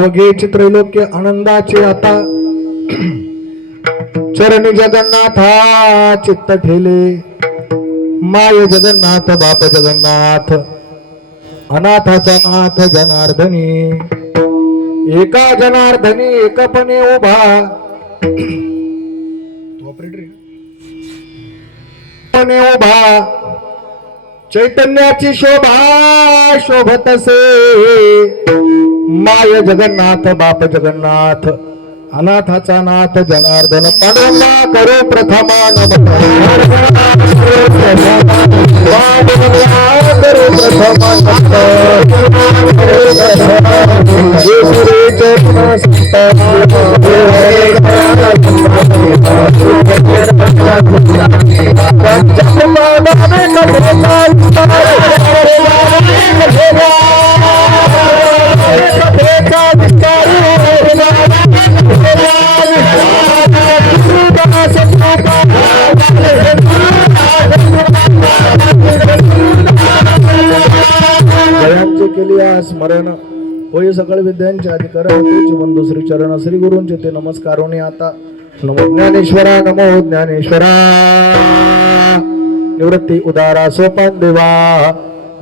अवघे चित्रलोक्य आनंदाचे आता चरणी जगन्नाथा चित्त ठेले माय जगन्नाथ बाप जगन्नाथ अनाथाचा नाथ जनार्दनी एका जनार्दनी एकपणे उभा उभा चैतन्याची शोभा शोभतसे माय जगन्नाथ बाप जगन्नाथ अनाथाचा नाथ जनार्दन पांडुरंगा करो प्रथमा स्मरण होय सकळ विद्यांचे अधिकरण बंधू श्री चरण श्री गुरूंचे ते नमस्कारोने आता नमो ज्ञानेश्वरा नमो ज्ञानेश्वरा निवृत्ती उदारा सोपान देवा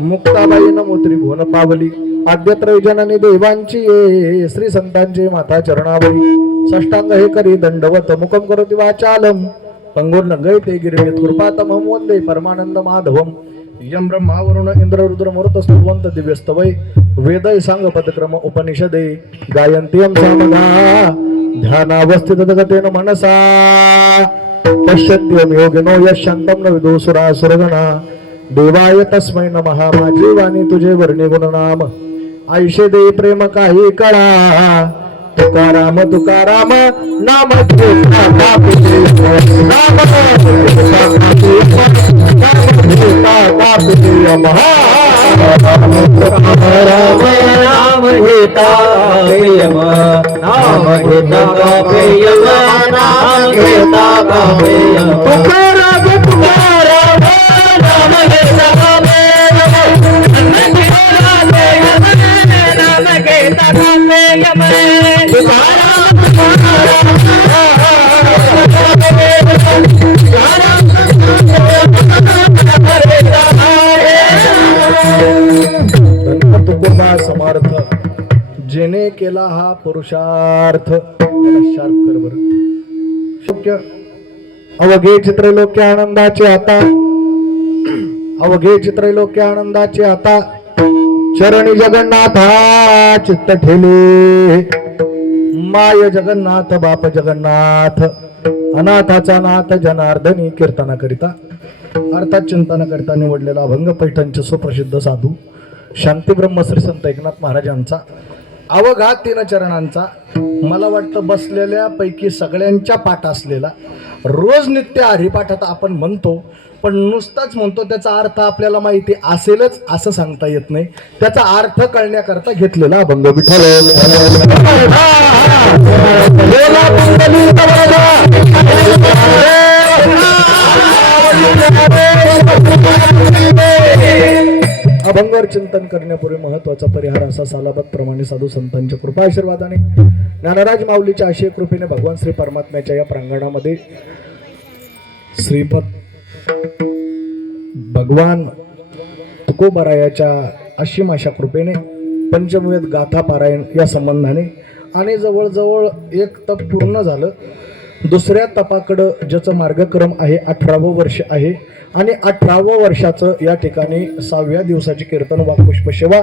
मुक्ताबाई नमो त्रिभुवन पावली आद्यत्रय जननी देवांची ये श्री संतांचे माता चरणावरी षष्टांग हे करी दंडवत मुखम करोति वाचालम पंगुर्नगैते गिरिमित कृपातमं वंदे परमानंद माधवम यम ब्रह्मा वरुण इंद्र रुद्र मूर्त स्तुवंत दिव्यस्तवै वेदै सांग पदक्रम उपनिषदे गायन्त्यं सामगा ध्यानावस्थित गतेन मनसा पश्यन्त्यं योगिनो यशान्तं न विदुसुरा सुरगणा देवाय तस्मै नमः माझी वाणी तुझे वर्णी गुणनाम आयुष्य दे प्रेम काही कळा तुकाराम तुकाराम नाम घेता कापते नाम कापते महा राम नाम घेता प्रियम नाम घेता प्रियम नाम घेता प्रियम तुकाराम तुकाराम नाम घेता समर्थ जेने केला हा पुरुषार्थ अवघे चित्रलोक्य आनंदाचे आता अवघे चित्रलोक्य आनंदाचे आता चरणी जगन्नाथा चित्त ठेले माय जगन्नाथ बाप जगन्नाथ अनाथाचा नाथ जनार्दनी कीर्तना करिता अर्थात चिंतन करता निवडलेला अभंग पैठणचे सुप्रसिद्ध साधू शांती ब्रह्म श्री संत एकनाथ महाराजांचा अवघा 3 चरणांचा मला वाटतं बसलेल्या पैकी सगळ्यांच्या पाठ असलेला रोज नित्य हरिपाठात आपण म्हणतो, पण नुसताच म्हणतो त्याचा अर्थ आपल्याला माहिती असेलच असं सांगता येत नाही. त्याचा अर्थ कळण्याकरता घेतलेला अभंग. विठ्ठल अभंगावर चिंतन करण्यापूर्वी महत्वाचा परिहार असा सालाबत प्रमाणे साधू संतांच्या कृपा आशीर्वादाने ज्ञानराज माऊलीच्या आशय कृपेने भगवान श्री परमात्म्याच्या या प्रांगणामध्ये श्रीपद भगवान तुकोबरायाच्या अशीम अशा कृपेने पंचमवेद गाथा पारायण या संबंधाने आणि जवळजवळ एक तप पूर्ण झालं. दुसऱ्या तपाकडं ज्याचं मार्गक्रम आहे 18वं वर्ष आहे आणि 18वं वर्षाचं या ठिकाणी 6व्या दिवसाची कीर्तन वा पुष्पसेवा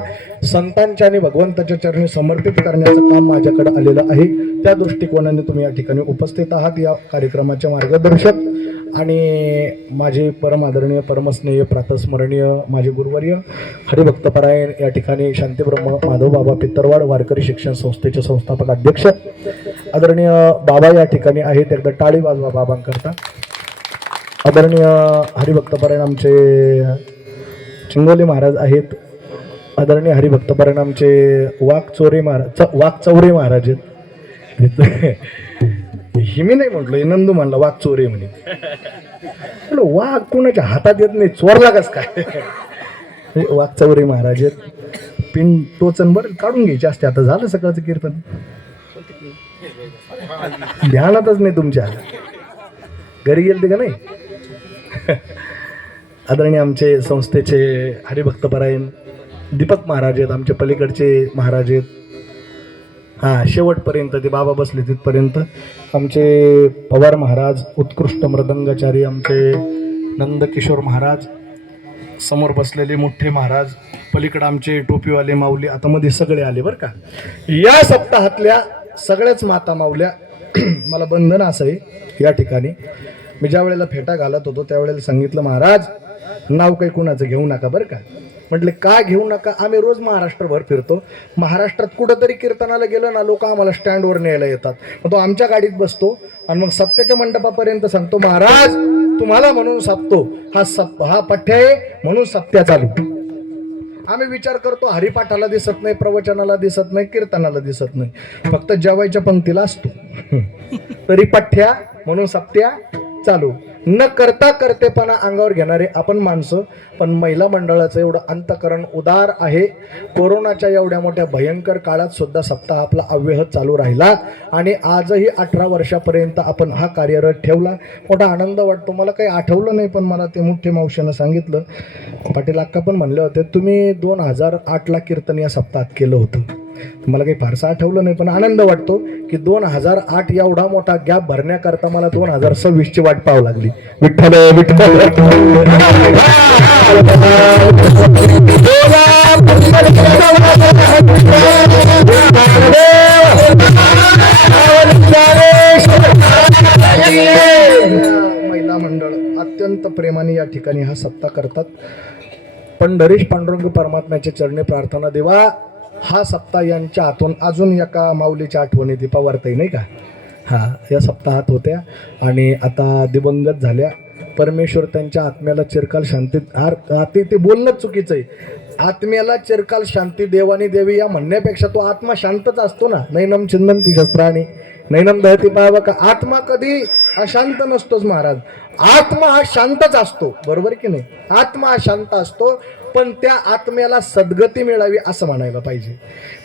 संतांच्या आणि भगवंताच्या चरणी समर्पित करण्याचं काम माझ्याकडे आलेलं आहे. त्या दृष्टिकोनाने तुम्ही या ठिकाणी उपस्थित आहात. या कार्यक्रमाचे मार्गदर्शक आणि माझे परम आदरणीय परमस्नेय प्रातस्मरणीय माझे गुरुवर्य हरिभक्तपरायण या ठिकाणी शांतीब्रह्म माधव बाबा पित्तरवाड वारकरी शिक्षण संस्थेचे संस्थापक अध्यक्ष आदरणीय बाबा या ठिकाणी आहेत. एकदा टाळी वाजवा बाबांकरता. आदरणीय हरिभक्तपरायण आमचे चिंगोली महाराज आहेत. आदरणीय हरिभक्तपरायण आमचे वाघचौरे महाराज आहेत. हिमी नाही म्हटलं, नंदू म्हणलं वाघचोरे म्हणे. वाघ कुणाच्या हातात येत नाही, चोरला कस काय. वाघचौरे महाराज आहेत. पिन टोचन बरं काढून घ्यायची असते. आता झालं सकाळचं कीर्तन, ध्यानातच नाही तुमच्या. घरी गेलते का नाही. आदरणीय आमचे संस्थेचे हरिभक्तपरायण दीपक महाराज आहेत. आमचे पलीकडचे महाराज आहेत. शेवटपर्यंत ते बाबा बसले तिथपर्यंत आमचे पवार महाराज उत्कृष्ट मृदंगाचारी, आमचे नंदकिशोर महाराज, समोर बसलेले मोठे महाराज, पलीकडे आमचे टोपीवाले माऊली, आता मध्ये सगळे आले बरं का. या सप्ताहातल्या सगळ्याच माता माऊल्या. मला बंधन असं आहे या ठिकाणी. मी ज्या वेळेला फेटा घालत होतो त्यावेळेला सांगितलं, महाराज नाव काही कुणाचं घेऊ नका बरं का. म्हटले का घेऊ नका, आम्ही रोज महाराष्ट्रभर फिरतो. महाराष्ट्रात कुठंतरी कीर्तनाला गेलो ना, लोक आम्हाला स्टँडवर न्यायला येतात. मग तो आमच्या गाडीत बसतो आणि मग सत्याच्या मंडपापर्यंत सांगतो, महाराज तुम्हाला म्हणून सापतो, हा पठ्य आहे म्हणून सत्या चालू. आम्ही विचार करतो हरिपाठाला दिसत नाही, प्रवचनाला दिसत नाही, कीर्तनाला दिसत नाही, फक्त जेवायच्या पंक्तीला असतो. तरी पठ्या म्हणून सत्या चालू. न करता करतेपणा अंगावर घेणारे आपण माणसं. पण महिला मंडळाचं एवढं अंतकरण उदार आहे. कोरोनाच्या एवढ्या मोठ्या भयंकर काळात सुद्धा सप्ताह आपला अव्याहत चालू राहिला आणि आजही 18 वर्षापर्यंत आपण हा कार्यरत ठेवला. मोठा आनंद वाटतो. मला काही आठवलं नाही, पण मला ते मोठे मावशीनं सांगितलं, पाटील अक्का पण म्हणले होते, तुम्ही 2008ला कीर्तन या सप्ताहात केलं होतं. मला काही फारसं आठवलं नाही, पण आनंद वाटतो की 2008 एवढा मोठा गॅप भरण्याकरता मला 2026ची वाट पाहावी लागली. विठ्ठल विठ्ठल. महिला मंडळ अत्यंत प्रेमाने या ठिकाणी हा सप्ताह करतात. पंढरीश पांडुरंग परमात्म्याच्या चरणी प्रार्थना देवा, हा सप्ताह यांच्या हातून अजून एका माऊलीच्या आठवणी दीपावरताई नाही का, या सप्ताहात होत्या आणि आता दिवंगत झाल्या. परमेश्वर त्यांच्या आत्म्याला चिरकाल शांती, ते बोलणंच चुकीचं आहे. आत्म्याला चिरकाल शांती देवानी देवी या म्हणण्यापेक्षा तो आत्मा शांतच असतो ना. नैनम चिंदंती शस्त्राणी नैनम दहती पाहावं का. आत्मा कधी अशांत नसतोच महाराज. आत्मा हा शांतच असतो, बरोबर की नाही. आत्मा हा शांत असतो, पण त्या आत्म्याला सद्गती मिळावी असं म्हणायला पाहिजे.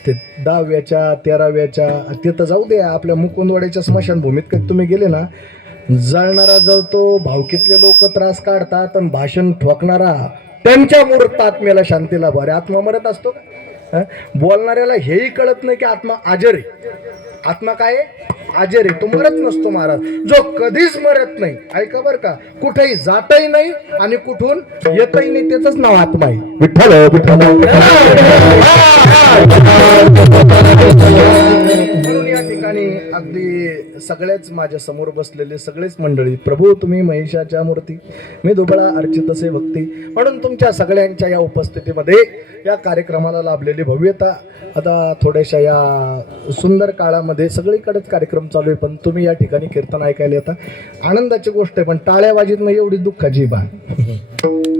ते 10व्याच्या 13व्याच्या तिथं जाऊ दे, आपल्या मुकुंदवाड्याच्या स्मशानभूमीत कधी तुम्ही गेले ना, जळणारा जळतो, भावकीतले लोक त्रास काढतात आणि भाषण ठोकणारा त्यांच्या मूर्त आत्म्याला शांती लाभो. अरे आत्मा मरत असतो का. बोलणाऱ्याला हेही कळत नाही की आत्मा आजर आहे. आत्मा काय आहे, आजर आहे, तो मरत नसतो महाराज. जो कधीच मरत नाही, ऐका बरं का, कुठेही जातही नाही आणि कुठून येतही नाही, त्याच नाव आत्मा आहे. विठ्ठल विठ्ठल. म्हणून या या ठिकाणी अगदी सगळेच माझ्या समोर बसलेले सगळेच मंडळी, प्रभू तुम्ही महिषाच्या मूर्ती, मी दुबळा अर्चित असे भक्ती, म्हणून तुमच्या सगळ्यांच्या या उपस्थितीमध्ये या कार्यक्रमाला लाभलेली भव्यता, आता थोड्याशा या सुंदर काळामध्ये सगळीकडेच कार्यक्रम चालू आहे, पण तुम्ही या ठिकाणी कीर्तन ऐकायला येता, आनंदाची गोष्ट आहे, पण टाळ्या वाजीत नाही एवढी दुःखाची बा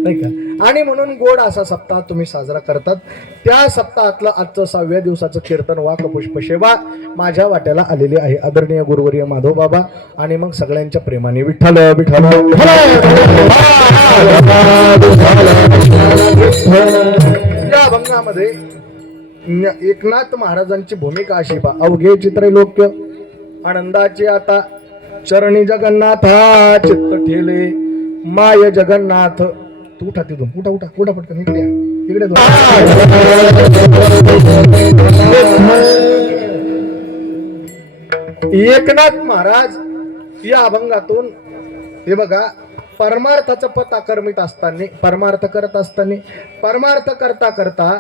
नाही का. आणि म्हणून गोड असा सप्ताह तुम्ही साजरा करतात. त्या सप्ताहातलं आजचं 6व्या दिवसाचं कीर्तन वाक पुष्प सेवा माझ्या वाट्याला आलेली आहे. आदरणीय गुरुवर्य माधव बाबा आणि मग सगळ्यांच्या प्रेमाने विठ्ठल विठ्ठल. या अभंगामध्ये एकनाथ महाराजांची भूमिका अशी पा, अवघे चित्रलोक्य आनंदाचे आता चरणी जगन्नाथा चित्त ठेले माय जगन्नाथ. तू उठा तिथून, उठा उठा उठा पटकन इकडे इकडे. एकनाथ महाराज या अभंगातून हे बघा, परमार्थाचं पथ आक्रमित असताना, परमार्थ करत असताना, परमार्थ करता करता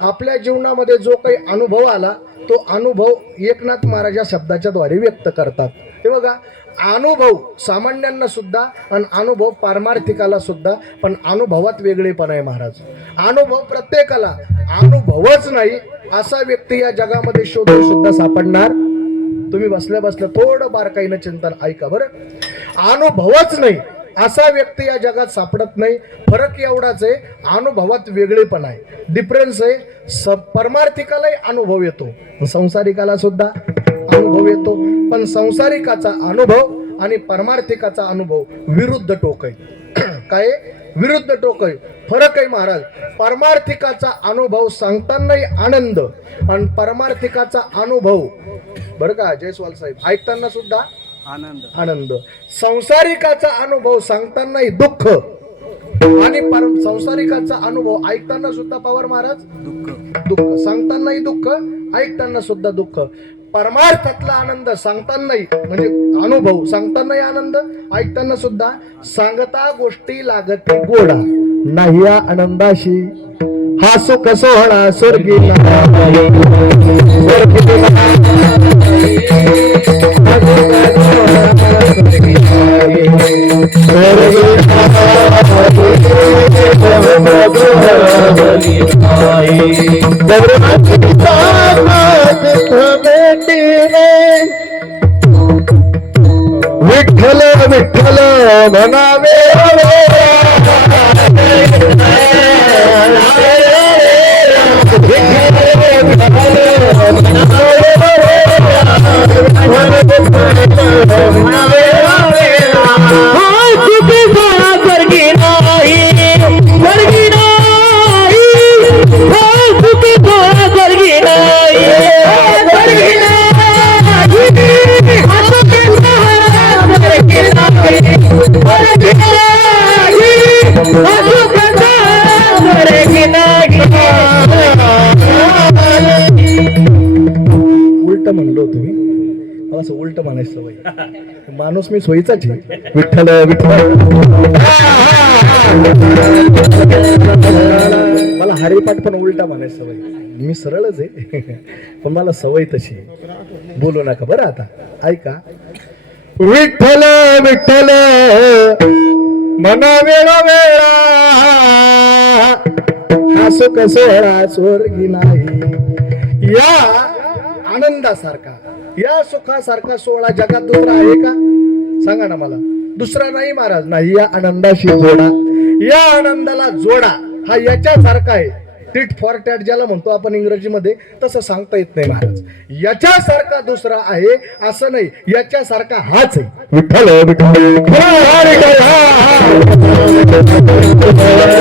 आपल्या जीवनामध्ये जो काही अनुभव आला तो अनुभव एकनाथ महाराज या शब्दाच्या द्वारे व्यक्त करतात. हे बघा, अनुभव सामान्यांना सुद्धा आणि अनुभव पारमार्थिकाला सुद्धा, पण अनुभवात वेगळेपण आहे महाराज. अनुभव प्रत्येकाला अनुभवच नाही असा व्यक्ती या जगामध्ये शोधून सुद्धा सापडणार. तुम्ही बसल्या बसल्या थोडं बारकाईनं चिंतन ऐका बरं. अनुभवच नाही असा व्यक्ती या जगात सापडत नाही. फरक एवढाच आहे, अनुभवात वेगळेपण आहे, डिफरन्स आहे. परमार्थिकालाही अनुभव येतो, संसारिकाला सुद्धा अनुभव येतो, पण संसारिकाचा अनुभव आणि परमार्थिकाचा अनुभव विरुद्ध टोक आहे. काय विरुद्ध टोक आहे, फरक आहे महाराज. परमार्थिकाचा अनुभव सांगतानाही आनंद आणि परमार्थिकाचा अनुभव बरं का जयस्वाल साहेब ऐकताना सुद्धा आनंद. संसारिकाचा अनुभव सांगतानाही दुःख आणि संसारिकाचा अनुभव ऐकताना सुद्धा पवार महाराज दुःख, सांगतानाही दुःख, ऐकताना सुद्धा दुःख. परमार्थातला आनंद सांगतानाही म्हणजे अनुभव, सांगतानाही आनंद, ऐकताना सुद्धा. सांगता गोष्टी लागते गोडा नाही या आनंदाशी, हा सुख सोहळा स्वर्गी विठ्ठल विठ्ठल म्हणावे उलट म्हणलो तुम्ही, असं उलट म्हणायचं सवय. माणूस मी सोयीचाच आहे. विठ्ठल विठ्ठल. मला हरिपाठ पण उलटा म्हणायचं सवय. मी सरळच आहे पण मला सवय तशी. बोलू नका बरं. आता ऐका. विठ्ठल विठ्ठल मना वेळा वेळा, हा सुख सोहळा स्वर्गी नाही. या आनंदासारखा, या सुखासारखा सोहळा जगात दुसरा आहे का? सांगा ना मला. दुसरा नाही महाराज. नाही. या आनंदाशी जोडा, या आनंदाला जोडा. हा याच्यासारखा आहे. टिट फॉर टॅट ज्याला म्हणतो आपण इंग्रजीमध्ये, तसं सांगता येत नाही महाराज. याच्यासारखा दुसरा आहे असं नाही, याच्यासारखा हाच आहे. विठ्ठल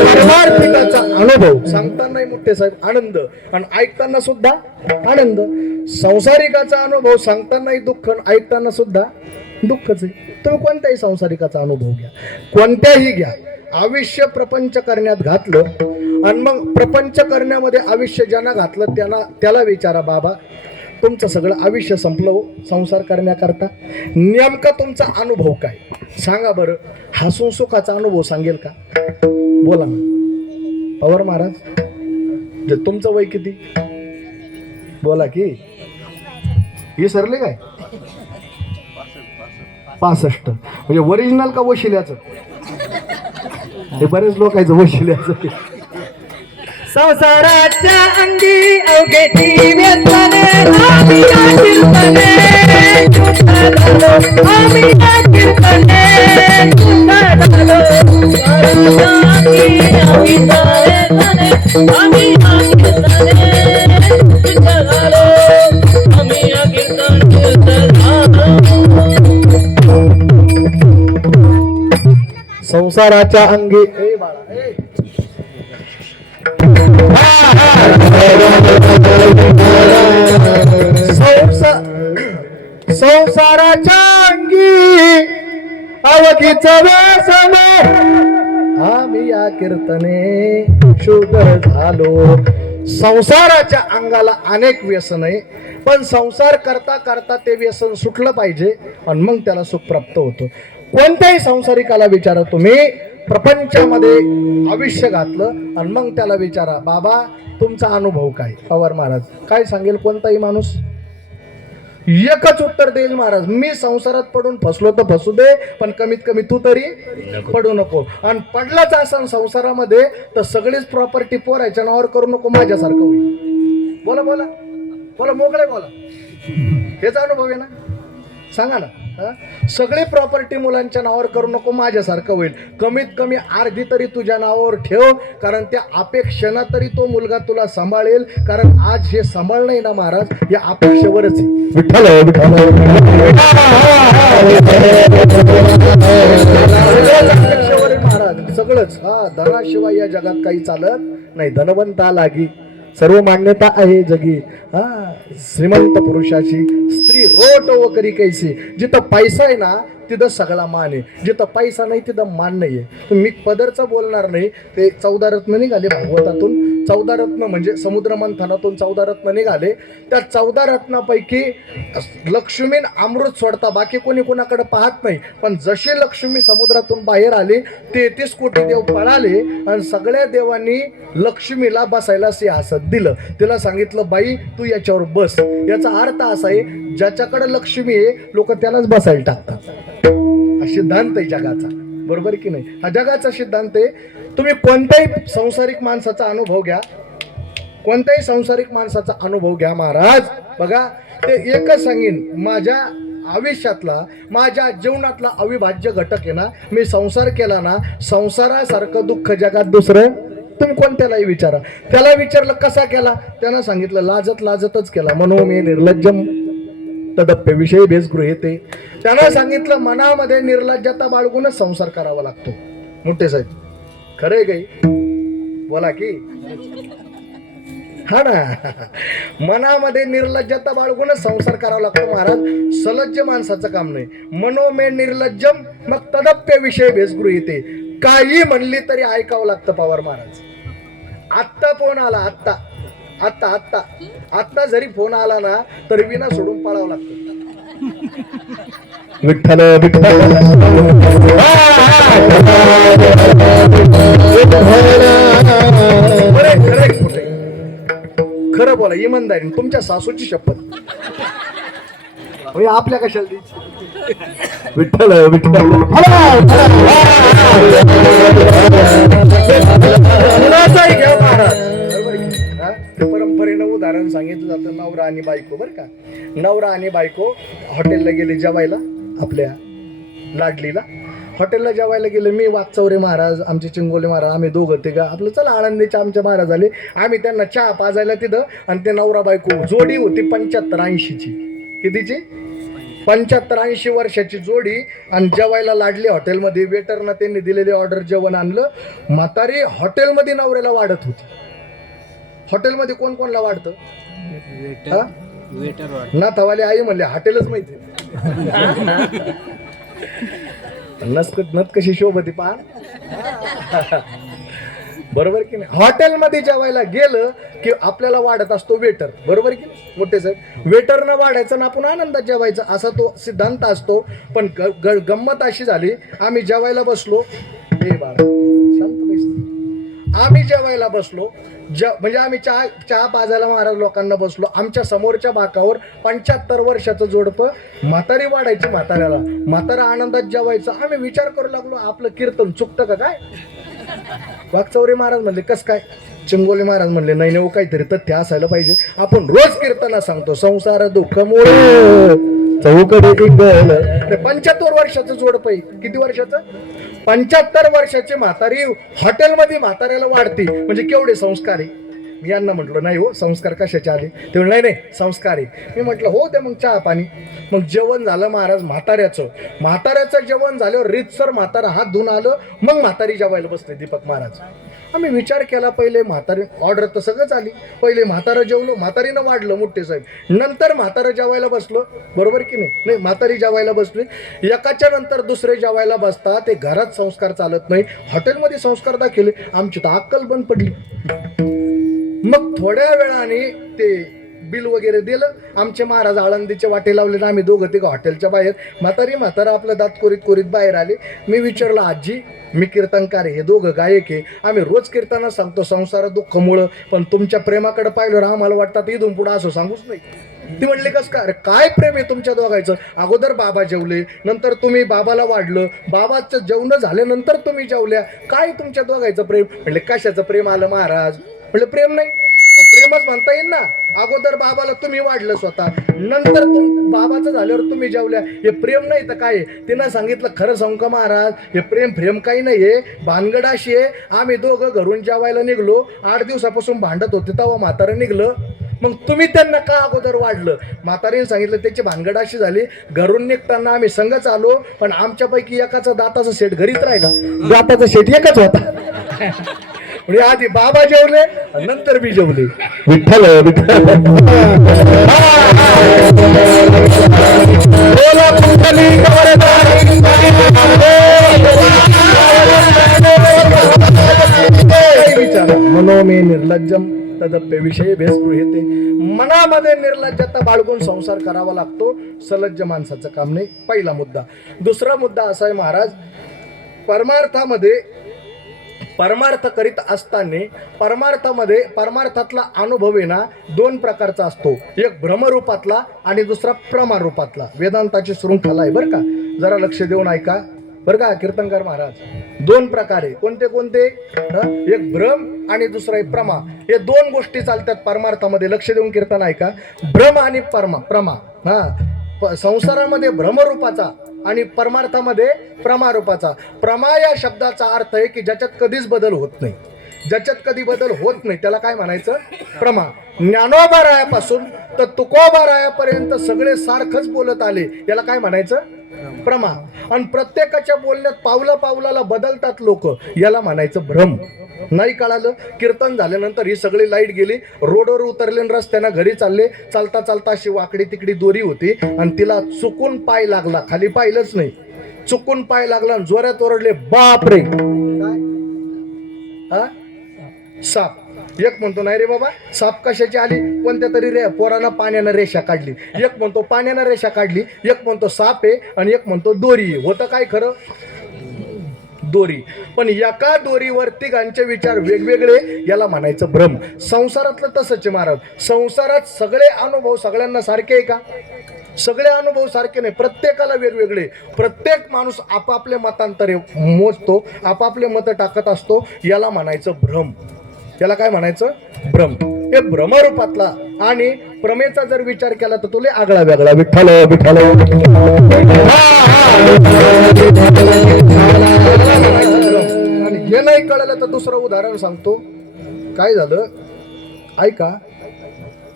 परमार्थिकाचा अनुभव सांगतानाही मोठे साहेब आनंद आणि ऐकताना सुद्धा आनंद. संसारिकाचा अनुभव सांगतानाही दुःख, ऐकताना सुद्धा दुःखच आहे. तुम्ही कोणत्याही संसारिकाचा अनुभव घ्या, कोणत्याही घ्या. आयुष्य प्रपंच करण्यात घातलं आणि मग प्रपंच करण्यामध्ये आयुष्य ज्यांना घातलं त्याला विचारा, बाबा तुमचं सगळं आयुष्य संपलं संसार करण्याकरता, नेमका तुमचा अनुभव काय सांगा बरं. हसून सुखाचा अनुभव सांगेल का? बोला ना पवार महाराज. तुमचं वय किती? बोला की हे सरले काय 65 म्हणजे ओरिजिनल का वशिल्याचं? हे बरेच लोक आहेत वशिल्याचं. संसाराच्या अंगी अवघेची व्यसने आम्ही या कीर्तने आम्ही या कीर्तने संसाराच्या अंगी ए बाळा ए. संसाराच्या अंगी अवघीच व्यसन आम्ही या कीर्तने शुद्ध झालो. संसाराच्या अंगाला अनेक व्यसन आहे, पण संसार करता करता ते व्यसन सुटलं पाहिजे आणि मग त्याला सुख प्राप्त होतं. कोणत्याही संसारिकाला विचारा तुम्ही, प्रपंचामध्ये आयुष्य घातलं आणि मग त्याला विचारा बाबा तुमचा अनुभव काय. पवार महाराज काय सांगेल? कोणताही माणूस एकच उत्तर देईल, महाराज मी संसारात पडून फसलो तर फसू दे, पण कमीत कमी तू तरी पडू नको. आणि पडलाच असं संसारामध्ये तर सगळीच प्रॉपर्टी पोरायच्या नावावर करू नको, माझ्यासारखं होईल. बोला बोला बोला मोकळे बोला. हेच अनुभव आहे ना, सांगा ना. सगळी प्रॉपर्टी मुलांच्या नावावर करू नको, माझ्यासारखं होईल. कमीत कमी अर्धी तरी तुझ्या नावावर ठेव, कारण त्या अपेक्षेनं तरी तो मुलगा तुला सांभाळेल. कारण आज हे सांभाळ नाही ना महाराज, या अपेक्षेवरच आहे. विठ्ठल अपेक्षेवर महाराज सगळंच. धनाशिवाय या जगात काही चालत नाही. धनवंता लागी सर्व मान्यता आहे जगी. श्रीमंत पुरुषाची स्त्री रोट व करी कैसी. जिथं पैसा आहे ना तिथं सगळा मान आहे, जिथं पैसा नाही तिथं मान नाही आहे. मी पदरचं बोलणार नाही. ते 14 रत्न निघाले भागवतातून. 14 रत्न म्हणजे समुद्र मंथनातून 14 रत्न निघाले. त्या 14 रत्नापैकी लक्ष्मीन अमृत सोडता बाकी कोणी कोणाकडे पाहत नाही. पण जशी लक्ष्मी समुद्रातून बाहेर आली 33 कोटी देव पळाले आणि सगळ्या देवांनी लक्ष्मीला बसायला सिंहासन दिलं. तिला सांगितलं बाई तू याच्यावर बस. याचा अर्थ असा आहे ज्याच्याकडे लक्ष्मी आहे लोक त्यालाच बसायला टाकतात. हा सिद्धांत आहे जगाचा, बरोबर की नाही? हा जगाचा सिद्धांत आहे. तुम्ही कोणत्याही संसारिक माणसाचा अनुभव घ्या, कोणत्याही संसारिक माणसाचा अनुभव घ्या महाराज. बघा ते एकच सांगेन, माझ्या आयुष्यातला माझ्या जीवनातला अविभाज्य घटक आहे ना, मी संसार केला ना, संसारासारखं दुःख जगात दुसरं तुम्ही कोणत्यालाही विचारा. त्याला विचारलं कसा केला, त्यानं सांगितलं लाजत लाजतच केला. म्हणून मी निर्लज्जम तदप्य विषयी भेसगृह्यते. त्यानं सांगितलं मनामध्ये निर्लज्जता बाळगूनच संसार करावा लागतो. मोठे साहेब खरंय काही बोला की हा ना. मनामध्ये निर्लज्जता बाळगूनच संसार करावा लागतो महाराज. सलज्ज माणसाचं काम नाही. मनोमे निर्लज्जम मग तदप्य विषय भेसगृह्यते. काही म्हणली तरी ऐकावं लागतं पवार महाराज. आत्ता फोन आला, आत्ता आत्ता आत्ता आत्ता जरी फोन आला ना तरी विना सोडून पळावं लागतं. विठ्ठल विठ्ठल खरं बोला इमानदारी. तुमच्या सासूची शपथ आपल्या कशाला ती. विठ्ठल विठ्ठल घ्या महाराज. परंपरेनं उदाहरण सांगितलं जातं नवरा आणि बायको. बरं का, नवरा आणि बायको हॉटेलला गेले जेवायला. आपल्या लाडलीला हॉटेलला जेवायला गेले. मी वाकचौरे महाराज, आमचे चिंगोले महाराज, आम्ही दोघं ते का आपलं चला आळंदीचे आमच्या महाराज आले. आम्ही त्यांना चहा पाजायला तिथं. आणि ते नवरा बायको जोडी होती 75-80ची. कितीची? 75-80 वर्षाची जोडी. आणि जेवायला लाडली हॉटेलमध्ये. वेटरनं त्यांनी दिलेली ऑर्डर जेवण आणलं. म्हातारी हॉटेलमध्ये नवऱ्याला वाढत होती. हॉटेलमध्ये कोण कोणला वाढतं? नाथवाले आई म्हणले हॉटेलच माहिती. नत कशी शोभती पहा. बरोबर की नाही? हॉटेलमध्ये जेवायला गेलं की आपल्याला वाढत असतो वेटर. बरोबर की मोठे साहेब? वेटरनं वाढायचं ना आपण आनंदात जेवायचं असा तो सिद्धांत असतो. पण गंमत अशी झाली, आम्ही जेवायला बसलो. हे बाळा शांत बैस. आम्ही जेवायला बसलो, म्हणजे आम्ही चहा पाजायला महाराज लोकांना बसलो, आमच्या समोरच्या बाकावर 75 वर्षाचं जोडपं म्हातारी वाढायची म्हाताऱ्याला, म्हातारा आनंदात जेवायचं. आम्ही विचार करू लागलो आपलं कीर्तन चुकतं का काय. वाकचौरे महाराज म्हणले कस काय. चिंगोले महाराज म्हणले नाही नाही काहीतरी तथ्य असायला पाहिजे. आपण रोज कीर्तना सांगतो संसार दुःख मोळ चौकडे 75 वर्षाचं जोडपं आहे. किती वर्षाचं. 75 वर्षाची म्हातारी हॉटेलमध्ये म्हाताऱ्याला वाढते म्हणजे केवढे संस्कार आहे. मी यांना म्हटलं नाही हो संस्कार कशाचे आले. ते नाही नाही संस्कार आहे. मी म्हटलं हो ते मग चहा पाणी. मग जेवण झालं महाराज म्हाताऱ्याचं जेवण झाल्यावर रीतसर म्हातारा हात धुवून आलं. मग म्हातारी जेवायला बसले दीपक महाराज. आम्ही विचार केला पहिले म्हातारी ऑर्डर तर सगळंच आली. पहिले म्हातारं जेवलो, म्हातारीनं वाढलं मोठे साहेब, नंतर म्हातारं जेवायला बसलो. बरोबर की नाही. म्हातारी जेवायला बसली, एकाच्या नंतर दुसरे जेवायला बसता. ते घरात संस्कार चालत नाही, हॉटेलमध्ये संस्कार दाखवले. आमची तर अक्कल बंद पडली. मग थोड्या वेळाने ते बिल वगैरे दिलं. आमचे महाराज आळंदीचे वाटे लावले. आम्ही दोघं तिघं हॉटेलच्या बाहेर. म्हातारा आपलं दात कोरीत बाहेर आले. मी विचारलं आजी मी कीर्तनकार आहे, हे दोघं गायक आहे, आम्ही रोज कीर्तन सांगतो संसार दुःखमुळं, पण तुमच्या प्रेमाकडे पाहिलं आम्हाला वाटतं इथून पुढं असं सांगूच नाही. ती म्हणली कस काय. काय प्रेम आहे तुमच्या दोघांचं. अगोदर बाबा जेवले, नंतर तुम्ही बाबाला वाढलं, बाबाचं जेवण झाल्यानंतर तुम्ही जेवल्या. काय तुमच्या दोघांचं प्रेम. म्हणले कशाचं प्रेम आलं महाराज. म्हणलं प्रेम नाही प्रेमच म्हणता येईल ना. अगोदर बाबाला तुम्ही वाढलं स्वतः, नंतर बाबाचं झाल्यावर तुम्ही जेवल्या. हे प्रेम नाही तर काय. तिनं सांगितलं खरं सांगू का महाराज हे प्रेम काही नाहीये. भानगड अशी आहे आम्ही दोघं घरून जेवायला निघलो, 8 दिवसापासून भांडत होते तेव्हा म्हातारं निघलं. मग तुम्ही त्यांना का अगोदर वाढलं. म्हातारीने सांगितलं त्याची भानगड अशी झाली, घरून निघताना आम्ही संगच आलो, पण आमच्यापैकी एकाचा दाताचा सेट घरीच राहिला. दाताचा सेट एकच होता. म्हणजे आधी बाबा जेवले नंतर मी जेवले. विठ्ठल मनो मे निर्लज्जम तदप्य विषय भेसगृह्यते. मनामध्ये निर्लज्जता बाळगून संसार करावा लागतो. सलज्ज माणसाचं काम नाही. पहिला मुद्दा. दुसरा मुद्दा असा आहे महाराज, परमार्थ करीत असताना परमार्थातला अनुभव आहे ना 2 प्रकारचा असतो. एक भ्रमरूपातला आणि दुसरा प्रमारूपातला. वेदांताची शृंखला आहे बरं का, जरा लक्ष देऊन ऐका बरं का कीर्तनकार महाराज. 2 प्रकारे. कोणते एक भ्रम आणि दुसरा एक प्रमा. हे 2 गोष्टी चालतात परमार्थामध्ये. लक्ष देऊन कीर्तन ऐका. भ्रम आणि प्रमा. संसारामध्ये भ्रमरूपाचा आणि परमार्थामध्ये प्रमारूपाचा. प्रमा या शब्दाचा अर्थ आहे की ज्याच्यात कधीच बदल होत नाही. ज्याच्यात कधी बदल होत नाही त्याला काय म्हणायचं. प्रमा. ज्ञानोबा रायापासून तर तुकोबा रायापर्यंत सगळे सारखंच बोलत आले, याला काय म्हणायचं. प्रमा. आणि प्रत्येकाच्या बोलण्यात पावलाला बदलतात लोक, याला म्हणायचं भ्रम. नाही कळालं. कीर्तन झाल्यानंतर ही सगळी लाईट गेली, रोडवर उतरले, रस्त्यानं घरी चालले. चालता चालता अशी वाकडी तिकडी दोरी होती आणि तिला चुकून पाय लागला. खाली पाहिलंच नाही, चुकून पाय लागला आणि जोरात ओरडले बाप रे. काय साप. एक म्हणतो नाही रे बाबा साप कशाची आली. कोणत्या तरी पोरानं पाण्यानं रेषा काढली. एक म्हणतो पाण्यानं रेषा काढली, एक म्हणतो साप आहे आणि एक म्हणतो दोरी. होतं काय खरं. दोरी. पण एका दोरीवर तिघांचे विचार वेगवेगळे, याला म्हणायचं भ्रम. संसारातलं तसंच आहे महाराज. संसारात सगळे अनुभव सगळ्यांना सारखे आहे का. सगळे अनुभव सारखे नाही, प्रत्येकाला वेगवेगळे. प्रत्येक माणूस आपापले मतांतरे मोजतो, आपापले मत टाकत असतो, याला म्हणायचं भ्रम. याला काय म्हणायचं भ्रम. हे भ्रमरूपातला. आणि प्रमेचा जर विचार केला तर तुला आगळा वेगळा. विठ्ठल विठ्ठल. आणि हे नाही कळलं तर दुसरं उदाहरण सांगतो. काय झालं ऐका.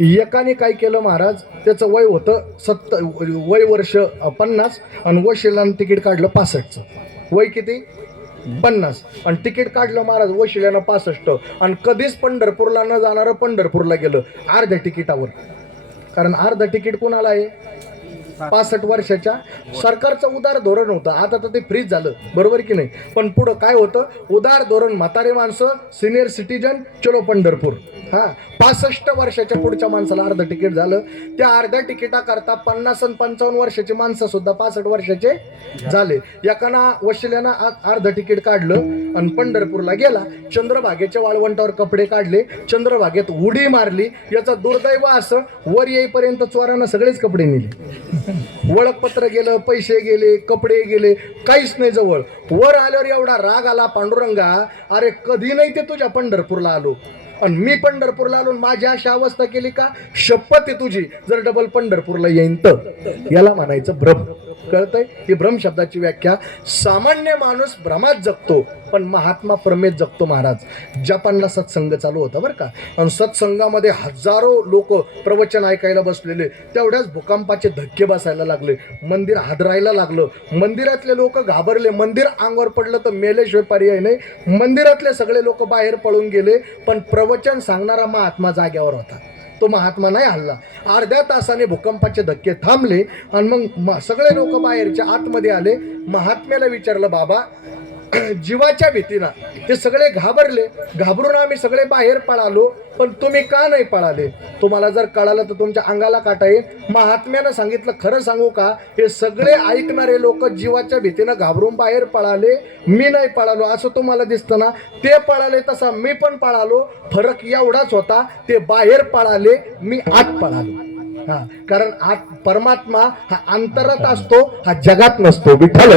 एकाने काय केलं महाराज, त्याचं वय होतं वय वर्ष 50 आणि वशिलानं तिकीट काढलं 65चं. वय किती 50 आणि तिकीट काढलं महाराज वशिल्यानं 65. आणि कधीच पंढरपूरला न जाणारं पंढरपूरला गेलं अर्ध्या तिकिटावर. कारण अर्ध तिकीट कोणाला आहे. 65 वर्षाच्या. सरकारचं उदार धोरण होतं, आता तर ते फ्रीज झालं, बरोबर की नाही. पण पुढं काय होतं, उदार धोरण, म्हातारे माणसं, सिनियर सिटीजन, चलो पंढरपूर. हा, 65 वर्षाच्या पुढच्या माणसाला अर्ध तिकीट झालं. त्या अर्ध्या तिकिटाकरता 50 आणि 55 वर्षाची माणसं सुद्धा 65 वर्षाचे झाले. एकाना वशिल्यानं अर्ध तिकीट काढलं आणि पंढरपूरला गेला. चंद्रभागेच्या वाळवंटावर कपडे काढले, चंद्रभागेत उडी मारली. याचा दुर्दैव असं, वर येईपर्यंत चोरानं सगळेच कपडे नेले. ओळखपत्र गेलं, पैसे गेले, कपडे गेले, काहीच नाही जवळ. वर आल्यावर एवढा राग आला पांडुरंगा, अरे कधी नाही ते तुझ्या पंढरपूरला आलो आणि मी पंढरपूरला आलो, माझी अशी अवस्था केली का, शपथ आहे तुझी, जर डबल पंढरपूरला येईन तर. याला म्हणायचं भ्रम. कळतंय? ही भ्रम शब्दाची व्याख्या. सामान्य माणूस भ्रमात जगतो, पण महात्मा प्रमेत जगतो. महाराज जपानला सत्संग चालू होता बरं का, आणि सत्संगामध्ये हजारो लोक प्रवचन ऐकायला बसलेले. तेवढ्याच भूकंपाचे धक्के बसायला लागले, मंदिर हादरायला लागलं, मंदिरातले लोक घाबरले. मंदिर अंगावर पडलं तर मेल्याशिवाय पर्याय नाही. मंदिरातले सगळे लोक बाहेर पळून गेले, पण प्रवचन सांगणारा महात्मा जाग्यावर होता. तो महात्मा नाही हल्ला. अर्ध्या तासाने भूकंपाचे धक्के थांबले आणि मग सगळे लोक बाहेरच्या आतमध्ये आले. महात्म्याला विचारलं, बाबा जीवाच्या भीतीनं ते सगळे घाबरले, घाबरून आम्ही सगळे बाहेर पळालो, पण तुम्ही का नाही पळाले? तुम्हाला जर कळालं तर तुमच्या अंगाला काटा येईल. महात्म्यानं सांगितलं, खरं सांगू का, हे सगळे ऐकणारे लोक जीवाच्या भीतीनं घाबरून बाहेर पळाले, मी नाही पळालो. असं तुम्हाला दिसतं ना, ते पळाले तसा मी पण पळालो. फरक एवढाच होता, ते बाहेर पळाले, मी आत पळालो. हा, कारण आत परमात्मा हा अंतरात असतो, हा जगात नसतो. विठ्ठल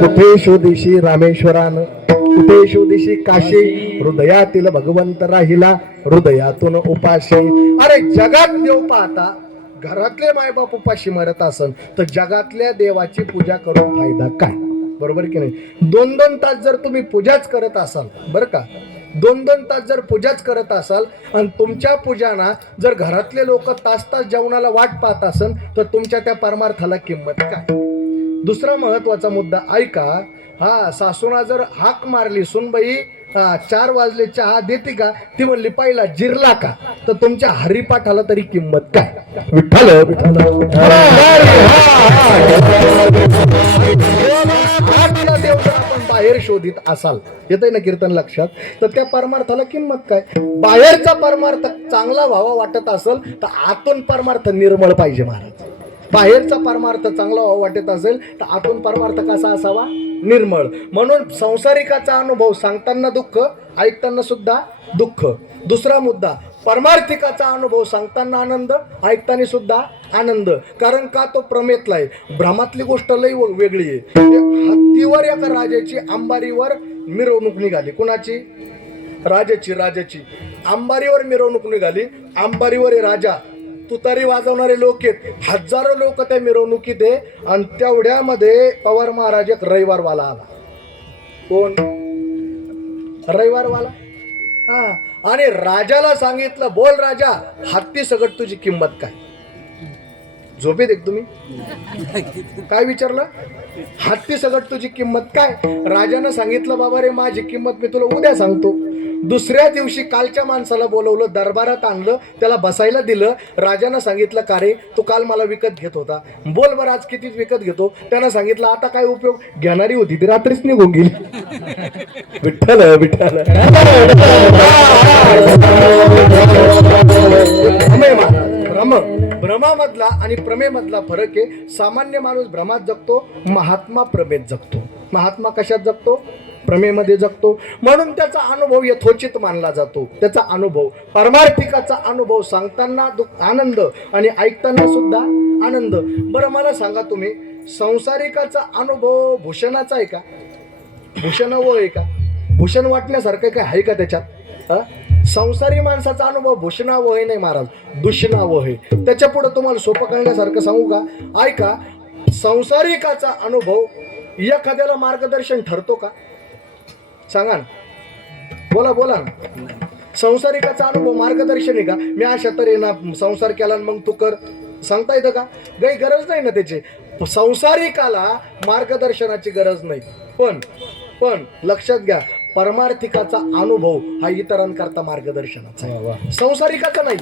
कुठे शोधिशी रामेश्वरान, कुठे शोधिशी काशी, हृदयातील भगवंत राहिला हृदयातून उपाशी. अरे जगात देव पाहता घरातले मायबाप उपाशी मरत असन तर जगातल्या देवाची पूजा करून फायदा काय? बरोबर की नाही? 2-2 तास जर तुम्ही पूजाच करत असाल, बरं का, 2-2 तास जर पूजाच करत असाल आणि तुमच्या पूजाना जर घरातले लोक तास जेवणाला वाट पाहत असन तर तुमच्या त्या परमार्थाला किंमत काय? दुसरा महत्वाचा मुद्दा ऐका. हा, सासूना जर हाक मारली, सुनबाई 4 वाजले चहा देते का? ती म्हणली पहिला जिरला का, तर तुमच्या हरिपाठाला तरी किंमत काय? विठ्ठल विठ्ठल आपण बाहेर शोधित असाल, येतंय ना कीर्तन लक्षात, तर त्या परमार्थाला किंमत काय? बाहेरचा परमार्थ चांगला व्हावा वाटत असेल तर आतून परमार्थ निर्मळ पाहिजे महाराज. बाहेरचा परमार्थ चांगला व्हावा वाटत असेल तर आतून परमार्थ कसा असावा? निर्मळ. म्हणून संसारिकाचा अनुभव सांगताना दुःख, ऐकताना सुद्धा दुःख. दुसरा मुद्दा, परमार्थिकाचा अनुभव सांगताना आनंद, ऐकताना सुद्धा आनंद. कारण का? तो प्रमेतला आहे. भ्रमातली गोष्ट लई वेगळी आहे. हत्तीवर एका राजाची अंबारीवर मिरवणूक निघाली. कुणाची? राजाची. अंबारीवर मिरवणूक निघाली. अंबारीवर राजा, तुतारी वाजवणारे लोक आहेत, हजारो लोक त्या मिरवणुकीत आहे. आणि तेवढ्यामध्ये पवार महाराज एक रविवारवाला आला. कोण? रविवारवाला. हा, आणि राजाला सांगितलं, बोल राजा, हत्ती सगट तुझी किंमत काय? झोपेत एक तुम्ही काय विचारलं? हत्ती सगट तुझी किंमत काय? राजानं सांगितलं, बाबा रे माझी किंमत मी तुला उद्या सांगतो. दुसऱ्या दिवशी कालच्या माणसाला बोलवलं, दरबारात आणलं, त्याला बसायला दिलं. राजानं सांगितलं, का रे तू काल मला विकत घेत होता, बोल बरं आज किती विकत घेतो? त्यानं सांगितलं, आता काय उपयोग, घेणारी होती ती रात्रीच निघून गेली. विठ्ठल विठ्ठल. भ्रमामधला आणि प्रमेमधला फरक आहे. सामान्य माणूस भ्रमात जगतो, महात्मा प्रमेत जगतो. महात्मा कशात जगतो? प्रमेमध्ये जगतो. म्हणून त्याचा अनुभव यथोचित मानला जातो. त्याचा अनुभव, परमार्थिकाचा अनुभव सांगताना आनंद आणि ऐकताना सुद्धा आनंद. बरं मला सांगा तुम्ही, संसारिकाचा अनुभव भूषणाचा आहे का? भूषणावं आहे का? भूषण वाटण्यासारखं काय आहे का त्याच्यात? संसारी माणसाचा अनुभव भूषणावह नाही महाराज, दूषणावह आहे. त्याच्या पुढे तुम्हाला सोपं कळण्यासारखं सांगू का? ऐका, संसारिकाचा अनुभव एखाद्याला मार्गदर्शन ठरतो का? सांगा ना, बोला ना. संसारिकाचा अनुभव मार्गदर्शन आहे का? मी अशा तऱ्हेनं संसार केला मग तू कर, सांगता येतं का? काही गरज नाही ना त्याची. संसारिकाला मार्गदर्शनाची गरज नाही. पण लक्षात घ्या, परमार्थिकाचा अनुभव हा इतरांकरता मार्गदर्शनाचा आहे, संसारिकाचा नाही.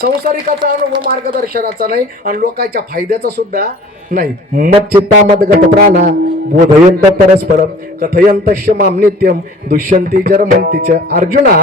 संसारिकाचा अनुभव मार्गदर्शनाचा नाही आणि लोकांच्या फायद्याचा सुद्धा नाही. मत चित्ता मदगत प्राणा बोधयंत परस्परम कथयंतश्य माम नित्यम दुष्यंती जरमंतीच. अर्जुना,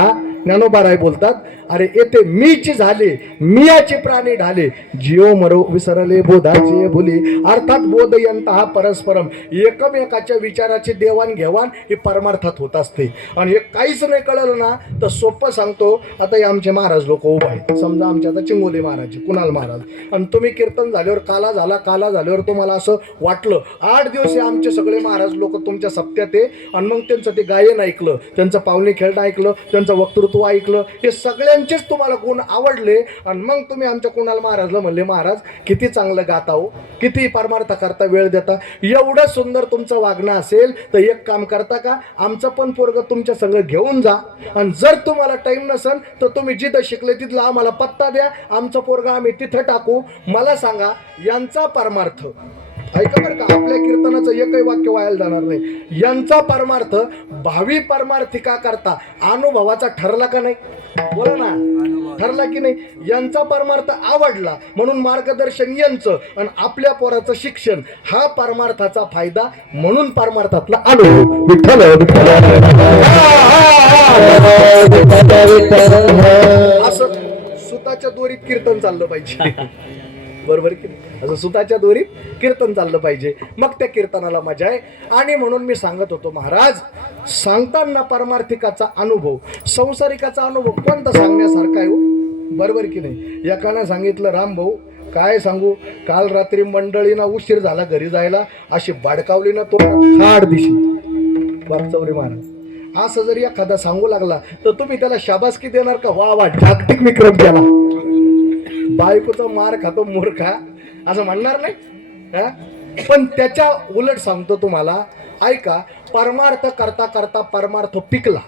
ज्ञानोबाराय बोलतात, अरे येथे मीची झाले, मियाचे प्राणी ढाले, जिओ मरो विसरले बोधाचे भुली. अर्थात बोधयंत हा परस्परम, एकमेकाच्या विचाराची देवाणघेवाण ही परमार्थात होत असते. आणि हे काहीच नाही कळलं ना तर सोपं सांगतो. आता हे आमचे महाराज लोक उभा आहेत, समजा आमच्या आता चिंगोली महाराज, कुणाल महाराज, आणि तुम्ही कीर्तन झाल्यावर काला झाल्यावर तुम्हाला असं वाटलं 8 दिवस हे आमचे सगळे महाराज लोक तुमच्या सप्त्यात आहे, आणि मग त्यांचं ते गायन ऐकलं, त्यांचं पावणी खेळणं ऐकलं, त्यांचं वक्तृत्व ऐकलं, हे सगळ्यांचेच तुम्हाला गुण आवडले, आणि मग तुम्ही आमच्या कुणाल महाराजला म्हणले, महाराज किती चांगलं गाता हो, किती परमार्थ करता, वेळ देता, एवढं सुंदर तुमचं वागणं असेल तर एक काम करता का, आमचं पण पोरग तुमच्या संग घेऊन जा, आणि जर तुम्हाला टाइम नसेल तर तुम्ही जिथं शिकले तिथला आम्हाला पत्ता द्या, आमचं पोरग आम्ही तिथं टाकू. मला सांगा, यांचा परमार्थ ऐका बरं का, आपल्या कीर्तनाचं एकही वाक्य वायाला जाणार नाही. यांचा परमार्थ भावी परमार्थिका करता अनुभवाचा ठरला का नाही? बोला ना, ठरला की नाही? यांचा परमार्थ आवडला म्हणून मार्गदर्शन यांचं, आणि आपल्या पोराचं शिक्षण हा परमार्थाचा फायदा म्हणून परमार्थातला अनुभव. विठ्ठल असं सुताच्या दोरीत कीर्तन चाललं पाहिजे, बरोबर की नाही? असं सुताच्या दोरीत कीर्तन चाललं पाहिजे, मग त्या कीर्तनाला मजा आहे. आणि म्हणून मी सांगत होतो, महाराज सांगताना परमार्थिकाचा अनुभव, संसारिकाचा अनुभव कोणता सांगण्यासारखा आहे हो, बरोबर की नाही? एकानं सांगितलं, राम भाऊ काय सांगू, काल रात्री मंडळीना उशीर झाला घरी जायला, अशी बाडकावली ना तो थाड दिशी बापचौरे महाराज. असं जरी एखादा सांगू लागला तर तुम्ही त्याला शाबासकी देणार का? वा वा, जागतिक विक्रम केला, बायकोचा मार खातो मूर्खा, असं म्हणणार नाही हा? पण त्याच्या उलट सांगतो तुम्हाला, ऐका, परमार्थ करता करता परमार्थ पिकला,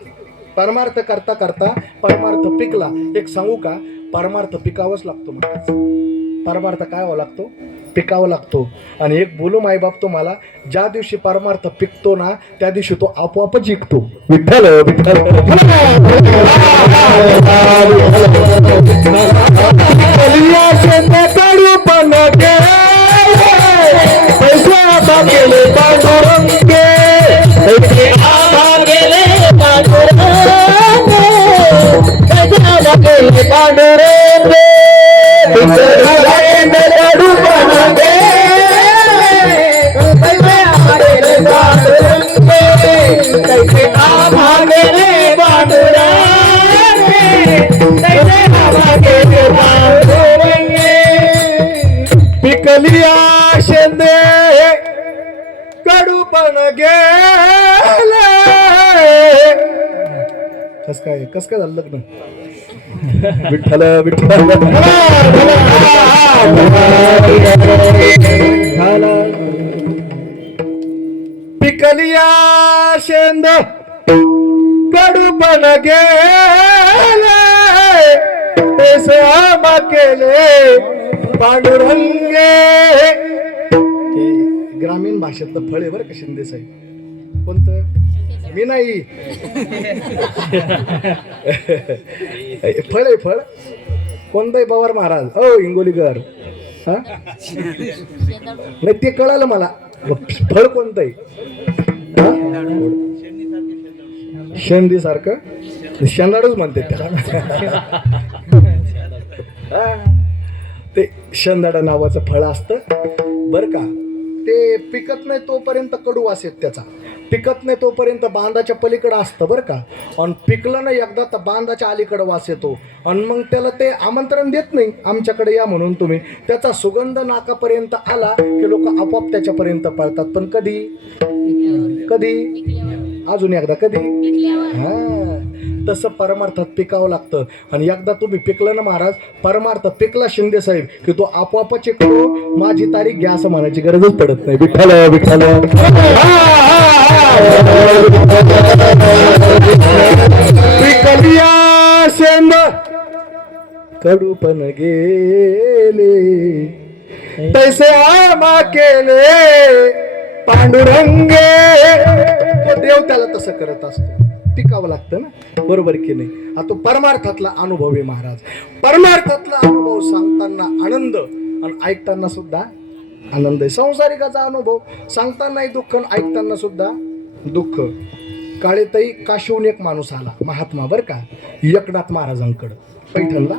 परमार्थ करता करता परमार्थ पिकला. एक सांगू का, परमार्थ पिकावंच लागतो महाराज, परमार्थ काय व्हावं लागतो? पिकावं लागतो. आणि एक बोलू मायबाप तुम्हाला, ज्या दिवशी परमार्थ पिकतो ना त्या दिवशी तो आपोआपच जिंकतो. विठ्ठल विठ्ठल पिकलिया शेंदे कडूपण गेले. कस काय झालं लग्न? विठ्ठल विठ्ठल पिकलिया शेंद कडूपण गेले, पेशवा केले पांडुरंगे. ते ग्रामीण भाषेतलं फळ आहे बरं का शिंदे साहेब. कोणतं? मी नाही, फळ आहे फळ. कोणतंही पवार महाराज ओ हिंगोलीकर, हा नाही ते कळालं मला, फळ कोणतंही शेंदी सारखं, शेंदाडच म्हणते त्याला. ते शेंदाडा नावाचं फळ असतं बरं का. ते पिकत नाही तोपर्यंत कडू वास येत त्याचा, पिकत नाही तोपर्यंत बांधाच्या पलीकडं असतं बरं का. आणि पिकलं ना एकदा तर बांधाच्या अलीकडं वास येतो, आणि मग त्याला ते आमंत्रण देत नाही आमच्याकडे या म्हणून. तुम्ही त्याचा सुगंध नाकापर्यंत आला की लोक आपोआप त्याच्यापर्यंत पळतात. पण कधी अजून एकदा कधी, हा तसं परमार्थात पिकावं लागतं. आणि एकदा तुम्ही पिकलं ना महाराज, परमार्थ पिकला शिंदे साहेब की तो आपोआपच येतो. माझी तारीख घ्या असं म्हणायची गरजच पडत नाही. विठ्ठल विठ्ठल पिकलिया शेंद कडूपण गेले, तैसे आमा केले पांडुरंगे. देव त्याला तसं करत असतो. टिकावं लागतं ना, बरोबर की नाही. हा तो परमार्थातला अनुभव आहे महाराज. परमार्थातला अनुभव सांगताना आनंद आणि ऐकताना सुद्धा आनंद आहे. संसारिकाचा अनुभव सांगतानाही दुःख आणि ऐकताना सुद्धा दुःख. काळेताई काशीहून एक माणूस आला, महात्मा बर का, एकनाथ महाराजांकडं पैठणला.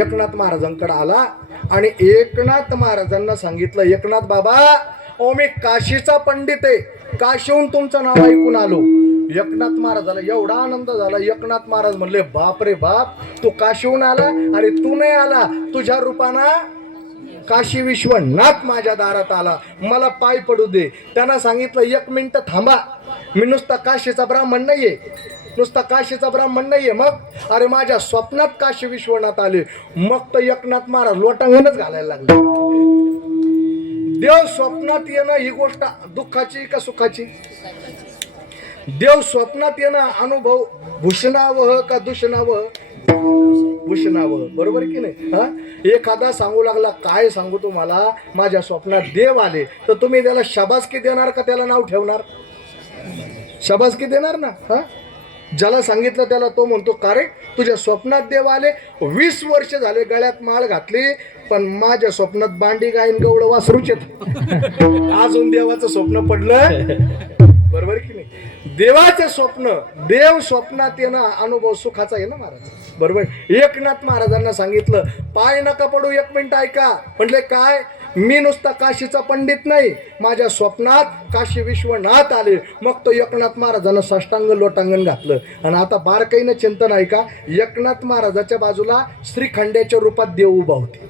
एकनाथ महाराजांकडे आला आणि एकनाथ महाराजांना सांगितलं, एकनाथ बाबा, ओ मी काशीचा पंडित आहे, काशीहून तुमचं नाव ऐकून आलो. एकनाथ महाराजाला एवढा आनंद झाला. एकनाथ महाराज म्हणले, बाप रे बाप, तू काशीहून आला आणि तू नाही आला, तुझ्या रूपानं काशी विश्वनाथ माझ्या दारात आला, मला पाय पडू दे. त्यांना सांगितलं, एक मिनिट थांबा, मी नुसता काशीचा ब्राह्मण नाहीये, नुसता काशीचा ब्राह्मण नाहीये. मग अरे माझ्या स्वप्नात काशी विश्वनाथ आले. मग तर एकनाथ महाराज लोटांगणच घालायला लागले. देव स्वप्नात येणं ही गोष्ट दुःखाची का सुखाची? देव स्वप्नात येणं अनुभव भूषणावह का दूषणावह? भूषणावह, बरोबर की नाही. हा, एखादा सांगू लागला, काय सांगू तुम्हाला, माझ्या स्वप्नात देव आले, तर तुम्ही त्याला शाबासकी देणार का त्याला नाव ठेवणार? शाबासकी देणार ना. हा, ज्याला सांगितलं त्याला तो म्हणतो, का रे तुझ्या स्वप्नात देव आले, 20 वर्ष झाले गळ्यात माळ घातली, पण माझ्या स्वप्नात बांडी गायन गवळ वासरूच येत. अजून देवाचं स्वप्न पडलं, बरोबर की नाही. देवाचं स्वप्न, देव स्वप्नात येणं अनुभव सुखाचा आहे ना महाराज, बरोबर. एकनाथ महाराजांना सांगितलं, पाय नका पडू, एक मिनिट ऐका. म्हटले, काय? मी नुसता काशीचा पंडित नाही, माझ्या स्वप्नात काशी विश्वनाथ आले. मग तो एकनाथ महाराजांना साष्टांग लोटांगण घातलं. आणि आता बारकाईनं चिंतन ऐका, एकनाथ महाराजाच्या बाजूला श्रीखंड्याच्या रूपात देव उभा होते.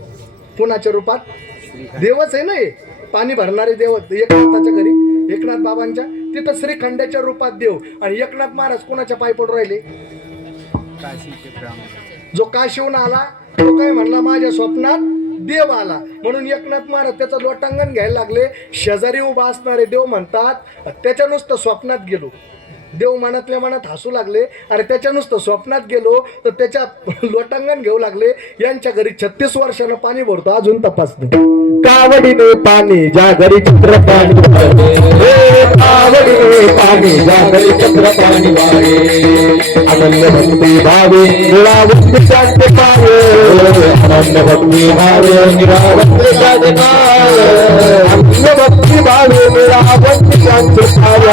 कोणाच्या रूपात? देवच आहे ना, हे पाणी भरणारे देव एकनाथाच्या घरी, एकनाथ बाबांच्या तिथं श्रीखंड्याच्या रूपात देव. आणि एकनाथ महाराज कोणाच्या पाय पडून राहिले? जो काशीहून आला तो काय म्हणला, माझ्या स्वप्नात देव आला. म्हणून एकनाथ महाराज त्याचं लोटांगण घ्यायला लागले. शेजारी उभा असणारे देव म्हणतात, त्याच्या नुसतं स्वप्नात गेलो. देव मनातल्या मनात हसू लागले, अरे त्याच्या नुसतं स्वप्नात गेलो तर त्याच्या लोटांगण घेऊ लागले. यांच्या घरी 36 वर्षानं पाणी भरतो, अजून तपास नाही. कावडीने पाणी ज्या घरी चित्र पाणी वाहे, कावडीने पाणी ज्या घरी चित्र पाणी वाहे, अनन्य भक्ती भावे निरावंत शांत पावे, अनन्य भक्ती भावे निरावंत शांत पावे, अनन्य भक्ती भावे निरावंत शांत पावे,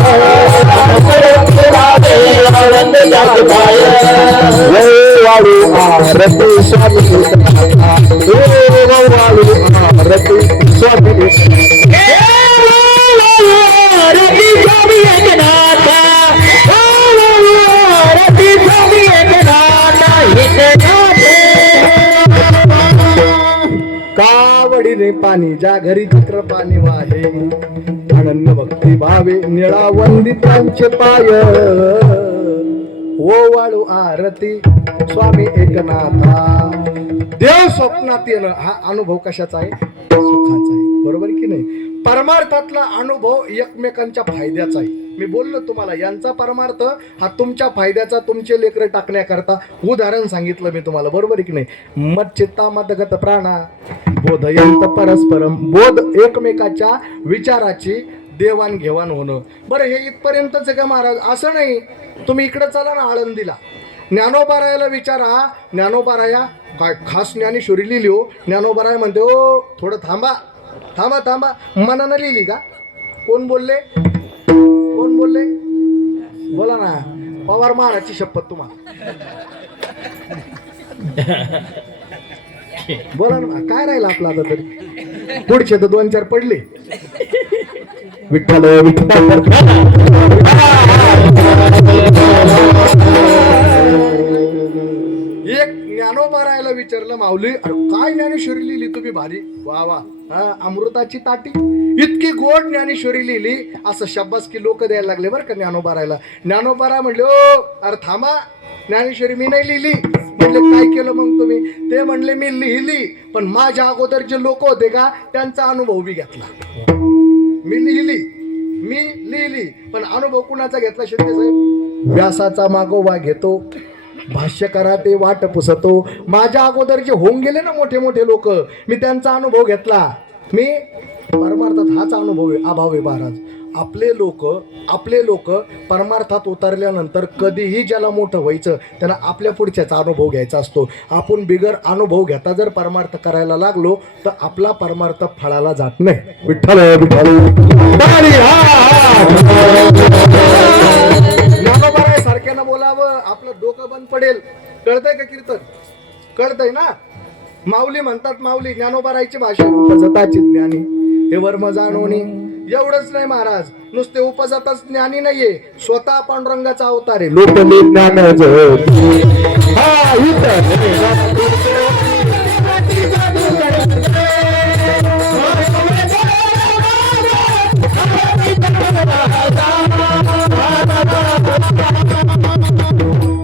अनन्य भावे निरावंत शांत पावे. वाळू आरती स्वामी वाळू आरती स्वामी आरती स्वामी एकनाथा, आरती स्वामी एकनाथा, कावडीने पाणी ज्या घरी चित्र पाणी वाहे, अनन्य भक्ती भावे निळा वंदितांचे पाय, ओ वाळू आरती स्वामी एकनाथा. देव स्वप्नात येणं हा अनुभव कशाचा आहे? सुखाचा आहे, बरोबर की नाही. परमार्थातला अनुभव एकमेकांच्या फायद्याचा आहे. मी बोललो तुम्हाला, यांचा परमार्थ हा तुमच्या फायद्याचा, तुमचे लेकर टाकण्याकरता उदाहरण सांगितलं मी तुम्हाला, बरोबर की नाही. मच्चित्ता मदगत प्राणा बोधयंत परस्परम, बोध एकमेकाच्या विचाराची देवाणघेवाण होणं. बरं, हे इथपर्यंतच आहे का महाराज? असं नाही. तुम्ही इकडे चला ना, आळंदीला ज्ञानोबारायाला विचारा. ज्ञानोबाराया काय खास ज्ञानेश्वरी लिहिली हो. ज्ञानोबाराया म्हणते, ओ थोडं थांबा थांबा थांबा, मनानं लिहिली का? कोण बोलले? कोण बोलले? बोला ना. पवार महाराजची शपथ तुम्हाला. बोला ना, काय राहिलं आपलं आता तरी? पुढचे तर 2-4 पडले. विठ्ठल विठ्ठल. एक ज्ञानोबारायला विचारलं, माऊली अरे काय ज्ञानेश्वरी लिहिली तुम्ही, भारी, वा वा, अमृताची ताटी, इतकी गोड ज्ञानेश्वरी लिहिली, असं शाबासकी लोक द्यायला लागले बरं का ज्ञानोबारायला. ज्ञानोबाराय म्हणले, ओ अरे थांबा, ज्ञानेश्वरी मी नाही लिहिली. म्हटले, काय केलं मग तुम्ही? ते म्हणले, मी लिहिली, पण माझ्या अगोदर जे लोक होते का त्यांचा अनुभव बी घेतला. मी लिहिली पण अनुभव कुणाचा घेतला? शिंदे साहेब व्यासाचा मागोवा घेतो, भाष्यकारा ते वाट पुसतो. माझ्या अगोदर जे होऊन गेले ना मोठे मोठे लोक, मी त्यांचा अनुभव घेतला. मी परमार्थात हाच अनुभव आहे, अभाव आहे महाराज. आपले लोक परमार्थात उतरल्यानंतर कधीही ज्याला मोठं व्हायचं त्यांना आपल्या पुढच्याचा अनुभव घ्यायचा असतो. आपण बिगर अनुभव घेता जर परमार्थ करायला लागलो तर आपला परमार्थ फळाला जात नाही. विठ्ठल विठ्ठल ताली हा ज्ञानोबा सारख्यानं बोलावं आपलं डोकं बंद पडेल. कळतंय का कीर्तन? कळतंय ना? माऊली म्हणतात, माऊली ज्ञानोबारायची भाषा उपजताची ज्ञानी हे वर्म जाणवणी. एवढंच नाही महाराज, नुसते उपजतच ज्ञानी नाहीये, स्वतः पांडुरंगाचा अवतार आहे. लोकली ज्ञान ज्योती हा इथं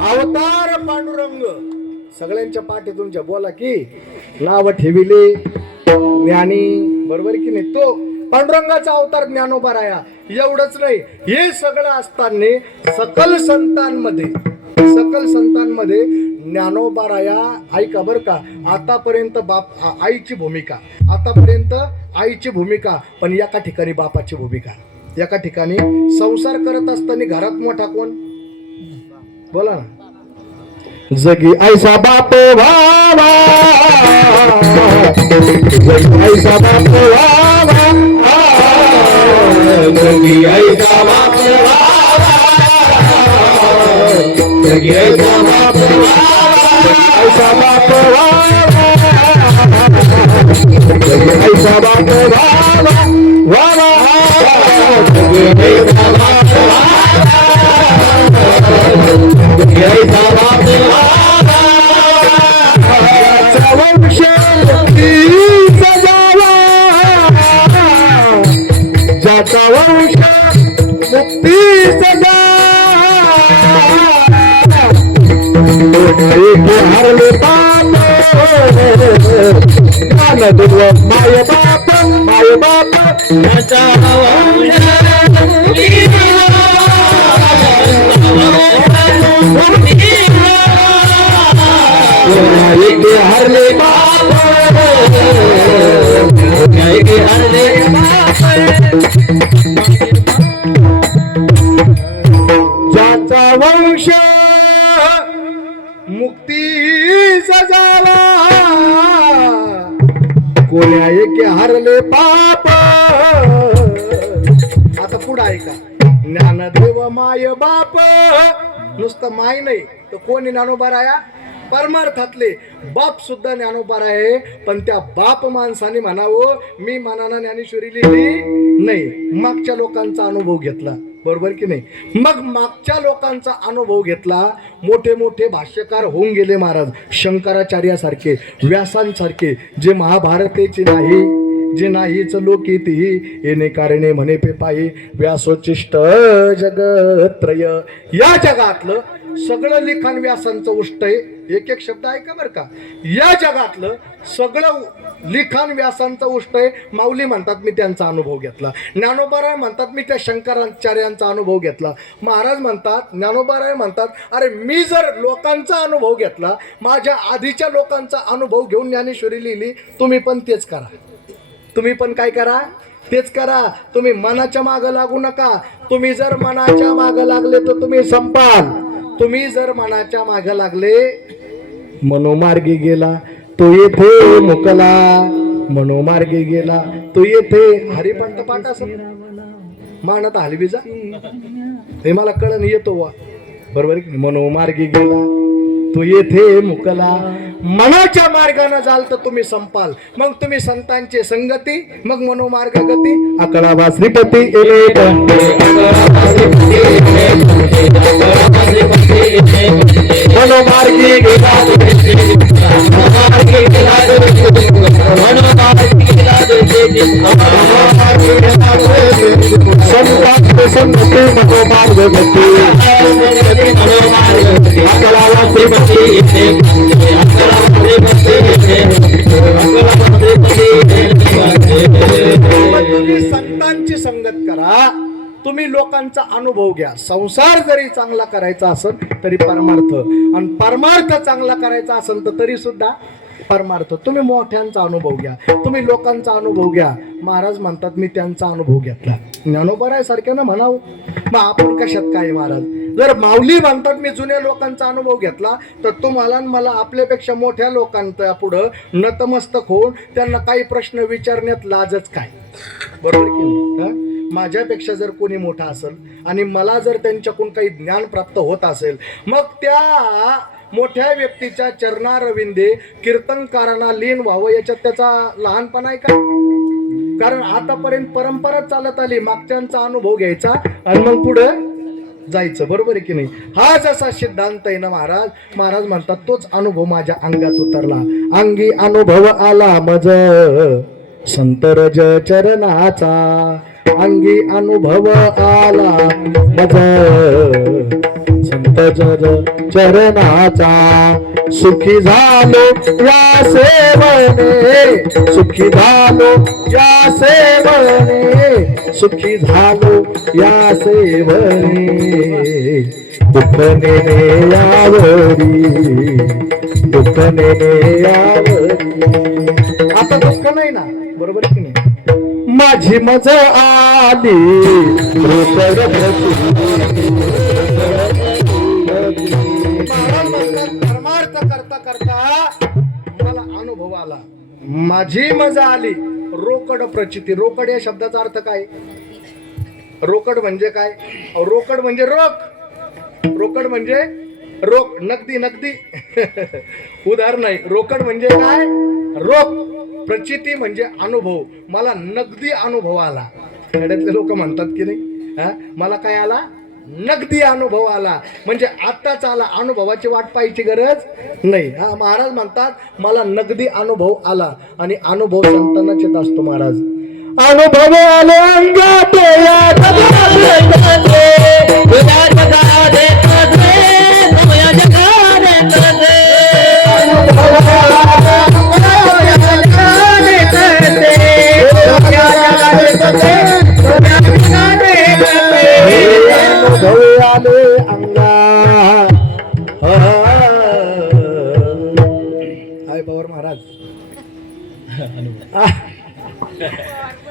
अवतार पांडुरंग सगळ्यांच्या पाठीतून बोला की नाव ठेविले ज्ञानी, बरोबर की नाही? तो पांडुरंगाचा अवतार ज्ञानोबा राया. एवढंच नाही, हे सगळं असताना सकल संतांमध्ये ज्ञानोबा राया ऐका बर का, आतापर्यंत आईची भूमिका, पण एका ठिकाणी बापाची भूमिका. एका ठिकाणी संसार करत असताना घरात मोठा कोण? बोला ना. जगी ऐसा बाप व्हावा, जगी ऐसा बाप व्हावा, जगी ऐसा बाप व्हावा, जगी ऐसा बाप व्हावा, ऐसा बाप व्हावा, जगी ऐसा बाप व्हावा, व्हावा, जगी ऐसा बाप व्हावा, जगी ऐसा बाप व्हावा. वंश मुक्तीचा जावा, ज्याचा वंश मुक्तीचा जावा, हरले पाप ज्ञान देव माय बाप ज्याचा वंश हरले बाप हरले ज्याचा वंश मुक्तीचा झाला, कोण्या एके हरले पाप. आता पुढं ऐका, ज्ञानदेव माय बाप. नुसतं माय नाही तर कोणी ज्ञानोबा राया? परमार्थातले बाप सुद्धा ज्ञानोबा आहे. पण त्या बाप माणसाने म्हणावं मी मनानं ज्ञानेश्वरी लिहिली नाही, मागच्या लोकांचा अनुभव घेतला, बरोबर की नाही? मग मागच्या लोकांचा अनुभव घेतला. मोठे मोठे भाष्यकार होऊन गेले महाराज, शंकराचार्यासारखे, व्यासांसारखे, जे महाभारतेचे नाही, जे नाहीच लोकीती येणे कारणे म्हणे पे पायी व्यासोचिष्ट जगत्रय. या जगातलं सगळं लिखाण व्यासांचं उष्ट आहे. एक एक शब्द ऐका बरं का. या जगातलं सगळं लिखाण व्यासांचं उष्ट आहे. माऊली म्हणतात मी त्यांचा अनुभव घेतला. ज्ञानोबाराय म्हणतात मी त्या शंकराचार्यांचा अनुभव घेतला. महाराज म्हणतात, ज्ञानोबाराय म्हणतात अरे मी जर लोकांचा अनुभव घेतला, माझ्या आधीच्या लोकांचा अनुभव घेऊन ज्ञानेश्वरी लिहिली, तुम्ही पण तेच करा. तुम्ही पण काय करा? तेच करा. तुम्ही मनाच्या मागं लागू नका. तुम्ही जर मनाच्या मागं लागले तर तुम्ही संपाल. तुम्ही जर मनाच्या मागं लागले, मनोमार्गी गेला तो येथे मुकला, मनोमार्गी गेला तो येथे. हरिपंत पाठ असं मानत हलवीजा हे मला कळण येतो वा, बरोबर की? मनोमार्गी गेला तो येथे मुकला, मनाच्या मार्गाने जाल तर तुम्ही संपाल. मग तुम्ही संतांचे संगती, मग मनोमार्ग गती. अकरावा श्रीपती मनोमार्गी गेला, संतांचे संगती मनोमार्ग गती. अकरावा श्रीपती तुम्ही संतांची संगत करा, तुम्ही लोकांचा अनुभव घ्या. संसार जरी चांगला करायचा असेल तरी परमार्थ, आणि परमार्थ चांगला करायचा असेल तर तरी सुद्धा परमार्थ तुम्ही मोठ्यांचा अनुभव घ्या, तुम्ही लोकांचा अनुभव घ्या. महाराज म्हणतात मी त्यांचा अनुभव घेतला. ज्ञानोबराय सारख्यानं म्हणावं, मग आपण कशात काय महाराज? जर माऊली म्हणतात मी जुन्या लोकांचा अनुभव घेतला, तर तुम्हाला आणि मला आपल्यापेक्षा मोठ्या लोकांच्या पुढं नतमस्तक होऊन त्यांना काही प्रश्न विचारण्यात लाजच काय? बरोबर की नाही? हं? माझ्यापेक्षा जर कोणी मोठा असेल आणि मला जर त्यांच्याकडून काही ज्ञान प्राप्त होत असेल, मग त्या मोठ्या व्यक्तीच्या चरणारविंदे कीर्तनकारांना लीन व्हावं याच्यात त्याचा लहानपणा आहे का? कारण आतापर्यंत परंपरा चालत आली, मागच्यांचा अनुभव घ्यायचा आणि मग पुढं जायचं. बरोबर आहे की नाही? हा जसा सिद्धांत आहे ना महाराज, महाराज म्हणतात तोच अनुभव माझ्या अंगात उतरला. अंगी अनुभव आला मज संतरज चरणाचा, अंगी अनुभव आला मज संतरज चरणाचा. सुखी झालो या सेवने, सुखी झालो या सेवने, सुखी झालो या सेवने. दुःख नेने यावरी, दुःख नेने यावरी. आता दुःख नाही ना, बरोबर आहे की नाही? माझी मज आली रोकड परमार्थ करता करता मला अनुभव आला, माझी मजा आली. रोकड प्रचिती. रोकड या शब्दाचा अर्थ काय? रोकड म्हणजे काय? रोकड म्हणजे रोख. रोकड म्हणजे रोख, नगदी नगदी उधार नाही. रोकड म्हणजे काय? रोख. प्रचिती म्हणजे अनुभव. मला नगदी अनुभव आला. खेड्यातले लोक म्हणतात की नाही, हा मला काय आला? नगदी अनुभव आला. म्हणजे आत्ताच आला, अनुभवाची वाट पाहायची गरज नाही. हा महाराज म्हणतात मला नगदी अनुभव आला. आणि अनुभव संतांनाच येत असतो महाराज. अनुभव आले अंगात या जगात, या जगात आले अंगा. हाय पवार महाराज.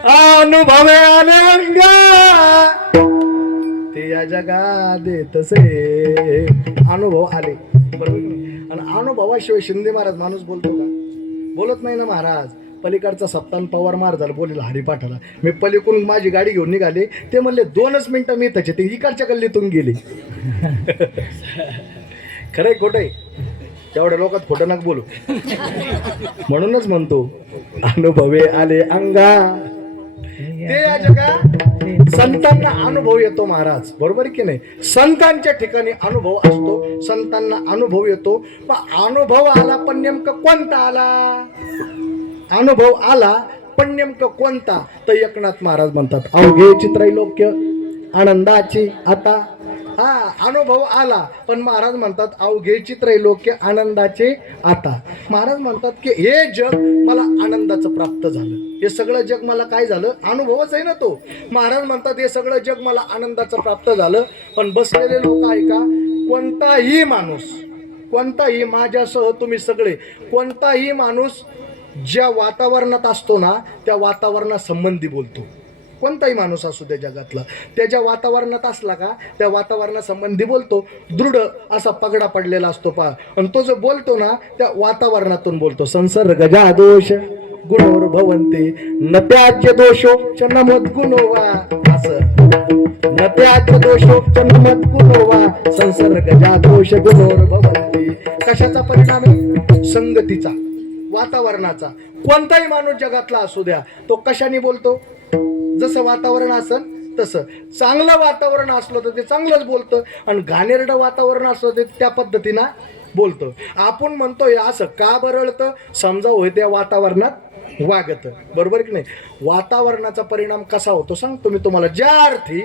अनुभव आले अंगा ते या जगा देतसे. अनुभव आले, बरोबर. आणि अनुभवाशिवाय शिंदे महाराज माणूस बोलतो का? बोलत नाही ना महाराज. पलीकडचा सप्तान पवार महाराज झाला बोलेला हरिपाठाला. मी पलीकडून माझी गाडी घेऊन निघाले, ते म्हणले 2च मिनिटं मी त्याचे, ते इकडच्या गल्लीतून गेले. खरंय खोटंय? तेवढ्या लोकात खोटं नका बोलू. म्हणूनच म्हणतो अनुभवे आले अंगा ते या जगा. संतांना अनुभव येतो महाराज, बरोबर की नाही? संतांच्या ठिकाणी अनुभव असतो, संतांना अनुभव येतो. पण अनुभव आला पण नेमकं कोणता आला? अनुभव आला पण नेमकं कोणता? तर एकनाथ महाराज म्हणतात अवघे चित्रैलोक्य आनंदाची आता. हा अनुभव आला पण महाराज म्हणतात अवघे चित्रैलोक्य आनंदाचे आता. महाराज म्हणतात की हे जग मला आनंदाचं प्राप्त झालं. हे सगळं जग मला काय झालं? अनुभवच आहे ना तो. महाराज म्हणतात हे सगळं जग मला आनंदाचं प्राप्त झालं. पण बसलेले लोक ऐका, कोणताही माणूस, कोणताही, माझ्यासह तुम्ही सगळे, कोणताही माणूस ज्या वातावरणात असतो ना त्या वातावरणासंबंधी बोलतो. कोणताही माणूस असू द्या जगातला, त्याच्या वातावरणात असला का त्या वातावरणासंबंधी बोलतो. दृढ असा पगडा पडलेला असतो पा, आणि तो जो बोलतो ना त्या वातावरणातून बोलतो. संसर्ग गजा दोष गुणोर भवन्ते न त्याज्य दोषो च नमद गुणोवा. असं न त्याज्य दोषो च नमद गुणोवा. संसर्ग गजा दोष गुणोर भवन्ते. कशाचा परिणाम आहे? संगतीचा, वातावरणाचा. कोणताही माणूस जगातला असू द्या तो कशाने बोलतो? जसं वातावरण असेल तसं. चांगलं वातावरण असलं तर ते चांगलंच बोलतं, आणि घाणेरडं वातावरण असलं तर त्या पद्धतीनं बोलतं. आपण म्हणतोय असं का बरळतं? समजा होय त्या वातावरणात वागत, बरोबर की नाही? वातावरणाचा परिणाम कसा होतो सांगतो मी तुम्हाला. ज्या अर्थी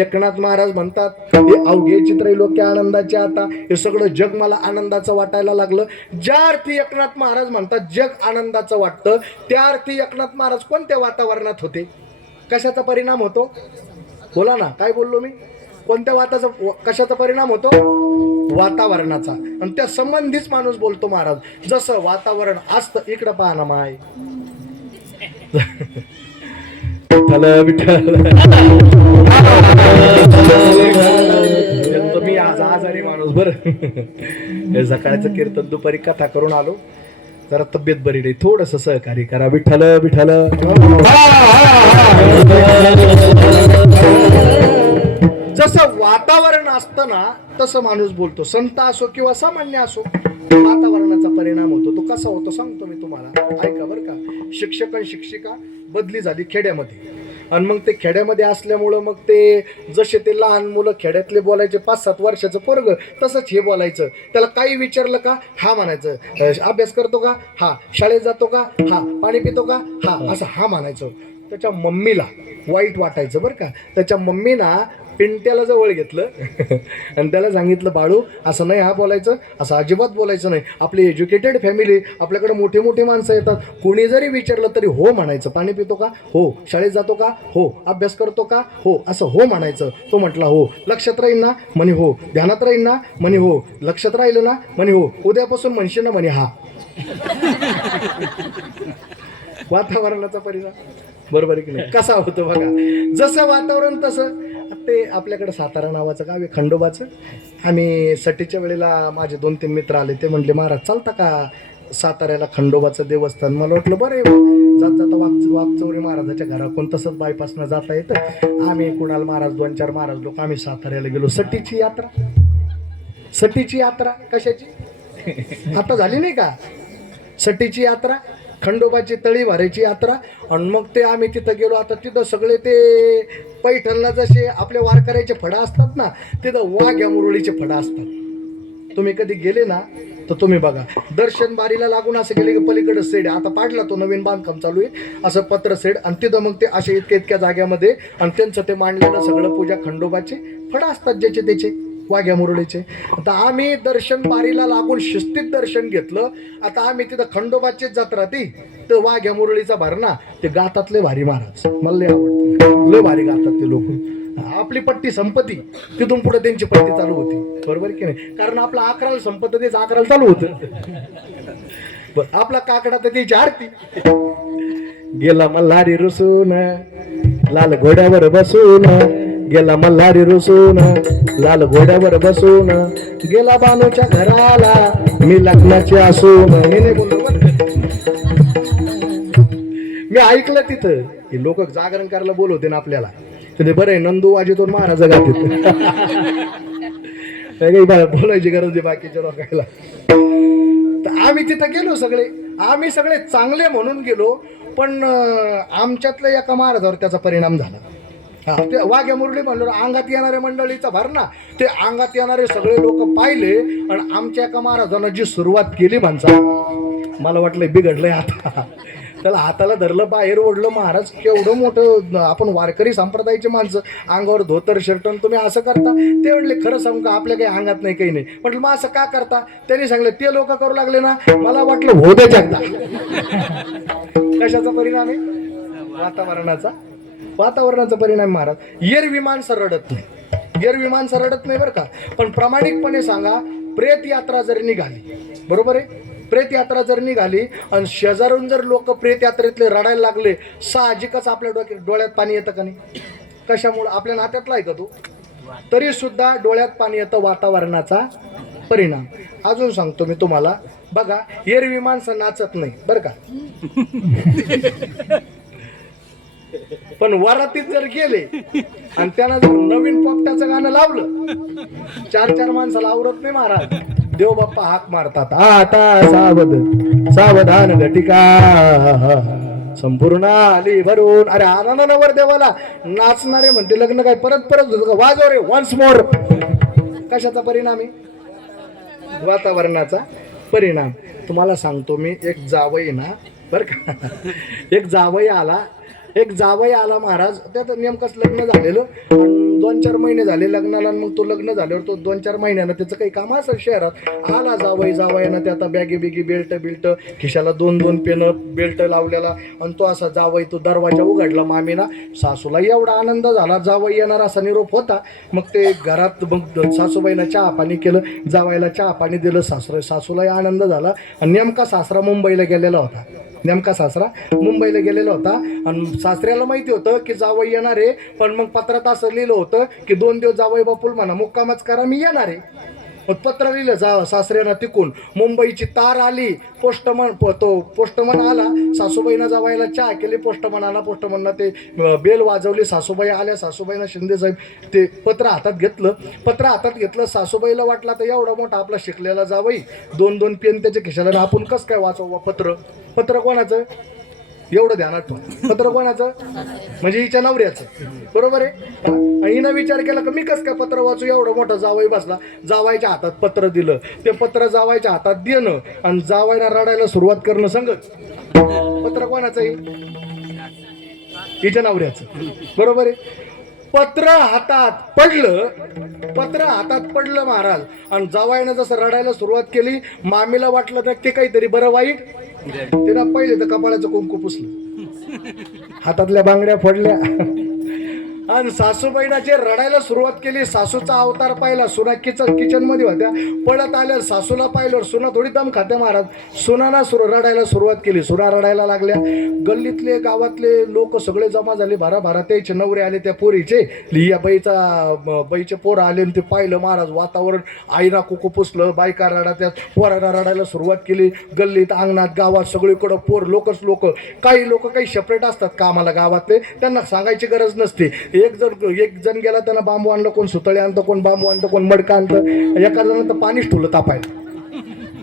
एकनाथ महाराज म्हणतात हे अवघे चित्रैलोक्य आनंदाचे आता, हे सगळं जग मला आनंदाचं वाटायला लागलं. ज्या अर्थी एकनाथ महाराज म्हणतात जग आनंदाचं वाटतं, त्या अर्थी एकनाथ महाराज कोणत्या वातावरणात होते? कशाचा परिणाम होतो? बोला ना, काय बोललो मी? कोणत्या कशाचा परिणाम होतो? वातावरणाचा, आणि त्या संबंधीच माणूस बोलतो महाराज. जसं वातावरण असतं, इकडं पहा ना माय. विठ्ठल मी आज आजारी माणूस बर. सकाळचं कीर्तन दुपारी कथा करून आलो, जरा तब्येत बरी नाही, थोडस सहकार्य करा. विठ्ठल विठ्ठल. जसं वातावरण असतं ना तसं माणूस बोलतो. संत असो किंवा सामान्य असो, वातावरणाचा परिणाम होतो. तो कसा होतो सांगतो मी तुम्हाला, ऐका बरं का. शिक्षक आणि शिक्षिका बदली झाली खेड्यामध्ये, आणि मग ते खेड्यामध्ये असल्यामुळं मग ते जसे ते लहान मुलं खेड्यातले बोलायचे 5-7 वर्षाचं पोरग, तसंच हे बोलायचं. त्याला काही विचारलं का हा म्हणायचं. अभ्यास करतो का हा, शाळेत जातो का हा, पाणी पितो का हा, असं हा म्हणायचं. त्याच्या मम्मीला वाईट वाटायचं बरं का. त्याच्या मम्मीना पिंट्याला जवळ घेतलं आणि त्याला सांगितलं, बाळू असं नाही हा बोलायचं, असं अजिबात बोलायचं नाही. आपली एज्युकेटेड फॅमिली, आपल्याकडे मोठे मोठे माणसं येतात, कोणी जरी विचारलं तरी हो म्हणायचं. पाणी पितो का हो, शाळेत जातो का हो, अभ्यास करतो का हो, असं हो म्हणायचं. तो म्हटला हो. लक्षात राहील ना म्हणे हो, ध्यानात राहील ना म्हणे हो, लक्षात राहिलं ना म्हणे हो, उद्यापासून म्हणशील ना म्हणे हा. वातावरणाचा परिणाम बरोबर आहे की नाही. कसा होतो बघा. जसं वातावरण तसं. ते आपल्याकडे सातारा नावाचं गाव आहे, खंडोबाचं. आम्ही सटीच्या वेळेला माझे 2-3 मित्र आले, ते म्हणले महाराज चालता का साताऱ्याला खंडोबाचं देवस्थान. मला वाटलं बरं आहे, जात जाता वाघचौरी महाराजाच्या घराकडून तसंच बायपासनं जाता येतं. आम्ही कुणाल महाराज 2-4 महाराज लोक आम्ही साताऱ्याला गेलो. सटीची यात्रा, सटीची यात्रा कशाची आता झाली नाही का, सटीची यात्रा, खंडोबाची तळी भरायची यात्रा. आणि मग ते आम्ही तिथं गेलो. आता तिथं सगळे ते पैठणला जसे आपले वारकऱ्याचे फडा असतात ना, तिथं वाघ्या मुरळीचे फडा असतात. तुम्ही कधी गेले ना तर तुम्ही बघा. दर्शन बारीला लागून असं गेले की पलीकडे सेड आहे, आता पाडला तो, नवीन बांधकाम चालू आहे, असं पत्र सेड. आणि तिथं मग ते असे इतक्या जाग्यामध्ये, आणि त्यांचं ते मांडलेलं सगळं पूजा खंडोबाचे फडा असतात ज्याचे त्याचे वाघ्या मुरळीचे. आता आम्ही दर्शन बारीला लागून शिस्तीत दर्शन घेतलं. आता आम्ही तिथं खंडोबाचीच जत्रा ती, तर वाघ्या मुरळीचा भरणा, ते गातातले भारी महाराज, मला लय आवडते, लय भारी गातात ते लोक. आपली पट्टी संपत्ती, तिथून पुढे त्यांची पट्टी चालू होती. बरोबर की नाही, कारण आपला 11ला संपत, तेच 11ला चालू होतं. आपला काकडा तर त्याची आरती. गेला मल्हारी रुसून लाल घोड्यावर बसून, गेला मल्हारी रुसून लाल घोड्यावर बसून, गेला बानूच्या घराला मी लग्नाची असून. हे बोललो मी ऐकलं तिथं की लोक जागरण करायला बोलवते ना आपल्याला. ते बरं आहे, नंदू वाजेतून महाराज गाते. बोलायची गरज आहे बाकीच्या लोकांना. तर आम्ही तिथं गेलो सगळे, आम्ही सगळे चांगले म्हणून गेलो, पण आमच्यातल्या एका महाराजावर त्याचा परिणाम झाला. हा, ते वाघ्या मुरळी म्हणलं, अंगात येणाऱ्या मंडळीचा भरणा, ते अंगात येणारे सगळे लोक पाहिले. आणि आमच्या एका महाराजानं जी सुरुवात केली म्हणसा, मला वाटलं बिघडलंय आता. त्याला हाताला धरलं, बाहेर ओढलं. महाराज केवढं मोठं, आपण वारकरी संप्रदायाची माणसं, अंगावर धोतर शर्ट, तुम्ही असं करता. ते म्हणले खरं सांगू का, आपल्या काही अंगात नाही, काही नाही. म्हटलं मग असं का करता. त्यांनी सांगलं ते लोक करू लागले ना, मला वाटलं हो द्यायच्या एकदा. कशाचा परिणाम आहे, वातावरणाचा. वातावरणाचा परिणाम महाराज. एअर विमान रडत नाही, एअर विमान रडत नाही बरं का. पण प्रामाणिकपणे सांगा, प्रेत यात्रा जर निघाली, बरोबर आहे, प्रेत यात्रा जर निघाली आणि शेजारून जर लोक प्रेत यात्रेतले रडायला लागले, साहजिकच आपल्या डोळ्यात पाणी येतं का नाही. कशामुळे, आपल्या नात्यातला आहे का तो, तरी सुद्धा डोळ्यात पाणी येतं. वातावरणाचा परिणाम. अजून सांगतो मी तुम्हाला, बघा एअर विमान नाचत नाही बरं का, पण वरातीत जर गेले आणि त्यांना जर नवीन पोपट्याचं गाणं लावलं, 4-4 माणसाला आवरत नाही महाराज. देव बाप्पा हाक मारतात, आता सावधान घटिका संपूर्ण आली भरून. अरे आनंदावर देवाला नाचणारे म्हणते लग्न काय परत परत होतं का, वाजव रे वन्स मोर. कशाचा परिणाम आहे, वातावरणाचा परिणाम. तुम्हाला सांगतो मी, एक जावई ना बरं का, एक जावई आला महाराज. त्यात नेमकंच लग्न झालेलं, 2-4 महिने झाले लग्नाला आणि मग तो लग्न झाल्यावर तो 2-4 महिन्यानं त्याचं काही काम असेल शहरात आला जावयानं ते आता बॅगी बिगी बेल्ट खिशाला 2-2 पेन बेल्ट लावलेला आणि तो असा जावई तो दरवाजा उघडला मामीना सासूला एवढा आनंद झाला जावई येणार असा निरोप होता मग ते घरात मग सासूबाईनं चहा पाणी केलं जावयाला चहा पाणी दिलं सासूलाही आनंद झाला आणि नेमका सासरा मुंबईला गेलेला होता आणि सासऱ्याला माहिती होतं की जावई येणार आहे पण मग पत्रात असं लिहिलं होतं की 2 दिवस जावई बापूल म्हणा मुक्कामच करा मी येणार आहे मग पत्र लिहिलं सासऱ्यानं तिकून मुंबईची तार आली पोस्टमन आला सासूबाईनं जावायला चहा केली पोस्टमननं ते बेल वाजवली सासूबाई आल्या सासूबाईनं शिंदे साहेब ते पत्र हातात घेतलं सासूबाईला वाटलं तर एवढा मोठा आपला शिकलेला जावई 2-2 पेन त्याच्या खिशाला आपण कसं काय वाचव पत्र कोणाचं एवढं ध्यानात ठेव पत्र कोणाचं म्हणजे हिच्या नवऱ्याचं बरोबर आहे आणि हिनं विचार केला की मी कसं काय पत्र वाचू एवढं मोठं जावई बसला जावायच्या हातात पत्र दिलं ते पत्र जावायच्या हातात देणं आणि जावायला रडायला सुरुवात करणं सांगत पत्र कोणाचं आहे हिच्या नवऱ्याचं बरोबर आहे पत्र हातात पडलं महाराज आणि जावायनं जसं रडायला सुरुवात केली मामीला वाटलं तर ते काहीतरी बरं वाईट तिनं पहिले तर कपाळाचं कुंकू पुसलं हातातल्या बांगड्या फोडल्या आणि सासूबाईनं जे रडायला सुरुवात केली सासूचा अवतार पाहिला सुना किचन मध्ये होत्या पळत आल्या सासूला पाहिलं सुना थोडी दम खाते महाराज सुनाना रडायला सुरुवात केली सुना रडायला लागल्या गल्लीतले गावातले लोक सगळे जमा झाले भारा त्याचे नवरे आले त्या पोरीचे या बाईचे पोरं आले आणि ते पाहिलं महाराज वातावरण आईना कुकू पुसलं बायका रडा पोरांना रडायला सुरुवात केली गल्लीत अंगणात गावात सगळीकडं लोक काही सेपरेट असतात कामाला गावातले त्यांना सांगायची गरज नसते एक जण गेला त्यांना बांबू आणलं कोण सुतळे आणतं कोण बांबू आणतं कोण मडका आणतं एका जणांना तर पाणीच ठेवलं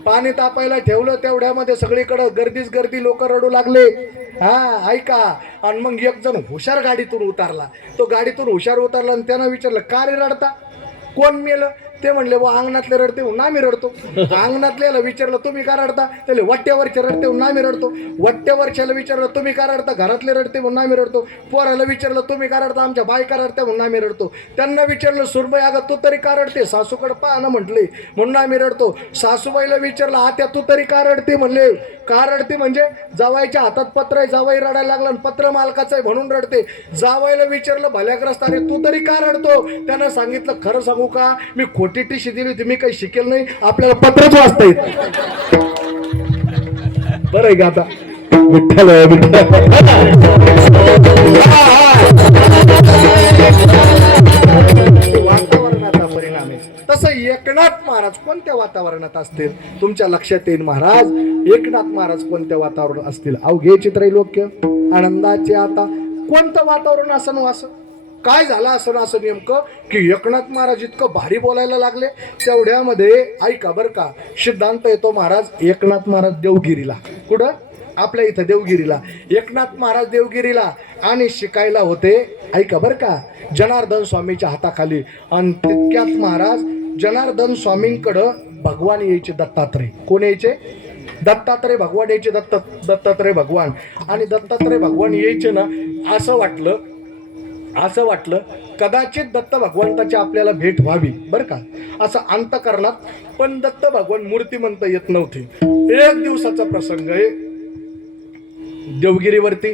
पाणी तापायला ठेवलं तेवढ्यामध्ये सगळीकडं गर्दी लोक रडू लागले हा ऐका आणि मग एक जण हुशार गाडीतून उतरला आणि त्यानं विचारलं का रे रडता कोण मेलं ते म्हणले व अंगणातले रडते म्हणून आम्ही रडतो अंगणातल्याला विचारलं तुम्ही का रडता त्याला वट्ट्यावरचे रडते म्हणून आम्ही रडतो वट्ट्यावरच्याला विचारलं तुम्ही का रडता घरातले रडते म्हणून आम्ही रडतो पोराला विचारलं तुम्ही का रडता आमच्या बायका रडते म्हणून आम्ही रडतो त्यांना विचारलं सुरबाई अगं तू तरी का रडते सासूकडे पहा ना म्हटले म्हणून आम्ही रडतो सासूबाईला विचारलं आत्या तू तरी का रडते म्हणले का रडते म्हणजे जावायच्या हातात पत्र आहे जावाई रडायला लागला आणि पत्र मालकाचं आहे म्हणून रडते जावायला विचारलं भल्याग्रस्त अरे तू तरी का रडतो त्यानं सांगितलं खरं सांगू का मी खोटी टीशी दिली होती मी काही शिकेल नाही आपल्याला पत्रच वाचता येत बरं आहे का आता विठ्ठल वातावरणाचा परिणाम आहे तसं एकनाथ महाराज कोणत्या वातावरणात असतील तुमच्या लक्षात येईल महाराज एकनाथ महाराज कोणत्या वातावरणात असतील अवघे चित्रैलोक्य आनंदाचे आता कोणतं वातावरण असं असं काय झालं असं नेमकं की एकनाथ महाराज इतकं भारी बोलायला लागले तेवढ्यामध्ये ऐका बरं का सिद्धांत येतो महाराज एकनाथ महाराज देवगिरीला कुठं आपल्या इथं देवगिरीला एकनाथ महाराज देवगिरीला आणि शिकायला होते ऐका बरं का जनार्दन स्वामीच्या हाताखाली आणि तितक्यात महाराज जनार्दन स्वामींकडं भगवान यायचे दत्तात्रय कोण यायचे दत्तात्रय भगवान यायचे दत्तात्रय भगवान आणि दत्तात्रय भगवान यायचे ना असं वाटलं कदाचित दत्त भगवंताची आपल्याला भेट व्हावी बरं का असं अंतकरणात पण दत्त भगवान मूर्तिमंत येत नव्हते एक दिवसाचा प्रसंग आहे देवगिरीवरती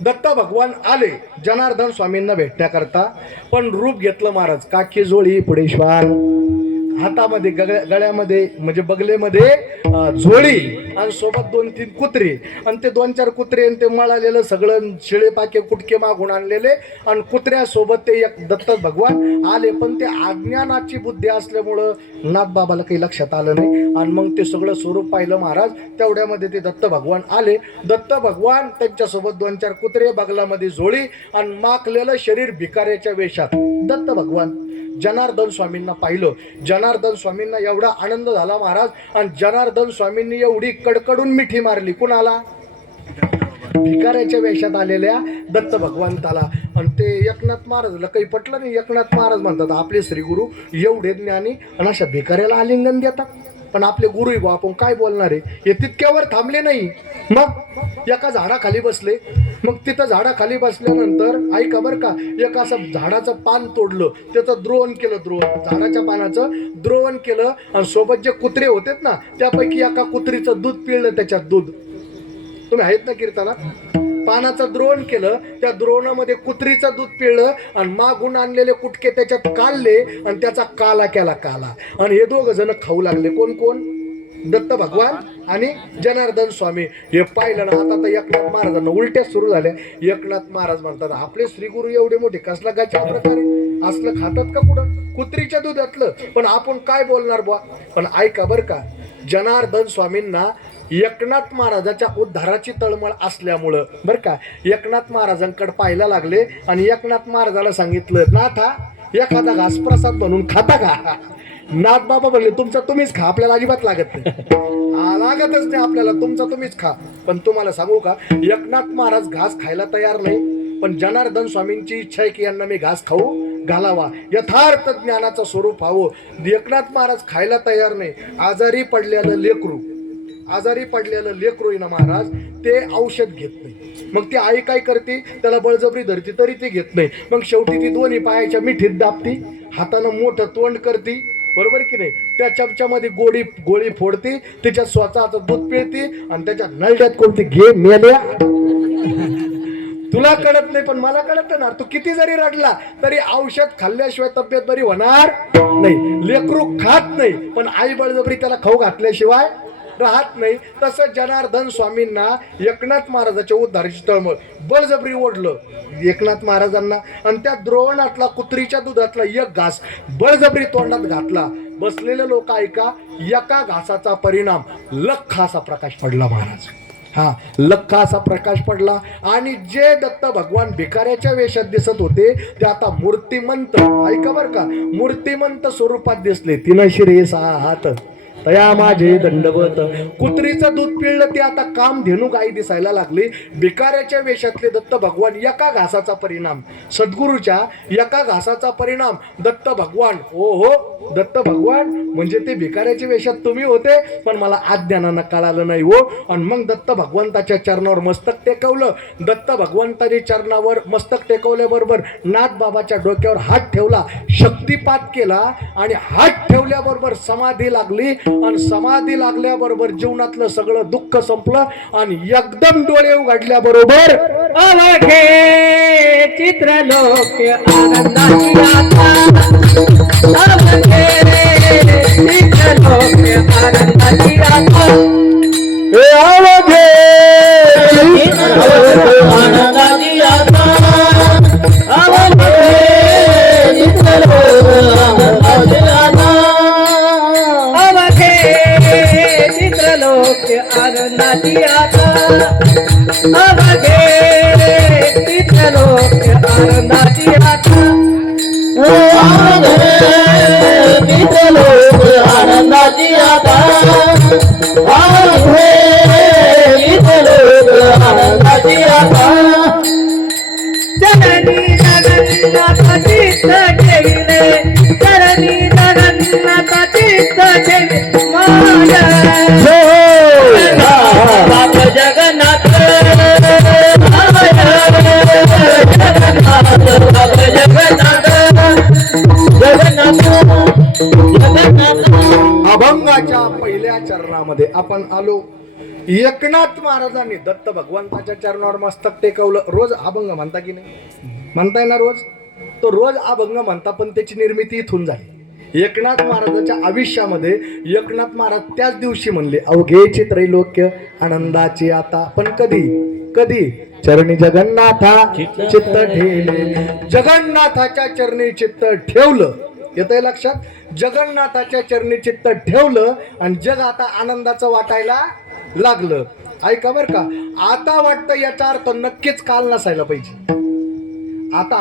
दत्त भगवान आले जनार्दन स्वामींना भेटण्याकरता पण रूप घेतलं महाराज काकी जोळी पुढे श्वान हातामध्ये गळ्यामध्ये म्हणजे बगलेमध्ये झोळी आणि सोबत 2-3 कुत्रे आणि ते 2-4 कुत्रे आणि ते मळालेलं सगळं शिळे पाके कुटके मागून आणलेले आणि कुत्र्यासोबत ते एक दत्त भगवान आले पण ते अज्ञानाची बुद्धी असल्यामुळं नाथबाबाला काही लक्षात आलं नाही आणि मग ते सगळं स्वरूप पाहिलं महाराज तेवढ्यामध्ये ते दत्त भगवान आले दत्त भगवान त्यांच्यासोबत 2-4 कुत्रे बगलामध्ये झोळी आणि माखलेलं शरीर भिकाऱ्याच्या वेशात दत्त भगवान जनार्दन स्वामींना पाहिलं जनार्दन स्वामींना एवढा आनंद झाला महाराज आणि जनार्दन स्वामींनी एवढी कडकडून मिठी मारली कुणाला भिकाऱ्याच्या वेशात आलेल्या दत्त भगवंताला आणि ते एकनाथ महाराजला काही पटलं नाही एकनाथ महाराज म्हणतात आपले श्रीगुरु एवढे ज्ञानी आणि अशा भिकाऱ्याला आलिंगन देतात पण आपले गुरु बा आपण काय बोलणार आहे हे तितक्यावर थांबले नाही मग एका झाडाखाली बसले मग तिथं झाडाखाली बसल्यानंतर ऐका बरं का, एक असं झाडाचं पान तोडलं, त्याचं द्रोण केलं, झाडाच्या पानाचं द्रोण केलं, आणि सोबत जे कुत्रे होते ना त्यापैकी एका कुत्रीचं दूध पिळलं, त्याच्यात दूध, तुम्ही आहेत ना कीर्तनात, पानाचं द्रोण केलं, त्या द्रोणामध्ये कुत्रीचं दूध पिळलं आणि मागून आणलेले कुटके त्याच्यात काढले आणि त्याचा काला केला काला, आणि हे दोघ जण खाऊ लागले. कोण कोण? दत्त भगवान आणि जनार्दन स्वामी. हे पाहिलं ना, आता तर एकनाथ महाराजांना उलट्या सुरू झाल्या. एकनाथ महाराज म्हणतात, आपले श्रीगुरु एवढे मोठे, कसला गाच्या प्रकारे असलं खातात का कुठं, कुत्रीच्या दुधातलं? पण आपण काय बोलणार बुवा? पण ऐका बरं का, जनार्दन स्वामींना एकनाथ महाराजाच्या उद्धाराची तळमळ असल्यामुळं बरं का, एकनाथ महाराजांकडे पाहायला लागले आणि एकनाथ महाराजाला सांगितलं, नाथा एखादा घास प्रसाद म्हणून खाता का? नाथ बाबा म्हणले, तुमचा तुम्हीच खा, आपल्याला अजिबात लागत नाही, लागतच नाही आपल्याला, तुमचा तुम्हीच खा. पण तुम्हाला सांगू का, एकनाथ महाराज घास खायला तयार नाही, पण जनार्दन स्वामींची इच्छा आहे की यांना मी घास खाऊ घालावा, यथार्थ ज्ञानाचं स्वरूप व्हावं. एकनाथ महाराज खायला तयार नाही. आजारी पडलेलं लेकरू ना महाराज, ते औषध घेत नाही. मग ती आई काय करते, त्याला बळजबरी धरती तरी ते घेत नाही. मग शेवटी ती दोन्ही पायाच्या मिठीत दाबती, हातानं मोठं तोंड करते, बरोबर की नाही, त्या चमच्यामध्ये गोळी फोडते, तिच्या स्वतःचं दूध पिळते आणि त्याच्या नळड्यात कोणती घे मेल्या. तुला कळत नाही पण मला कळत ना, तू किती जरी रडला तरी औषध खाल्ल्याशिवाय तब्येत बरी होणार नाही. लेकरू खात नाही पण आई बळजबरी त्याला खाऊ घातल्याशिवाय राहत नाही. तसं जनार्दन स्वामींना एकनाथ महाराजाच्या उद्धाराची तळमळ, बळजबरी ओढलं एकनाथ महाराजांना, आणि त्या द्रोणातला कुत्रीच्या दुधातला एक घास बळजबरी तोंडात घातला. बसलेले लोक ऐका, एका घासाचा परिणाम लख असा प्रकाश पडला महाराज. हा, लख असा प्रकाश पडला, आणि जे दत्त भगवान भिकाऱ्याच्या वेशात दिसत होते ते आता मूर्तिमंत, ऐका बर का, मूर्तिमंत स्वरूपात दिसले. 3 शिरे 6 हात तया माझे दंडवत. कुत्रीचं दूध पिळलं ते आता कामधेनू गाई दिसायला लागली. भिकाऱ्याच्या वेशातले दत्त भगवान, एका घासाचा परिणाम, सद्गुरूच्या एका घासाचा परिणाम, दत्त भगवान. ओ हो, दत्त भगवान म्हणजे ते भिकाऱ्याच्या वेशात तुम्ही होते, पण मला अज्ञानानं कळालं नाही हो. आणि मग दत्त भगवंताच्या चरणावर मस्तक टेकवलं. दत्त भगवंताच्या चरणावर मस्तक टेकवल्याबरोबर नाथ बाबाच्या डोक्यावर हात ठेवला, शक्तिपात केला, आणि हात ठेवल्याबरोबर समाधी लागली, आणि समाधी लागल्याबरोबर जीवनातलं सगळं दुःख संपलं, आणि एकदम डोळे उघडल्याबरोबर अवघे चित्रलोक आनंदाची गाथा, अवघे चित्रलोक आनंदाची गाथा, हे अवघे आनंदाची गाथा, अवघे चित्रलोक आनंदाची गाथा, अवघे चित्रलोक आनंदाची गाथा, अवघे चित्रलोक आनंदाची गाथा, अवघे चित्रलोक आनंदाची गाथा, अवघे चित्रलोक आनंदाची गाथा. जननी जगन्नाथ तीर्थ ठेविले, जननी जगन्नाथ तीर्थ ठेविले, माया बाप जगन्नाथ, अभंगाच्या पहिल्या चरणामध्ये आपण आलो. एकनाथ महाराजांनी दत्त भगवंताच्या चरणावर मस्तक टेकवलं. रोज अभंग म्हणता की नाही? म्हणताय ना रोज? तो रोज अभंग म्हणता, पण त्याची निर्मिती इथून झाली. एकनाथ महाराजांच्या आयुष्यामध्ये एकनाथ महाराज त्याच दिवशी म्हणले, अवघेची त्रैलोक्य आनंदाची आता. पण कधी चरणी जगन्नाथा चित्त ठेवले. जगन्नाथाच्या चरणी चित्त ठेवलं. येतंय लक्षात? जगन्नाथाच्या चरणी चित्त ठेवलं आणि जग आता आनंदाचं वाटायला लागलं. ऐका बर का, आता वाटतं याचा अर्थ नक्कीच काल नसायला पाहिजे. आता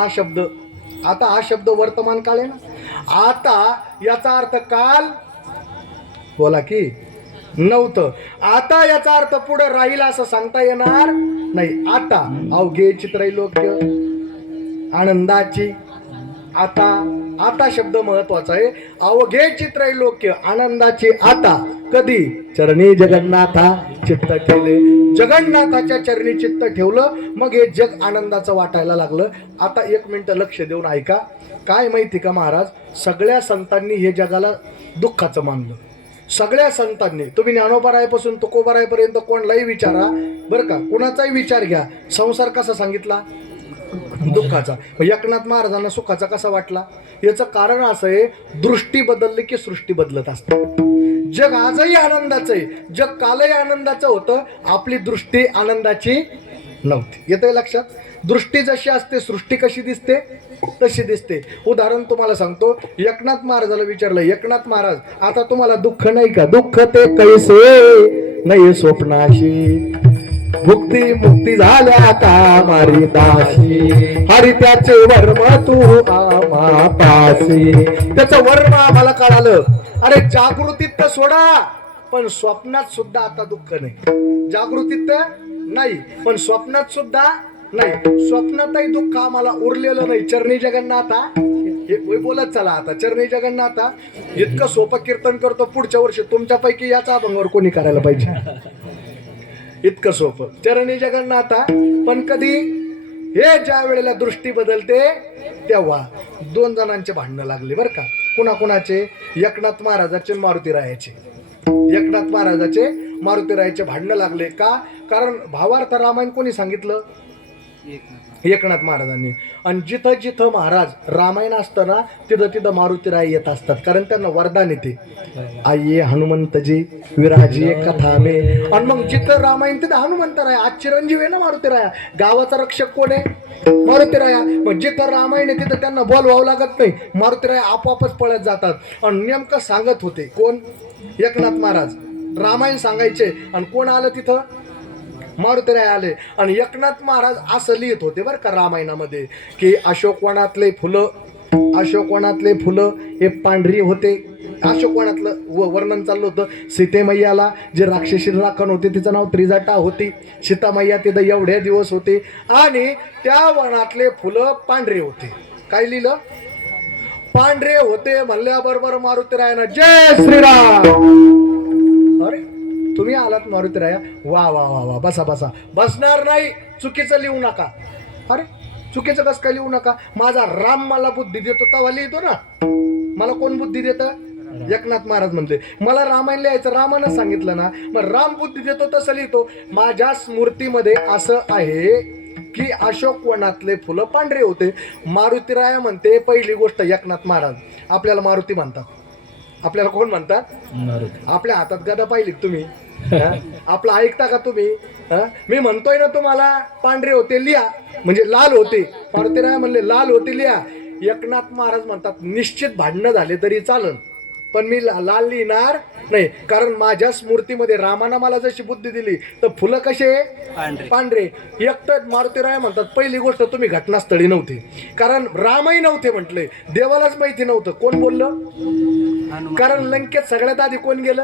हा शब्द वर्तमान काळ आहे ना. आता याचा अर्थ काल बोला की नव्हतं. आता याचा अर्थ पुढे राहील असं सांगता येणार नाही. आता अवघे त्रैलोक्य आनंदाची आता शब्द महत्वाचा आहे. अवघे त्रैलोक्य आनंदाची आता. कधी? चरणी जगन्नाथा चित्त केले. जगन्नाथाच्या चरणी चित्त ठेवलं, मग हे जग आनंदाचं वाटायला लागलं. आता 1 मिनिट लक्ष देऊन ऐका. काय माहिती का महाराज, सगळ्या संतांनी हे जगाला दुःखाचं मानलं. सगळ्या संतांनी, तुम्ही ज्ञानोबारायपासून तुकोबारायपर्यंत कोणालाही विचारा बरं का, कुणाचाही विचार घ्या, संसार कसा सांगितला, दुःखाचा. एकनाथ महाराजांना सुखाचा कसा वाटला? याचं कारण असं आहे, दृष्टी बदलली की सृष्टी बदलत असते. जग आजही आनंदाचं आहे, जग कालही आनंदाचं होतं, आपली दृष्टी आनंदाची नव्हती. येतंय लक्षात? दृष्टी जशी असते सृष्टी कशी दिसते तशी दिसते. उदाहरण तुम्हाला सांगतो, एकनाथ महाराजाला विचारलं, एकनाथ महाराज आता तुम्हाला दुःख नाही का? दुःख ते कैसे नाही स्वप्नाशी, मुक्ती मुक्ती झाल्या का मारी दाशी, हरी त्याचे वर्म तू आम्हा पासी. त्याचं वर्म आम्हाला कळालं. अरे जागृतीत तर सोडा, पण स्वप्नात सुद्धा आता दुःख नाही. जागृतीत तर नाही, पण स्वप्नात सुद्धा नाही. स्वप्नातही दुःख आम्हाला उरलेलं नाही. चरणी जगन्नाथा हे बोलत चला. आता चरणी जगन्नाथा इतकं सोपं कीर्तन करतो, पुढच्या वर्षी तुमच्यापैकी याचा अभंगावर कोणी करायला पाहिजे. इतकं सोपं चरणी जगन्नाथा. पण कधी हे ज्या वेळेला दृष्टी बदलते तेव्हा 2 जणांचे भांडणं लागले बरं का. कुणाकुणाचे? एकनाथ महाराजाचे मारुतीरायाचे. एकनाथ महाराजाचे मारुतीरायाचे भांडणं लागले का? कारण भावार्थ रामायण कोणी सांगितलं? एकनाथ महाराजांनी. आणि जिथं जिथं महाराज रामायण असताना तिथं तिथं मारुतीराय येत असतात, कारण त्यांना वरदान येते, आइये हनुमंतजी विराजिये कथा मे. आणि मग जिथं रामायण तिथं हनुमंतराय. आज चिरंजीव आहे ना मारुतीराया, गावाचा रक्षक कोण आहे? मारुतीराया. मग जिथं रामायण आहे तिथं त्यांना बोलवावं लागत नाही, मारुतीराया आपोआपच पळत जातात. आणि नेमकं सांगत होते कोण? एकनाथ महाराज रामायण सांगायचे. आणि कोण आलं तिथं? मारुतीराय आले. आणि एकनाथ महाराज असं लिहित होते बरं का रामायणामध्ये, की अशोकवनातले फुलं, अशोकवनातले फुलं हे पांढरी होते. अशोकवनातलं वर्णन चाललं होतं. सीतेमय्याला जे राक्षसी राखण होते तिचं नाव त्रिजटा होती. सीतामय्या तिथं एवढे दिवस होते आणि त्या वनातले फुलं पांढरे होते. काय लिहिलं? पांढरे होते म्हणल्याबरोबर मारुतीरायानं जय श्रीराम. अरे तुम्ही आलात मारुतीराया, वा वा वा वा, बसा बसा. बसणार नाही, चुकीचं लिहू नका. अरे चुकीचं कसं काय लिहू नका? माझा राम मला बुद्धी देतो तेव्हा लिहितो ना. मला कोण बुद्धी देतं? एकनाथ महाराज म्हणते मला रामायण लिहायचं, रामानं सांगितलं ना, मग राम बुद्धी देतो तसं लिहितो. माझ्या स्मृतीमध्ये असं आहे की अशोक वनातले फुलं पांढरे होते. मारुतीराया म्हणते पहिली गोष्ट, एकनाथ महाराज आपल्याला मारुती म्हणतात. आपल्याला कोण म्हणतात? आपल्या हातात गदा पाहिली तुम्ही? आपलं ऐकता का तुम्ही? मी म्हणतोय ना तुम्हाला, पांढरे होते लिहा, म्हणजे लाल होते. मारुतीराय म्हणले लाल होते लिहा. एकनाथ महाराज म्हणतात निश्चित भांडणं झाले तरी चालन, पण मी लाल लिहिणार नाही, कारण माझ्या स्मृतीमध्ये रामानं मला जशी बुद्धी दिली तर फुलं कसे पांढरे. एकटं मारुतीराय म्हणतात पहिली गोष्ट तुम्ही घटनास्थळी नव्हते, कारण रामही नव्हते म्हटले, देवालाच माहिती नव्हतं. कोण बोललं? कारण लंकेत सगळ्यात आधी कोण गेलं?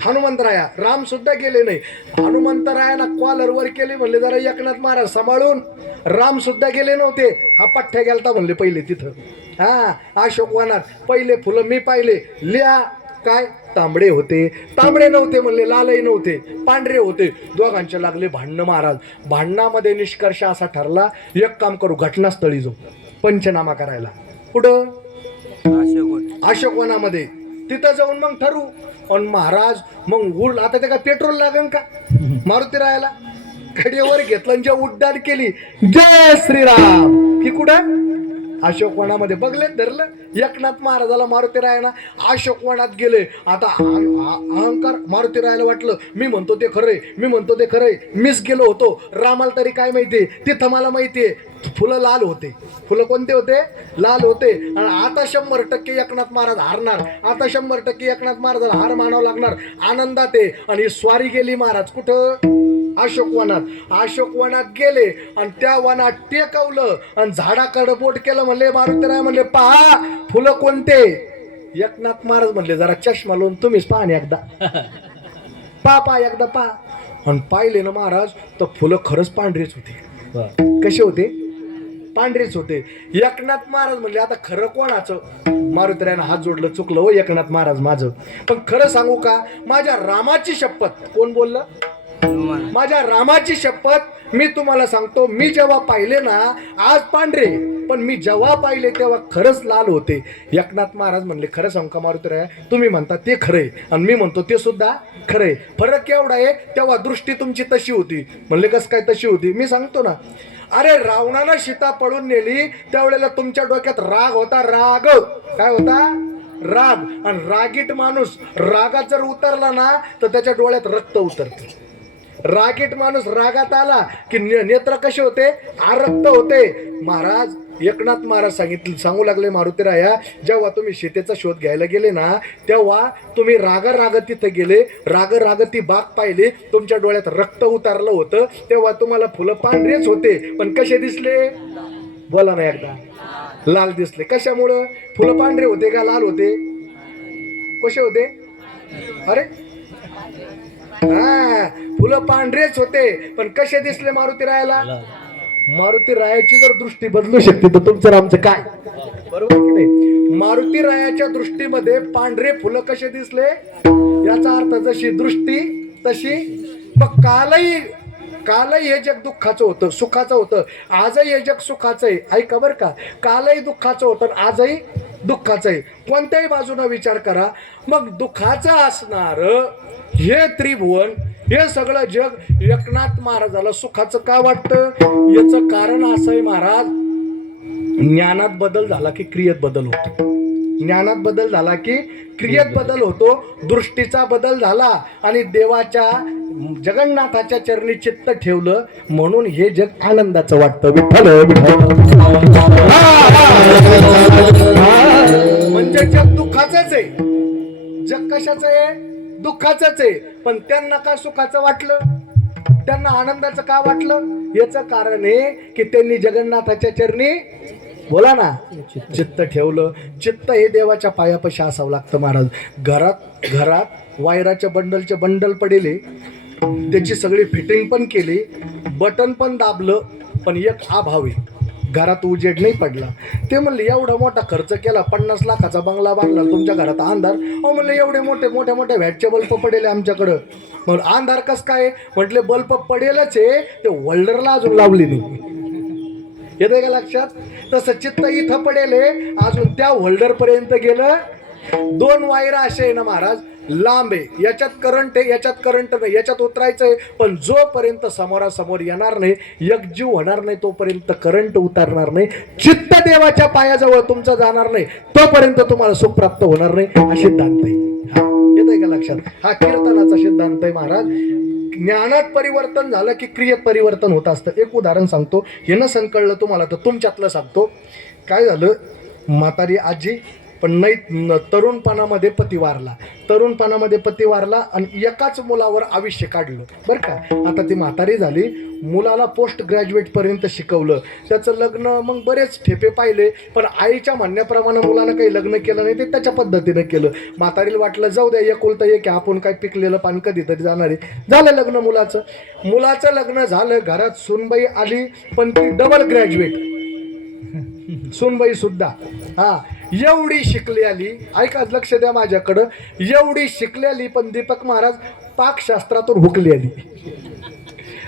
हनुमंतराया. राम सुद्धा गेले नाही. हनुमंतरायाला कॉलरवर केली म्हणले जरा एकनाथ महाराज सांभाळून. राम सुद्धा गेले नव्हते, हा पठ्ठ्या गेलता म्हणले पहिले तिथं. अशोकवनात पहिले फुलं मी पाहिले, लिहा. काय? तांबडे होते. तांबडे नव्हते म्हणले, लालही नव्हते, पांढरे होते. दोघांचे लागले भांडणं महाराज. भांडणामध्ये निष्कर्ष असा ठरला, एक काम करू, घटनास्थळी जाऊ पंचनामा करायला. कुठं? अशोकवनामध्ये. तिथं जाऊन मग ठरवू. आणि महाराज मग आता ते काय पेट्रोल लागेल का मारुतीरायाला? कडेवर घेतलं आणि उड्डाण केली जय श्रीराम की कुठं? अशोकवनामध्ये. बघले धरलं एकनाथ महाराजाला मारुतीरायाना. अशोकवनात गेले. आता अहंकार मारुतीरायाला वाटलं मी म्हणतो ते खरंय, मी म्हणतो ते खरंय, मीच गेलो होतो, रामाला तरी काय माहितीये, तिथं मला माहितीये फुलं लाल होते. फुलं कोणते होते? लाल होते. आणि आता 100% एकनाथ महाराज हारणार. आता 100% एकनाथ महाराजाला हार मानावं लागणार. आनंदात आहे. आणि स्वारी गेली महाराज कुठं? अशोकवनात. अशोकवनात गेले आणि त्या वनात टेकवलं आणि झाडाकडे बोट केलं. म्हणले मारुतीराय म्हणले पहा फुलं कोणते? एकनाथ महाराज म्हणले जरा चष्मा लावून तुम्हीच पहा एकदा. पहा एकदा पहा. आणि पाहिले ना महाराज तर फुलं खरंच पांढरीच होते. कसे होते? पांढरेच होते. एकनाथ महाराज म्हणले आता खरं कोणाचं? मारुतीरायानं हात जोडलं, चुकलं हो एकनाथ महाराज माझं, पण खरं सांगू का, माझ्या रामाची शपथ. कोण बोललं? माझ्या रामाची शपथ मी तुम्हाला सांगतो, मी जेव्हा पाहिले ना आज पांढरे, पण मी जेव्हा पाहिले तेव्हा खरंच लाल होते. एकनाथ महाराज म्हणले खरं सांगू का मारुतीराया, तुम्ही म्हणता ते खरंय आणि मी म्हणतो ते सुद्धा खरंय. फरक एवढा आहे, तेव्हा दृष्टी तुमची तशी होती. म्हणले कस काय तशी होती, मी सांगतो ना. अरे रावणानं सीता पळून नेली त्यावेळेला तुमच्या डोक्यात राग होता. राग काय होता? राग. आणि रागीट माणूस रागात जर उतरला ना तर त्याच्या डोळ्यात रक्त उतरते. रागीट माणूस रागात आला की नेत्र कसे होते? आरक्त होते. महाराज एकनाथ महाराज सांगू लागले मारुतीराया, जेव्हा तुम्ही सीतेचा शोध घ्यायला गेले ना तेव्हा तुम्ही राग तिथे गेले, राग ती बाग पाहिली, तुमच्या डोळ्यात रक्त उतरलं होतं. तेव्हा तुम्हाला फुलं पांढरेच होते, पण कसे दिसले? बोला ना एकदा. लाल दिसले. कशामुळं? फुलं पांढरे होते का लाल होते? कसे होते? अरे हा, फुलं पांढरेच होते, पण कसे दिसले मारुतीरायाला? मारुतीरायाची जर दृष्टी बदलू शकते तर तुमचं आमचं काय? बरोबर की नाही? मारुतीरायाच्या दृष्टीमध्ये पांढरे फुलं कसे दिसले? याचा अर्थ जशी दृष्टी तशी. मग कालही हे जग दुःखाचं होतं, सुखाचं होतं. आजही हे जग सुखाचं आहे. ऐका बरं का, कालही दुःखाचं होतं, आजही दुःखाचं आहे. कोणत्याही बाजूने विचार करा. मग दुःखाचं असणार हे त्रिभुवन, हे सगळं जग एकनाथ महाराजाला सुखाचं का वाटतं? याचं कारण असं आहे महाराज, ज्ञानात बदल झाला की क्रियेत बदल होतो. ज्ञानात बदल झाला की क्रियेत बदल होतो. दृष्टीचा बदल झाला आणि देवाच्या जगन्नाथाच्या चरणी चित्त ठेवलं म्हणून हे जग आनंदाचं वाटतं. विठ्ठल म्हणजे जग दुःखाचंच आहे. जग कशाचं आहे? दुःखाचंच आहे. पण त्यांना का सुखाचं वाटलं? त्यांना आनंदाचं का वाटलं? याचं कारण आहे की त्यांनी जगन्नाथाच्या चरणी, बोला ना, चित्त ठेवलं. चित्त हे देवाच्या पायापाशी असावं लागतं महाराज. घरात वायराच्या बंडलचे बंडल पडेले, त्याची सगळी फिटिंग पण केली, बटन पण दाबलं, पण एक अभाव आहे, घरात उजेड नाही पडला. ते म्हणले एवढा मोठा खर्च केला, 50 लाखाचा बंगला बांधला, तुमच्या घरात अंधार. अहो म्हणले एवढे मोठ्या व्हॅटचे बल्ब पडेले आमच्याकडं. मग अंधार कस काय? म्हटले बल्ब पडेलच आहे, ते होल्डरला अजून लावली नाही. येते का लक्षात? तसं चित्त इथं पडेल अजून त्या होल्डर पर्यंत गेलं. 2 वायरा असे आहे ना महाराज, लांब आहे, याच्यात करंट आहे, याच्यात करंट नाही, याच्यात उतरायचंय, पण जोपर्यंत समोरासमोर येणार नाही, एकजीव होणार नाही, तोपर्यंत करंट उतरणार नाही. चित्त देवाच्या पायाजवळ तुमचं जाणार नाही, तोपर्यंत तुम्हाला सुख प्राप्त होणार नाही. हा सिद्धांत आहे. हा येतोय का लक्षात? हा कीर्तनाचा सिद्धांत आहे महाराज. ज्ञानात परिवर्तन झालं की क्रियेत परिवर्तन होत असतं. एक उदाहरण सांगतो, हे नसन कळलं तुम्हाला तर तुमच्यातलं सांगतो. काय झालं, म्हातारी आजी पण नाही, तरुणपणामध्ये पती वारला आणि एकाच मुलावर आयुष्य काढलं बरं का. आता ती म्हातारी झाली, मुलाला पोस्ट ग्रॅज्युएट पर्यंत शिकवलं, त्याचं लग्न मग बरेच ठेपे पाहिले, पण आईच्या म्हणण्याप्रमाणे मुलानं काही लग्न केलं नाही, ते त्याच्या पद्धतीनं केलं. म्हातारीला वाटलं जाऊ द्या, एकुलता एक आपण काय पिकलेलं पान कधीतरी जाणार आहे. झालं लग्न मुलाचं लग्न झालं. घरात सूनबाई आली, पण ती डबल ग्रॅज्युएट सूनबाई सुद्धा. हा, एवढी शिकली आली, ऐका लक्ष द्या माझ्याकडं, एवढी शिकलेली पण दीपक महाराज पाकशास्त्रातून हुकली आली.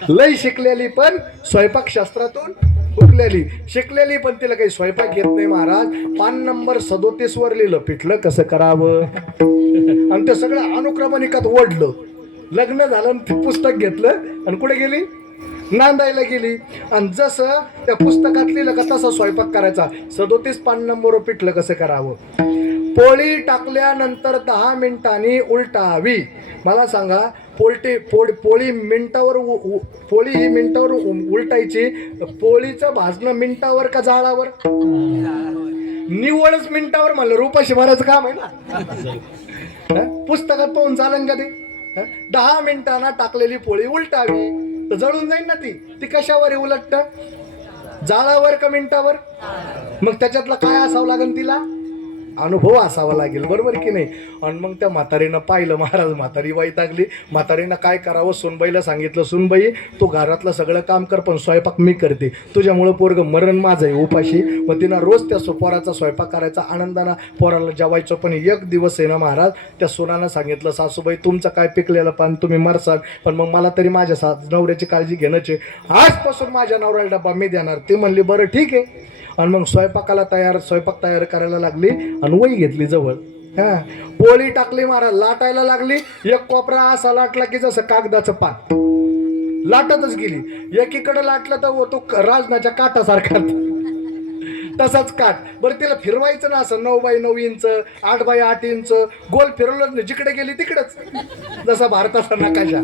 लय शिकलेली पण स्वयंपाकशास्त्रातून हुकलेली. शिकलेली पण तिला काही स्वयंपाक येत नाही महाराज. पान नंबर 37 वर लिहिलं पिठलं कसं करावं, आणि ते सगळं अनुक्रमणिकात ओढलं. लग्न झालं आणि ते पुस्तक घेतलं आणि कुठे गेली? नांदायला गेली. आणि जसं त्या पुस्तकात लिहिलं का तसा स्वयंपाक करायचा. 37 पान नंबर पिठलं कसं करावं. पोळी टाकल्यानंतर 10 मिनिटांनी उलटावी. मला सांगा, पोळी मिनिटावर पोळी मिनिटावर उलटायची. पोळीचं भाजणं मिनिटावर का जाळावर? निवळच मिनिटावर. म्हणलं रुपाशी मारायचं काम आहे ना. पुस्तकात पाहून चालन का ते? 10 मिनिटांना टाकलेली पोळी उलटावी तर जळून जाईल ना. ती कशावर उलटत? जाळावर का मिनिटावर? मग त्याच्यातलं काय असावं लागेल तिला? अनुभव असावा लागेल, बरोबर की नाही. आणि मग त्या म्हातारीनं पाहिलं, महाराज म्हातारी वैतागली. म्हातारीनं काय करावं, सुनबाईला सांगितलं, सुनबाई तू घरातलं सगळं काम कर पण स्वयंपाक मी करते, तुझ्यामुळं पोरगं मरण माझं आहे उपाशी. मग तिनं रोज त्या पोराचा स्वयंपाक करायचा, आनंदानं पोराला जेवायचं. पण एक दिवस आहे ना महाराज, त्या सुनानं सांगितलं, सासूबाई तुमचं काय पिकलेलं पान तुम्ही मरसाल, पण मग मला तरी माझ्या नवऱ्याची काळजी घेणंच आहे, आजपासून माझ्या नवऱ्याला डबा मी देणार. ती म्हणली बरं ठीक आहे. आणि मग स्वयंपाक तयार करायला लागली आणि वही घेतली जवळ. हा, पोळी टाकली महाराज, लाटायला लागली. एक कोपरा असा लाटला की जसं कागदाचं पान लाटतच गेली. एकीकडे लाटलं तर तो राजनाच्या काठासारखा तसाच काठ. बरं तिला फिरवायचं ना असं 9x9 इंच 8x8 इंच गोल फिरवलं, जिकडे गेली तिकडेच, जसा भारताचा नकाशा.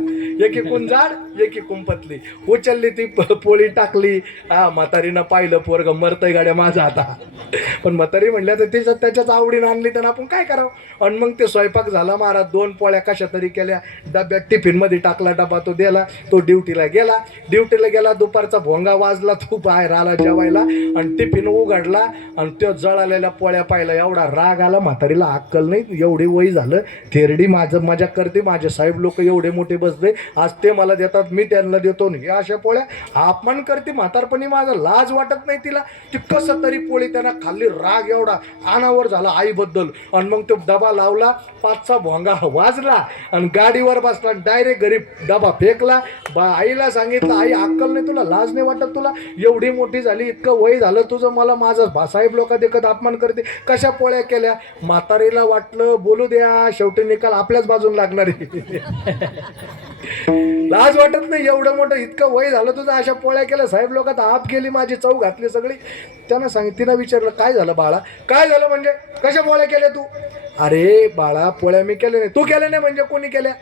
एकीकून जाड एकीकून पतली. उचलली ती पोळी टाकली. हा, म्हातारीनं पाहिलं पोरगं मरतय गाड्या माझा आता. पण म्हातारी म्हणल्या तर त्याच्याच आवडीनं आणली तर आपण काय करावं. आणि मग ते स्वयंपाक झाला महाराज. 2 पोळ्या कशा तरी केल्या, डब्यात टिफिनमध्ये टाकला डबा, तो दिला. तो ड्युटीला गेला. दुपारचा भोंगा वाजला, तो बाहेर आला जेवायला आणि टिफिन उघडला आणि तो जळालेल्या पोळ्या पाहिला. एवढा राग आला म्हातारीला, अक्कल नाही, एवढी वय झालं, थेरडी माझं मजा करते, माझे साहेब लोक एवढे मोठे बसले, आज ते मला देतात मी त्यांना देतो, हे अशा पोळ्या अपमान करते. म्हातारपणी माझा लाज वाटत नाही तिला. ती कसं तरी पोळी त्यांना खाल्ली. राग एवढा अनावर झाला आईबद्दल. आणि मग तो डबा लावला, 5चा भोंगा वाजला आणि गाडीवर बसला, डायरेक्ट घरी डबा फेकला. आईला सांगितलं, आई अक्कल नाही तुला, लाज नाही वाटत तुला, एवढी मोठी झाली, इतकं वय झालं तुझं, मला माझं साहेब लोक देखत अपमान करते, कशा पोळ्या केल्या. म्हातारीला वाटलं बोलू द्या, शेवटी निकाल आपल्याच बाजून लागणार आहे. लाज वाटत नाही, एवढं मोठं इतकं वय झालं तुझं, अशा पोळ्या केल्या, साहेब लोकात आप गेली, माझी चव घातली सगळी. त्यानं तिनं विचारलं काय झालं बाळा, काय झालं म्हणजे, कशा पोळ्या केल्या तू. अरे बाळा पोळ्या मी केल्या नाही. तू केल्या नाही म्हणजे कोणी केल्या,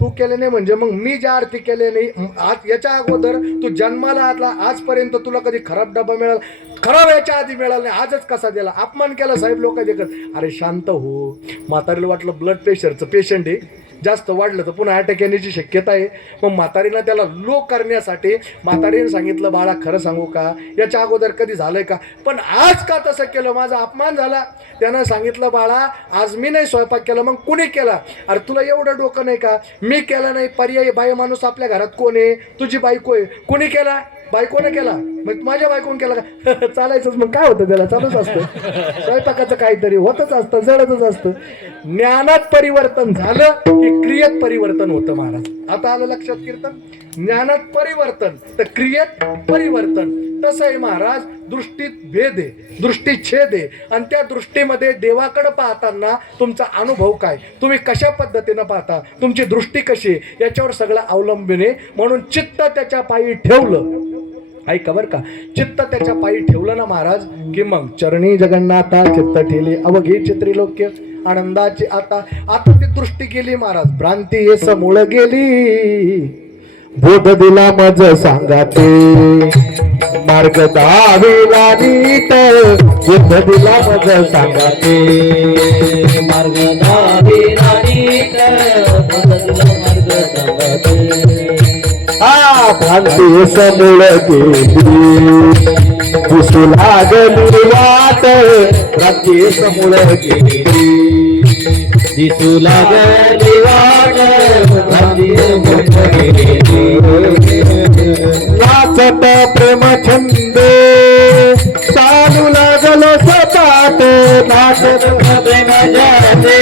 तू केले नाही म्हणजे मग मी ज्या अर्थी केले नाही. आज याच्या अगोदर तू जन्माला आला आजपर्यंत तुला कधी खराब डबा मिळाला, खराब याच्या आधी मिळाला नाही, आजच कसा दिला, अपमान केला साहेब लोक देखत. अरे शांत हो. म्हातारीला वाटलं ब्लड प्रेशरचं पेशंट आहे, जास्त वाढलं तर पुन्हा अटॅक येण्याची शक्यता आहे. मग म्हातारीनं त्याला लो करण्यासाठी म्हातारीने सांगितलं, बाळा खरं सांगू का, याच्या अगोदर कधी झालंय का, पण आज का तसं केलं, माझा अपमान झाला. त्यानं सांगितलं, बाळा आज मी नाही स्वयंपाक केला, मग कुणी केला. अरे तुला एवढं डोकं नाही का, मी केला नाही, पर्यायी बाई माणूस आपल्या घरात कोण आहे, तुझी बायको आहे, कुणी केला, बायकोनं केला, मग माझ्या बायकोनं केला का, चालायचंच. मग काय होतं त्याला, चालूच असतं स्वयंपाकाचं, काहीतरी होतच असतं, जळतच असतं. ज्ञानात परिवर्तन झालं की क्रियेत परिवर्तन होतं महाराज. आता आलं लक्षात कीर्तन, ज्ञानात परिवर्तन तर क्रियेत परिवर्तन. तसं आहे महाराज, दृष्टीत भेद आहे, दृष्टीछेद आहे, आणि त्या दृष्टीमध्ये देवाकडे पाहताना तुमचा अनुभव काय, तुम्ही कशा पद्धतीनं पाहता, तुमची दृष्टी कशी आहे, याच्यावर सगळं अवलंबून आहे. म्हणून चित्त त्याच्या पायी ठेवलं, ऐका बरं का, चित्त त्याच्या पायी ठेवलं ना महाराज की मग चरणी जगन्नाथा चित्त ठेली अवघी चित्रिलोक्य आनंदाची. आता ती दृष्टी गेली महाराज, भ्रांती हे समूळ गेली, बोध दिला मज सांगाते, मार्ग दाविला नीट, बोध दिला मज सांगाते, मार्ग दाविला नीट, मार्ग सांगाते. हा भ्रांती समूळ गेली, दिसू लागली वाट, भ्रांती समूळ गेली, दिसू लागली वाट, भ्रांती समूळ गेली. वाचत प्रेम छंद चालू लागलो सपाट, नाचत प्रेम जाते,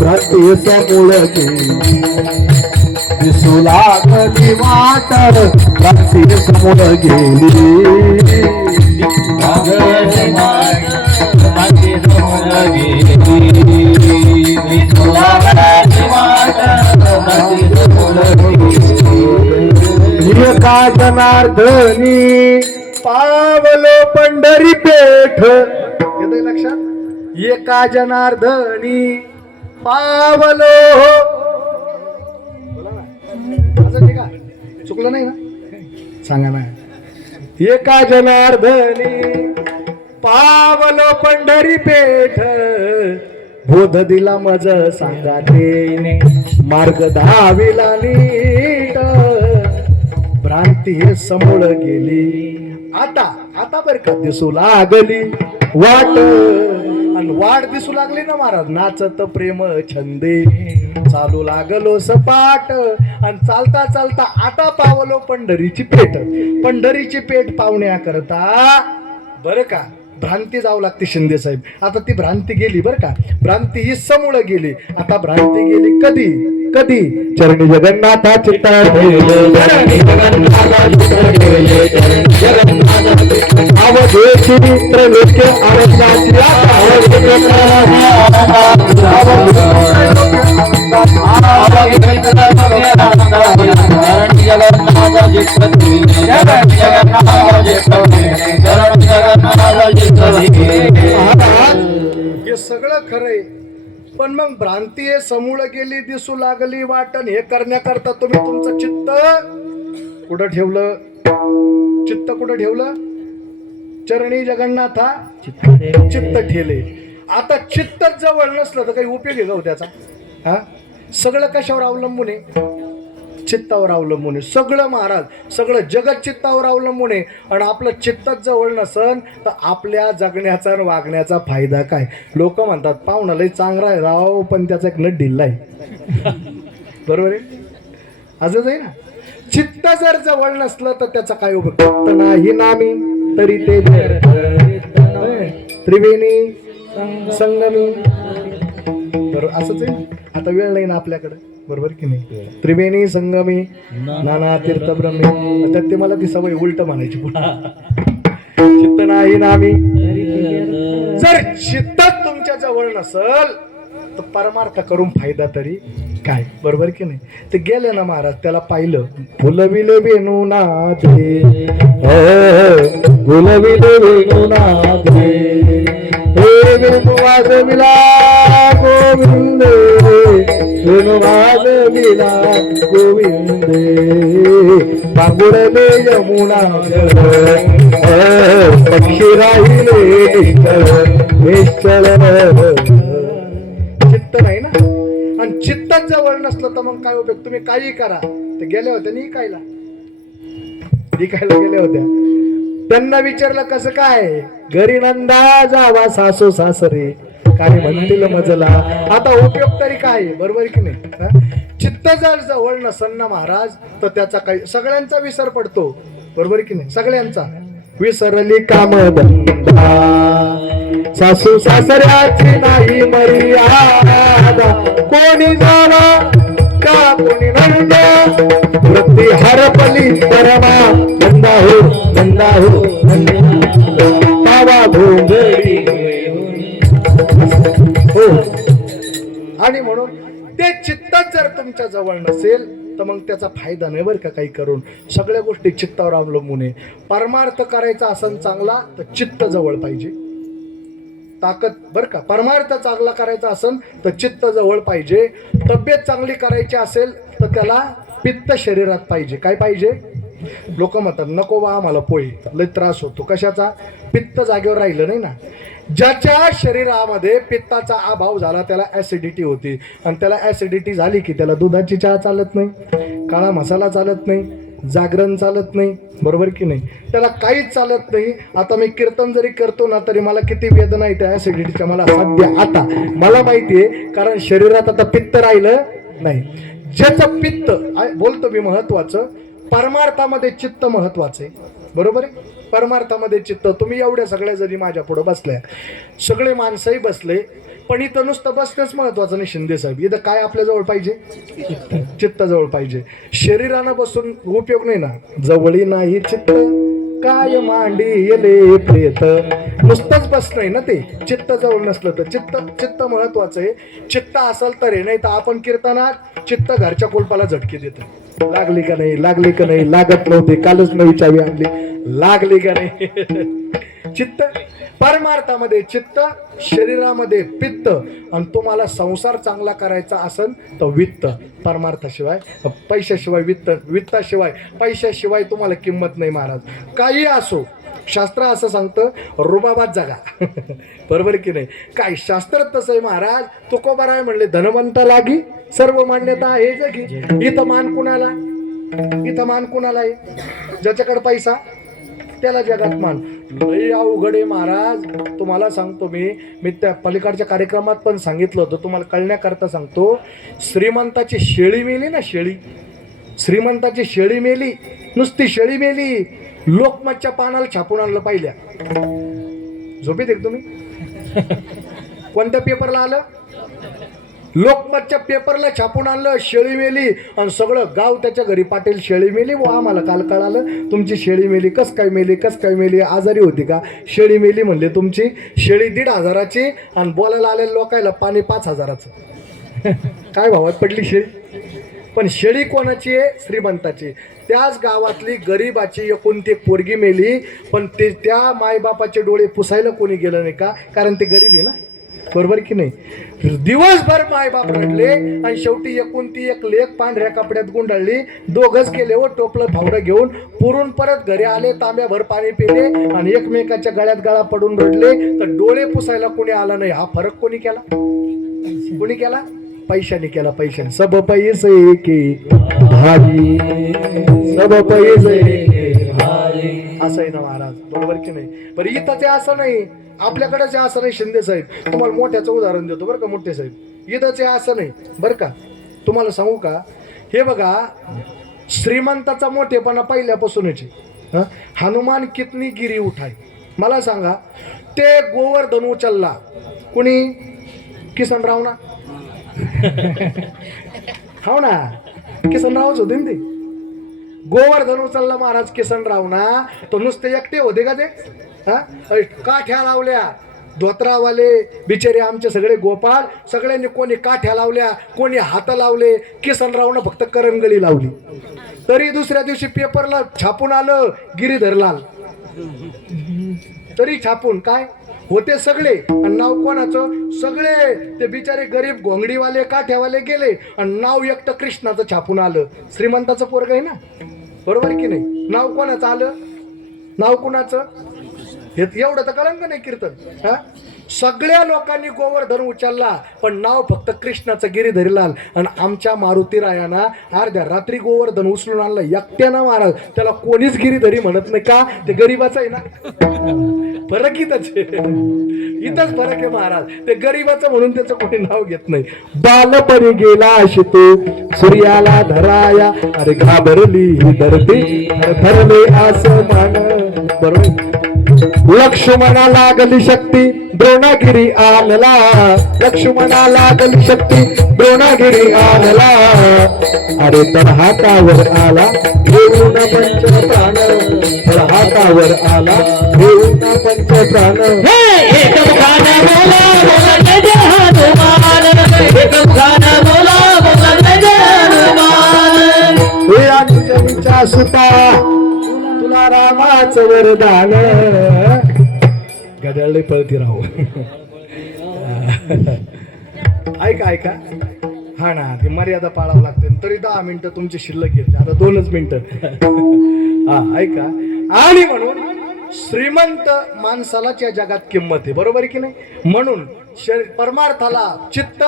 भ्रांती समूळ गेली, दिसू लागली वाट, भ्रांती समूळ गेली, एका जनार्दनी पावलो पंढरी पेठ. येतंय लक्षात, एका जनार्दनी पावलो, बोला ना, असं नाही का, चुकलं नाही ना, सांगा ना. एका जनार्दनी पावलो पंढरी पेठ, बोध दिला मज सांगाते, मार्ग धाविला नीट, भ्रांती समूळ गेली. आता आता बर का दिसू लागली वाट आणि वाट दिसू लागली ना महाराज नाचत प्रेम छंदे चालू लागलो सपाट आणि चालता चालता आता पावलो पंढरीची पेठ पावण्याकरता बर का भ्रांती जाऊ लागते शिंदे साहेब. आता ती भ्रांती गेली बर का, भ्रांती ही समूळ गेली. आता भ्रांती गेली कधी चरणी जगन्नाथा चित्ता अवधेची त्रैलोक्य आवडल्याची हे सगळं खरंय, पण मग भ्रांती हे समूळ गेली दिसू लागली वाटण हे करण्याकरता तुम्ही तुमचं चित्त कुठं ठेवलं? कुठं ठेवलं? चरणी जगन्नाथा चित्त ठेले. आता चित्तच जवळ नसलं तर काही उपयोग आहे का त्याचा? हा, सगळं कशावर अवलंबून आहे? चित्तावर अवलंबून आहे सगळं महाराज. सगळं जगत चित्तावर अवलंबून आहे. आणि आपलं चित्तच जवळ नसन तर आपल्या जगण्याचा आणि वागण्याचा फायदा काय? लोक म्हणतात पाहुणा लय चांगला आहे राव, पण त्याचा एक नट ढिल्ला आहे. बरोबर आहे, असंच आहे ना. चित्त जर जवळ नसलं तर त्याचा काय उपयोग? नाही नामी तरी ते त्रिवेणी संगमी. बरोबर असंच आहे. आता वेळ नाही ना आपल्याकडे, बरोबर की नाही? त्रिवेणी संगमी नाना तीर्थ ब्रह्मी. त्यात ते मला ती सवय उलट म्हणायची. चित्त नाही नामी. जर चित्तच तुमच्या जवळ नसल तर परमार्थ करून फायदा तरी काय? बरोबर की नाही? ते गेले ना महाराज, त्याला पाहिलं फुलविले वेणुनाथे फुलविले वेणुनाथे हे वेणु वाजविला गोविंद वेणु वाजविला गोविंद पांगुरले यमुना पक्षी राहिले निश्चल. चित्त नाही ना, आणि चित्तच जवळ नसलं तर मग काय उपयोग? तुम्ही काही करा. ते गेल्या होत्या नि इकायला गेल्या होत्या. त्यांना विचारलं कसं काय? घरी नंदा जावा सासू सासरे काय म्हणतील मजला. आता उपयोग तरी काय? बरोबर की नाही? चित्त जर जवळ नसन ना महाराज तर त्याचा काही सगळ्यांचा विसर पडतो. बरोबर की नाही? सगळ्यांचा विसरली काम धंदा सासू सासऱ्याची नाही मर्यादा. कोणी जावा का कोणी नंद वृत्ती हरपली परमा नंदा हो पावा भोंगडी हो. आणि म्हणून ते चित्तच जर तुमच्या जवळ नसेल तर मग त्याचा फायदा नाही बरं का काही करून. सगळ्या गोष्टी चित्तावर अवलंबून आहे. परमार्थ करायचा असन चांगला तर चित्त जवळ पाहिजे. ताकद बरं का. परमार्थ चांगला करायचा असेल तर चित्त जवळ पाहिजे. तब्येत चांगली करायची असेल तर त्याला पित्त शरीरात पाहिजे. काय पाहिजे? लोक म्हणतात नको बा आम्हाला पोळी, लय त्रास होतो. कशाचा? पित्त जागेवर राहिलं नाही ना. ज्याच्या शरीरामध्ये पित्ताचा अभाव झाला त्याला ऍसिडिटी होती. आणि त्याला ऍसिडिटी झाली की त्याला दुधाची चहा चालत नाही, काळा मसाला चालत नाही, जागरण चालत नाही. बरोबर की नाही? त्याला काहीच चालत नाही. आता मी कीर्तन जरी करतो ना तरी मला किती वेदना आहे त्या ऍसिडिटीच्या मला सध्या आता मला माहिती आहे. कारण शरीरात आता पित्त राहिलं नाही. ज्याचं पित्त बोलतो मी महत्वाचं, परमार्थामध्ये चित्त महत्वाचं आहे. बरोबर आहे? परमार्थामध्ये चित्त. तुम्ही एवढ्या सगळ्या जणी माझ्या पुढे बसल्या, सगळे माणसंही बसले, पण इथं नुसतं बसणंच महत्वाचं नाही शिंदे साहेब. इथं काय आपल्या जवळ पाहिजे? चित्त जवळ पाहिजे. शरीरानं बसून उपयोग नाही ना. जवळी नाही चित्त काय मांडी येले प्रेत. नुसतंच बस नाही ना, ते चित्त जवळ नसलं तर. चित्त महत्वाचं आहे. चित्त असेल तर हे, नाही तर आपण कीर्तनात चित्त घरच्या कुलपाला झटके देतो. लागली का नाही, लागली का नाही, लागत नव्हते, कालच नवी चावी आणली, लागली का नाही. चित्त परमार्थामध्ये चित्त, शरीरामध्ये पित्त. आणि तुम्हाला संसार चांगला करायचा असेल तर वित्त. परमार्थाशिवाय पैशाशिवाय वित्ताशिवाय पैशाशिवाय तुम्हाला किंमत नाही महाराज. काही असो, शास्त्र असं सांगतं रुबाबात जगा. बरोबर की नाही? काय शास्त्र तसं आहे महाराज. तुकोबाराय म्हणले धनवंत लागी सर्व मान्यता आहे जगी. इथं मान कुणाला आहे? ज्याच्याकडे पैसा त्याला जगात मान. लय अवघड आहे महाराज, तुम्हाला सांगतो मी त्या पलीकडच्या कार्यक्रमात पण सांगितलं होतं, तुम्हाला कळण्याकरता सांगतो. श्रीमंताची शेळी मेली ना, शेळी, श्रीमंताची शेळी मेली, नुसती शेळी मेली, लोकमतच्या पानाला छापून आणलं पहिल्या. झोपेत एक तुम्ही? कोणत्या पेपरला आलं? लोकमतच्या पेपरला छापून आणलं, शेळी मेली, आणि सगळं गाव त्याच्या घरी पाटील शेळी मेली. व आम्हाला काल कळालं तुमची शेळी मेली. कस काय मेली, कस काय मेली? आजारी होती का? शेळी मेली म्हणले तुमची. शेळी 1,500ची आणि बोलायला आलेल्या लोकायला पाणी 5,000चं. काय भावात पडली शेळी? पण शेळी कोणाची आहे? श्रीमंताची. त्याच गावातली गरीबाची एकोणती पोरगी मेली, पण ते त्या मायबापाचे डोळे पुसायला कोणी गेलं नाही का? कारण ते गरीब आहे ना, बरोबर की नाही? दिवसभर मायबाप रडले आणि शेवटी एकोणती एक लेक पांढऱ्या कपड्यात गुंडाळली, दोघच गेले व टोपलं फावडं घेऊन पुरून परत घरी आले, तांब्याभर पाणी पिले आणि एकमेकाच्या गळ्यात गळा पडून रडले. तर डोळे पुसायला कोणी आला नाही. हा फरक कोणी केला? कोणी केला? पैशाने केला, पैशाने. सब पैसे की भाजी, सब पैसे असं आहे ना महाराज, बरोबर की नाही? पण इथं ते असं नाही, आपल्याकडेच असं नाही. शिंदे साहेब, तुम्हाला मोठ्याचं उदाहरण देतो बरं का, मोठे साहेब. इथंच असं नाही बरं का. तुम्हाला सांगू का, हे बघा, श्रीमंताचा मोठेपणा पहिल्यापासूनच आहे. हनुमान कितनी गिरी उठाय, मला सांगा. ते गोवर्धन उचलला कुणी? किसनराव ना. हो ना, किसनरावच होते ना ते. गोवर्धन उचलला महाराज किसनराव ना. तो नुसते एकटे होते का ते? काठ्या लावल्या, धोत्रावाले बिचारे आमचे सगळे गोपाळ, सगळ्यांनी कोणी काठ्या लावल्या, कोणी हात लावले. किसनरावनं फक्त करंगळी लावली. तरी दुसऱ्या दिवशी पेपरला छापून आलं गिरीधरलाल. तरी छापून काय होते सगळे. आणि नाव कोणाचं? सगळे ते बिचारे गरीब घोंगडीवाले काठ्यावाले गेले आणि नाव एकटं कृष्णाचं छापून आलं. श्रीमंताचं पोरग आहे ना, बरोबर की नाही? नाव कोणाचं आलं? नाव कोणाचं? हे एवढं तर कळंग नाही कीर्तन. सगळ्या लोकांनी गोवर्धन उचलला, पण नाव फक्त कृष्णाचं गिरीधरीलाल. आणि आमच्या मारुतीरायाना अर्ध्या रात्री गोवर्धन उचलून आणलं एकट्यानं महाराज. त्याला कोणीच गिरीधरी म्हणत नाही का? ते गरीबाचं आहे ना. फरक इथंच इथंच फरक आहे महाराज. ते गरीबाचं म्हणून त्याचं कोणी नाव घेत नाही. बालपणी गेला शितो सूर्याला धराया, अरे घाबरली ही धरती, धरले आसमान. बरोबर. लक्ष्मणा लागली शक्ती, द्रोणागिरी आणला. लक्ष्मणा लागली शक्ती, द्रोणागिरी आणला. अरे तर हातावर आला घेऊन पंचप्राण, तर हातावर आला घेऊन पंचप्राण. हे अंजनीच्या सुता, तुला रामाचं वरदान. गड्याला पळती राहू. ऐका ऐका, हा ना, ती मर्यादा पाळावं लागते. तरी 10 मिनिटं तुमची शिल्लक घेतली, आता 2च मिनिटं. हा ऐका. आणि म्हणून श्रीमंत माणसालाच या जगात किंमत आहे, बरोबर की नाही? म्हणून परमार्थाला चित्त,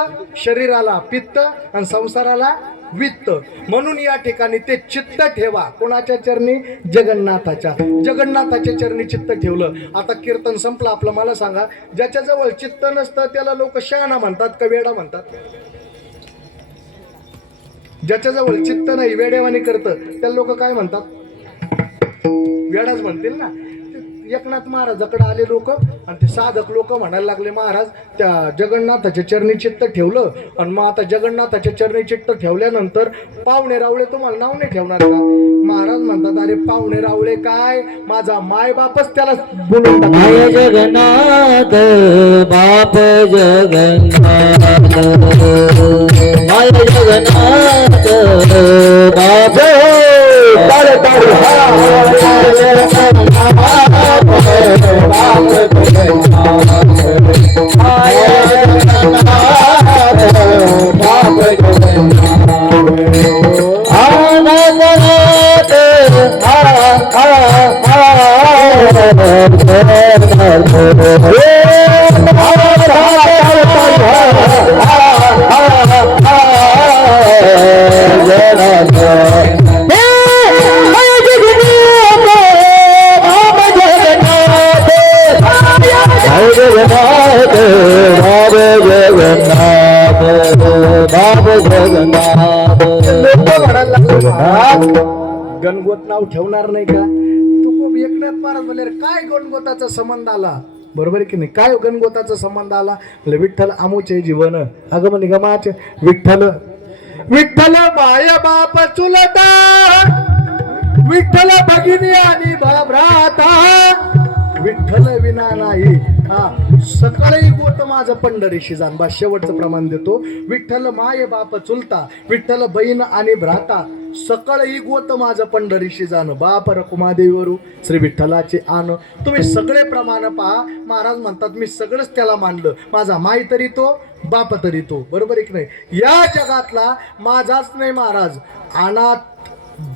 शरीराला पित्त आणि संसाराला वित्त. म्हणून या ठिकाणी ते चित्त ठेवा. कोणाच्या चरणी? जगन्नाथाच्या. जगन्नाथाच्या चरणी चित्त ठेवलं. आता कीर्तन संपलं आपलं. मला सांगा, ज्याच्याजवळ चित्त नसतं त्याला लोक शहाणा म्हणतात का वेडा म्हणतात? ज्याच्याजवळ चित्त नाही, वेडेवाणी करतं, त्याला लोक काय म्हणतात? वेडाच म्हणतील ना. एकनाथ महाराजाकडे आले लोक आणि ते साधक लोक म्हणायला लागले, महाराज त्या जगन्नाथाच्या चरणी चित्त ठेवलं. आणि मग आता जगन्नाथाच्या चरणी चित्त ठेवल्यानंतर पाहुणे रावळे तुम्हाला नाव नाही ठेवणार का? महाराज म्हणतात, अरे पाहुणे रावळे काय, माझा माय बापच त्याला बोलून टाकला. माय जगन्नाथ बाप जगन्नाथ, माय जगन्नाथ बाप. जगन्नाथ गणगोत नाव ठेवणार नाही का? तू एकनाथ महाराज म्हणले काय गणगोताचा संबंध आला? बरोबर आहे की नाही? काय गणगोताचा संबंध आला? म्हणले विठ्ठल आमुचे जीवन अगम निगमाचे विठ्ठल विठ्ठल माया बाप चुलता विठ्ठल भगिनी आणि भ्राता विठ्ठल विना नाही हा सकळही गोत माझं पंढरीशी जाण. बा शेवटचं प्रमाण देतो. विठ्ठल माय बाप चुलता विठ्ठल बहीण आणि भ्राता सकळही गोत माझं पंढरीशी जाण. बाप रकुमादेवीवरू श्री विठ्ठलाचे आण. तुम्ही सगळे प्रमाण पहा. महाराज म्हणतात मी सगळंच त्याला मानलं. माझा माय तरी तो बाप तरी तो. बरोबर आहे की नाही? या जगातला माझाच नाही महाराज अनाथ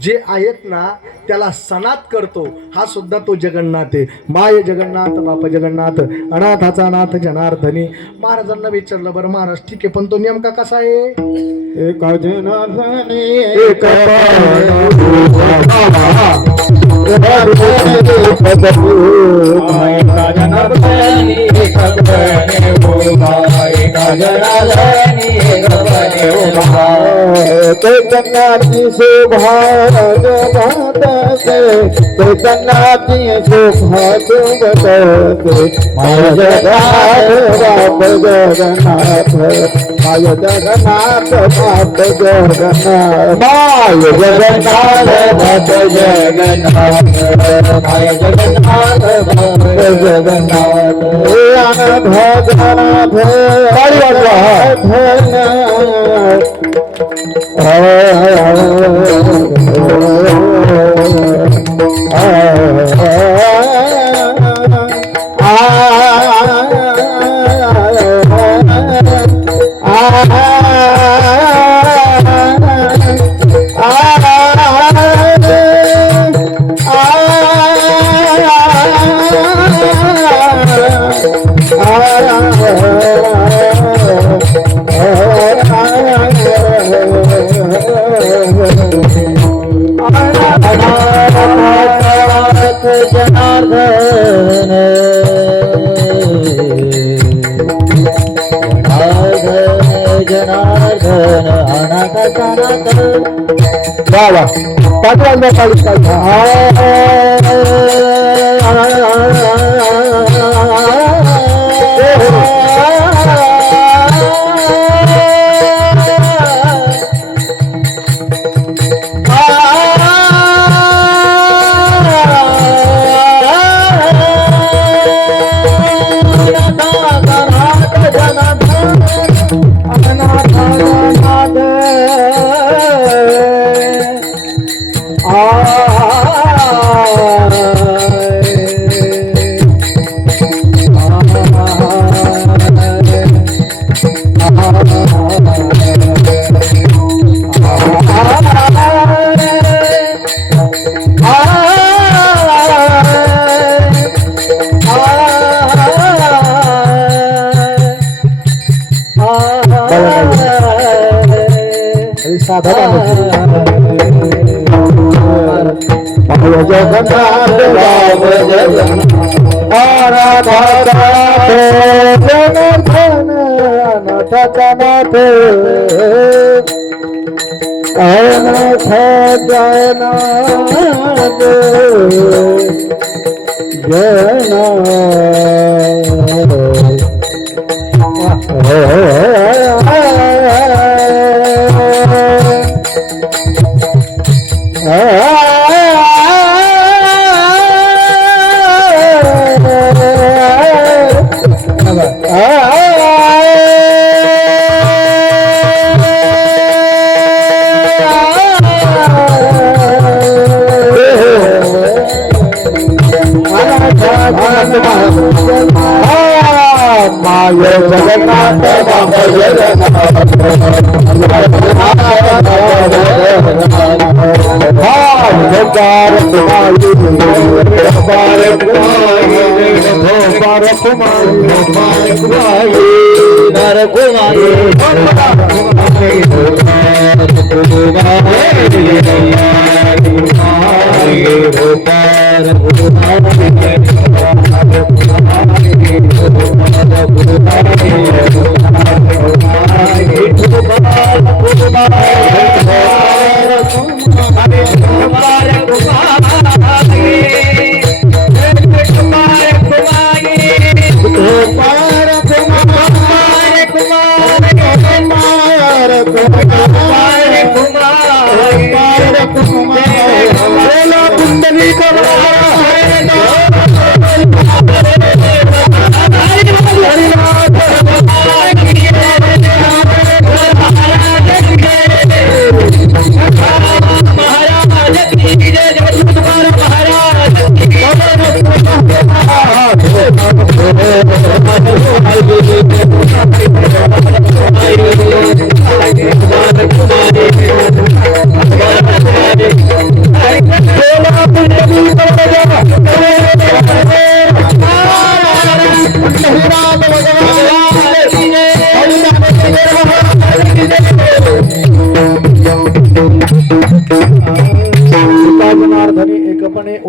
जे आहेत ना त्याला सनात करतो हा सुद्धा तो जगन्नाथ आहे. माय जगन्नाथ बाप जगन्नाथ अनाथाचा नाथ जनार्दनी. महाराजांना विचारलं बरं महाराज ठीक आहे पण तो नेमका कसा आहे? एका जनार्दनी एक चैतन्याची शोभा जगन्नाथसे चैतन्याची शोभा जगन्नाथसे माय जगन्नाथ बाप जगन्नाथ माय जगन्नाथ बाप जगन्नाथ माय जगन्नाथ बाप जगन्नाथ माय जगन्नाथ बाप जगन्नाथ अनाथ जगन्नाथ गाडी जनार्दन जनार्दन अनाथाचा नाथ. बाबा पाठवायला साधा जगन्नाथ बाप जगन्नाथ जनार्दन अनाथाचा नाथ अनाथ माय जगन्नाथ बाप जगन्नाथ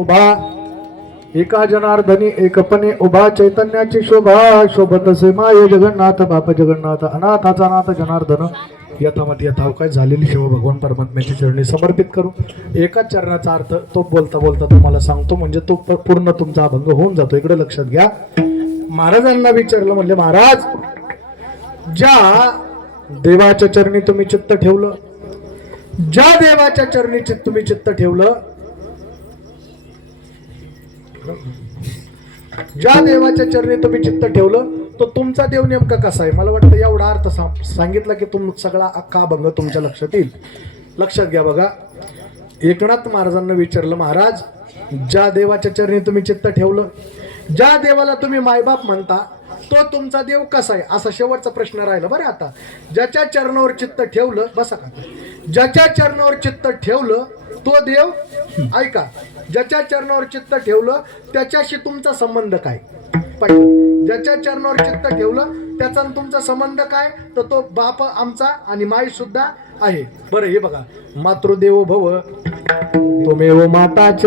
उभा एका जनार्दनी एकपणे उभा चैतन्याची शोभा शोभत असे माये जगन्नाथ बाप जगन्नाथ अनाथाचा नाथ जनार्दन यथामती यथावकाश झालेली शिव भगवान परमात्म्याची चरणी समर्पित करू. एकाच चरणाचा अर्थ तो बोलता बोलता तुम्हाला सांगतो म्हणजे तो पूर्ण तुमचा अभंग होऊन जातो. इकडे लक्षात घ्या. महाराजांना विचारलं म्हणजे महाराज ज्या देवाच्या चरणी तुम्ही चित्त ठेवलं, ज्या देवाच्या चरणी तुम्ही चित्त ठेवलं, ज्या देवाच्या चरणी तुम्ही चित्त ठेवलं तो तुमचा देव नेमका कसा आहे. मला वाटतं एवढा अर्थ सांगितला की सगळा अख्खा अभंग तुमच्या लक्षात येईल. लक्षात घ्या बघा. एकनाथ महाराजांना विचारलं महाराज ज्या देवाच्या चरणी तुम्ही चित्त ठेवलं, ज्या देवाला तुम्ही मायबाप म्हणता तो तुमचा देव कसा आहे असा शेवटचा प्रश्न राहिला. बरं आता ज्याच्या चरणावर चित्त ठेवलं बसा का, ज्याच्या चरणावर चित्त ठेवलं तो देव ऐका, ज्याच्या चरणावर चित्त ठेवलं त्याच्याशी तुमचा संबंध काय. पाहिजे ज्याच्या चरणावर चित्त ठेवलं त्याचा तुमचा संबंध काय, तर तो बाप आमचा आणि माई सुद्धा आहे. बरं हे बघा. मातृदेवो भव त्वमेव माताच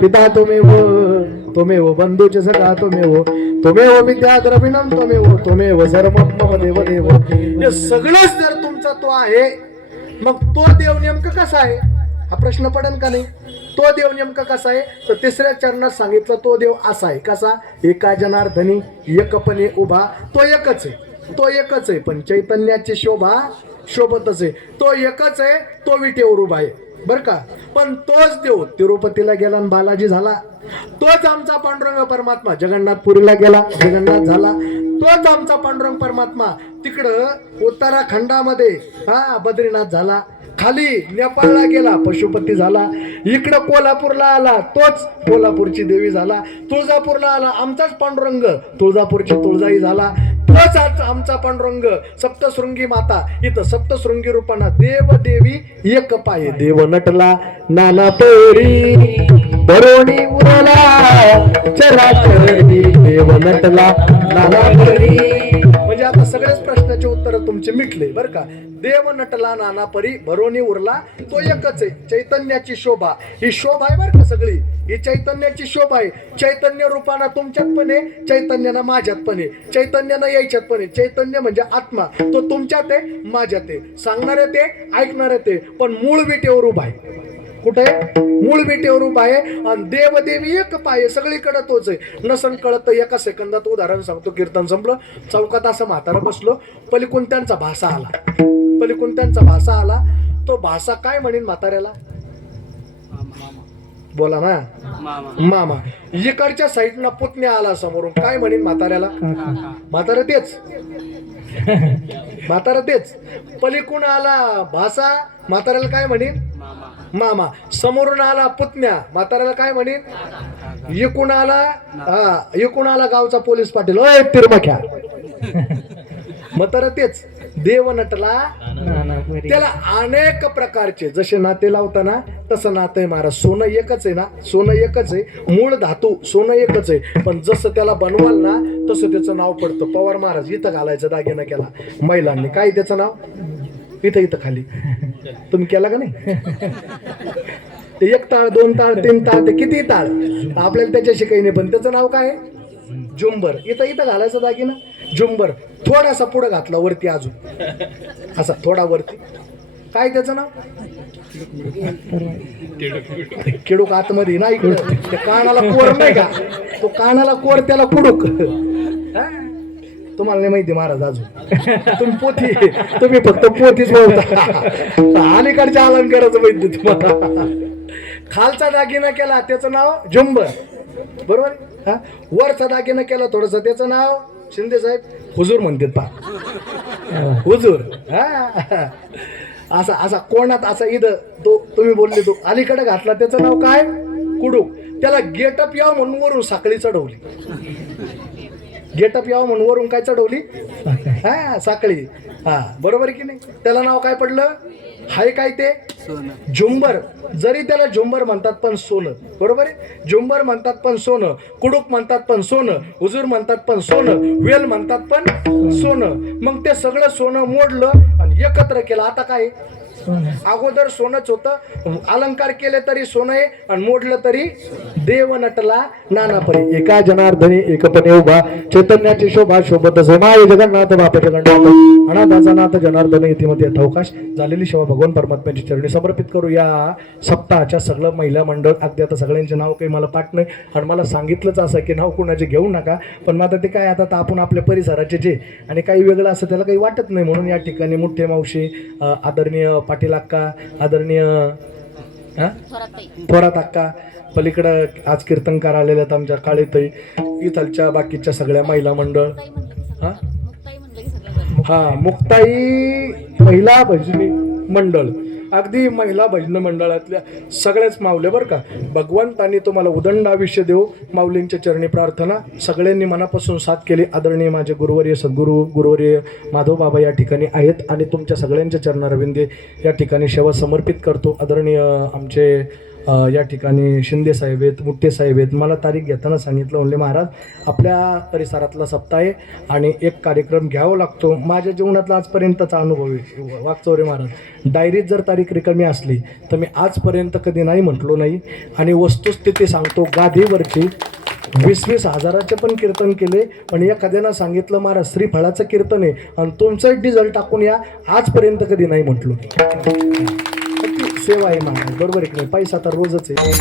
पिता त्वमेव बंधूच सखा त्वमेव विद्या द्रविणम त्वमेव सर्व मम देव देव. हे सगळंच जर तुमचा तो आहे मग तो देव नेमका कसा आहे हा प्रश्न पडेल का नाही. तो देव नेमका कसा आहे तर तिसऱ्या चरणात सांगितलं तो देव असा आहे. कसा. एका जनार्दनी एकपणे उभा. तो एकच आहे, तो एकच आहे पण चैतन्याची शोभा शोभतच आहे. तो एकच आहे, तो विटेवर उभा आहे बर का. पण तोच देव तिरुपतीला गेला आणि बालाजी झाला. तोच आमचा पांडुरंग परमात्मा जगन्नाथपुरीला गेला, जगन्नाथ झाला. तोच आमचा पांडुरंग परमात्मा तिकडं उत्तराखंडामध्ये बद्रीनाथ झाला. खाली नेपाळला गेला पशुपती झाला. इकडं कोल्हापूरला आला तोच कोल्हापूरची देवी झाला. तुळजापूरला आला आमचाच पांडुरंग तुळजापूरची तुळजाई झाला. तोच आमचा पांडुरंग सप्तशृंगी माता इथं सप्तशृंगी रूपाना देव देवी एक पाय. देव नटला नाना पोरी बरोणी उरला चराचरी देव नटला नाना पोरी. म्हणजे आता सगळ्याच प्रश्नाचे उत्तर तुमचे मिटले बरं का. देव नटला नाना परी भरोनी उरला तो एकच आहे. चैतन्याची शोभा ही शोभा आहे बरं का. सगळी ही चैतन्याची शोभा आहे. चैतन्य रूपाना तुमच्यात पण आहे, चैतन्यानं माझ्यात पण आहे, चैतन्यानं यायच्यात पण आहे. चैतन्य म्हणजे आत्मा तो तुमच्यात आहे माझ्यात आहे. सांगणारे ते ऐकणारे ते पण मूळ विटेवर उभा आहे. कुठे मूळ विटेवर उभा आहे आणि देवदेवी एक पाय. सगळीकडे तोच आहे. नसन कळत एका सेकंदात उदाहरण सांगतो. कीर्तन संपलं चौकात असं म्हातारा बसलो. पलीकडून त्यांचा भाषा आला, पलीकडून त्यांचा भाषा आला. तो भाषा काय म्हणेन म्हाताऱ्याला बोला ना मामा. इकडच्या साईडनं पुतण्या आला समोरून काय म्हणेन म्हाताऱ्याला. म्हातारा तेच म्हातारा तेच. पलीकडून आला भाषा म्हाताऱ्याला काय म्हणेन मामा. समोरून आला पुतण्या म्हाताऱ्याला काय म्हणेन. इकून आला गावचा पोलीस पाटील ओय तिरमख्या. म्हातारा तेच. देव नटला त्याला अनेक प्रकारचे जसे नाते लावताना तसं नातं आहे महाराज. सोनं एकच आहे ना, सोनं एकच आहे. मूळ धातू सोनं एकच आहे पण जसं त्याला बनवाल ना तसं त्याचं नाव पडतं. पवार महाराज इथं घालायचं दागिना केला महिलांनी काय त्याचं नाव इथं इथं खाली. तुम्ही केला का नाही. ते एक ताळ दोन ताळ तीन ताळ ते किती ताळ आपल्याला त्याच्याशी काही नाही पण त्याचं नाव काय झुंबर. इथं इथं घालायचं दागिना झुंबर. थोडासा पुढं घातला वरती अजून असा थोडा वरती काय त्याचं नाव किडूक आतमध्ये ना इकडं. ते कानाला कोर नाही का तो कानाला कोर त्याला कुडूक. तुम्हाला नाही माहिती महाराज अजून तुम्ही फक्त पोथीच बोलता. अलीकडच्या अलंकाराचं माहिती तुम्हाला. खालचा दागिना केला त्याचं नाव झुंबर बरोबर. वरचा दागिना केला थोडस त्याचं नाव शिंदे साहेब हुजूर म्हणतात पा हुजूर. असा असा कोणात असा इथं तो तुम्ही बोलले तो अलीकडे घातला त्याचं नाव काय कुडूक. त्याला गेटअप यावं म्हणून वरून साखळी चढवली. गेटअप यावं म्हणून वरून काय चढवली साखळी. बरोबर की नाही. त्याला नाव काय पडलं हाय काय ते झुंबर. जरी त्याला झुंबर म्हणतात पण सोनं बरोबर आहे. झुंबर म्हणतात पण सोनं, कुडूक म्हणतात पण सोनं, हुजूर म्हणतात पण सोनं, वेल म्हणतात पण सोनं. मग ते सगळं सोनं मोडलं आणि एकत्र केलं. आता काय अगोदर सोनंच होतं, अलंकार केले तरी सोनं आहे आणि मोडलं तरी देव नटला नाना परी. एका जनार्दनी एकपणे उभा चैतन्याची शोभा शोभत माय जगन्नाथ बाप जगन्नाथ अनाथाचा नाथ जनार्दन इतिमध्ये अवकाश झालेली सेवा भगवान परमात्म्याची चरणी समर्पित करू. या सप्ताहाच्या सगळं महिला मंडळ अगदी आता सगळ्यांचे नाव काही मला पाठ नाही आणि मला सांगितलंच असं की नाव कुणाचे घेऊ नका, पण मग आता ते काय आता आपण आपल्या परिसराचे जे आणि काही वेगळं असं त्याला काही वाटत नाही म्हणून या ठिकाणी मोठे मावशी, आदरणीय पाटील अक्का, आदरणीय थोरात अक्का, पलीकडं आज कीर्तनकार आलेले आहेत आमच्या काळेताई, इथलच्या बाकीच्या सगळ्या महिला मंडळ, मुक्ताई महिला भजनी मंडळ, अगदी महिला भजन मंडळातल्या सगळ्याच माऊल्या बरं का. भगवंतांनी तुम्हाला उदंड आयुष्य देऊ, माऊलींच्या चरणी प्रार्थना. सगळ्यांनी मनापासून साथ केली. आदरणीय माझे गुरुवर्य सद्गुरू गुरुवर्य माधव बाबा या ठिकाणी आहेत आणि तुमच्या सगळ्यांच्या चरणारविंदे या ठिकाणी सेवा समर्पित करतो. आदरणीय आमचे या ठिकाणी शिंदे साहेब आहेत, मुट्टे साहेब आहेत. मला तारीख घेताना सांगितलं म्हणले महाराज आपल्या परिसरातला सप्ताह आहे आणि एक कार्यक्रम घ्यावा लागतो. माझ्या जीवनातला आजपर्यंतचा अनुभव आहे वागचौरे महाराज, डायरीत जर तारीख रिकामी असली तर मी आजपर्यंत कधी नाही म्हटलो नाही. आणि वस्तुस्थिती सांगतो, गादीवरची 20-20 हजाराचे पण कीर्तन केले, पण एखाद्यानं सांगितलं महाराज श्रीफळाचं कीर्तन आहे आणि तुमचं डिझेल टाकून या, आजपर्यंत कधी नाही म्हटलो. सेवा आहे महाराज, बरोबर आहे की नाही? पैसा तर रोजच आहे.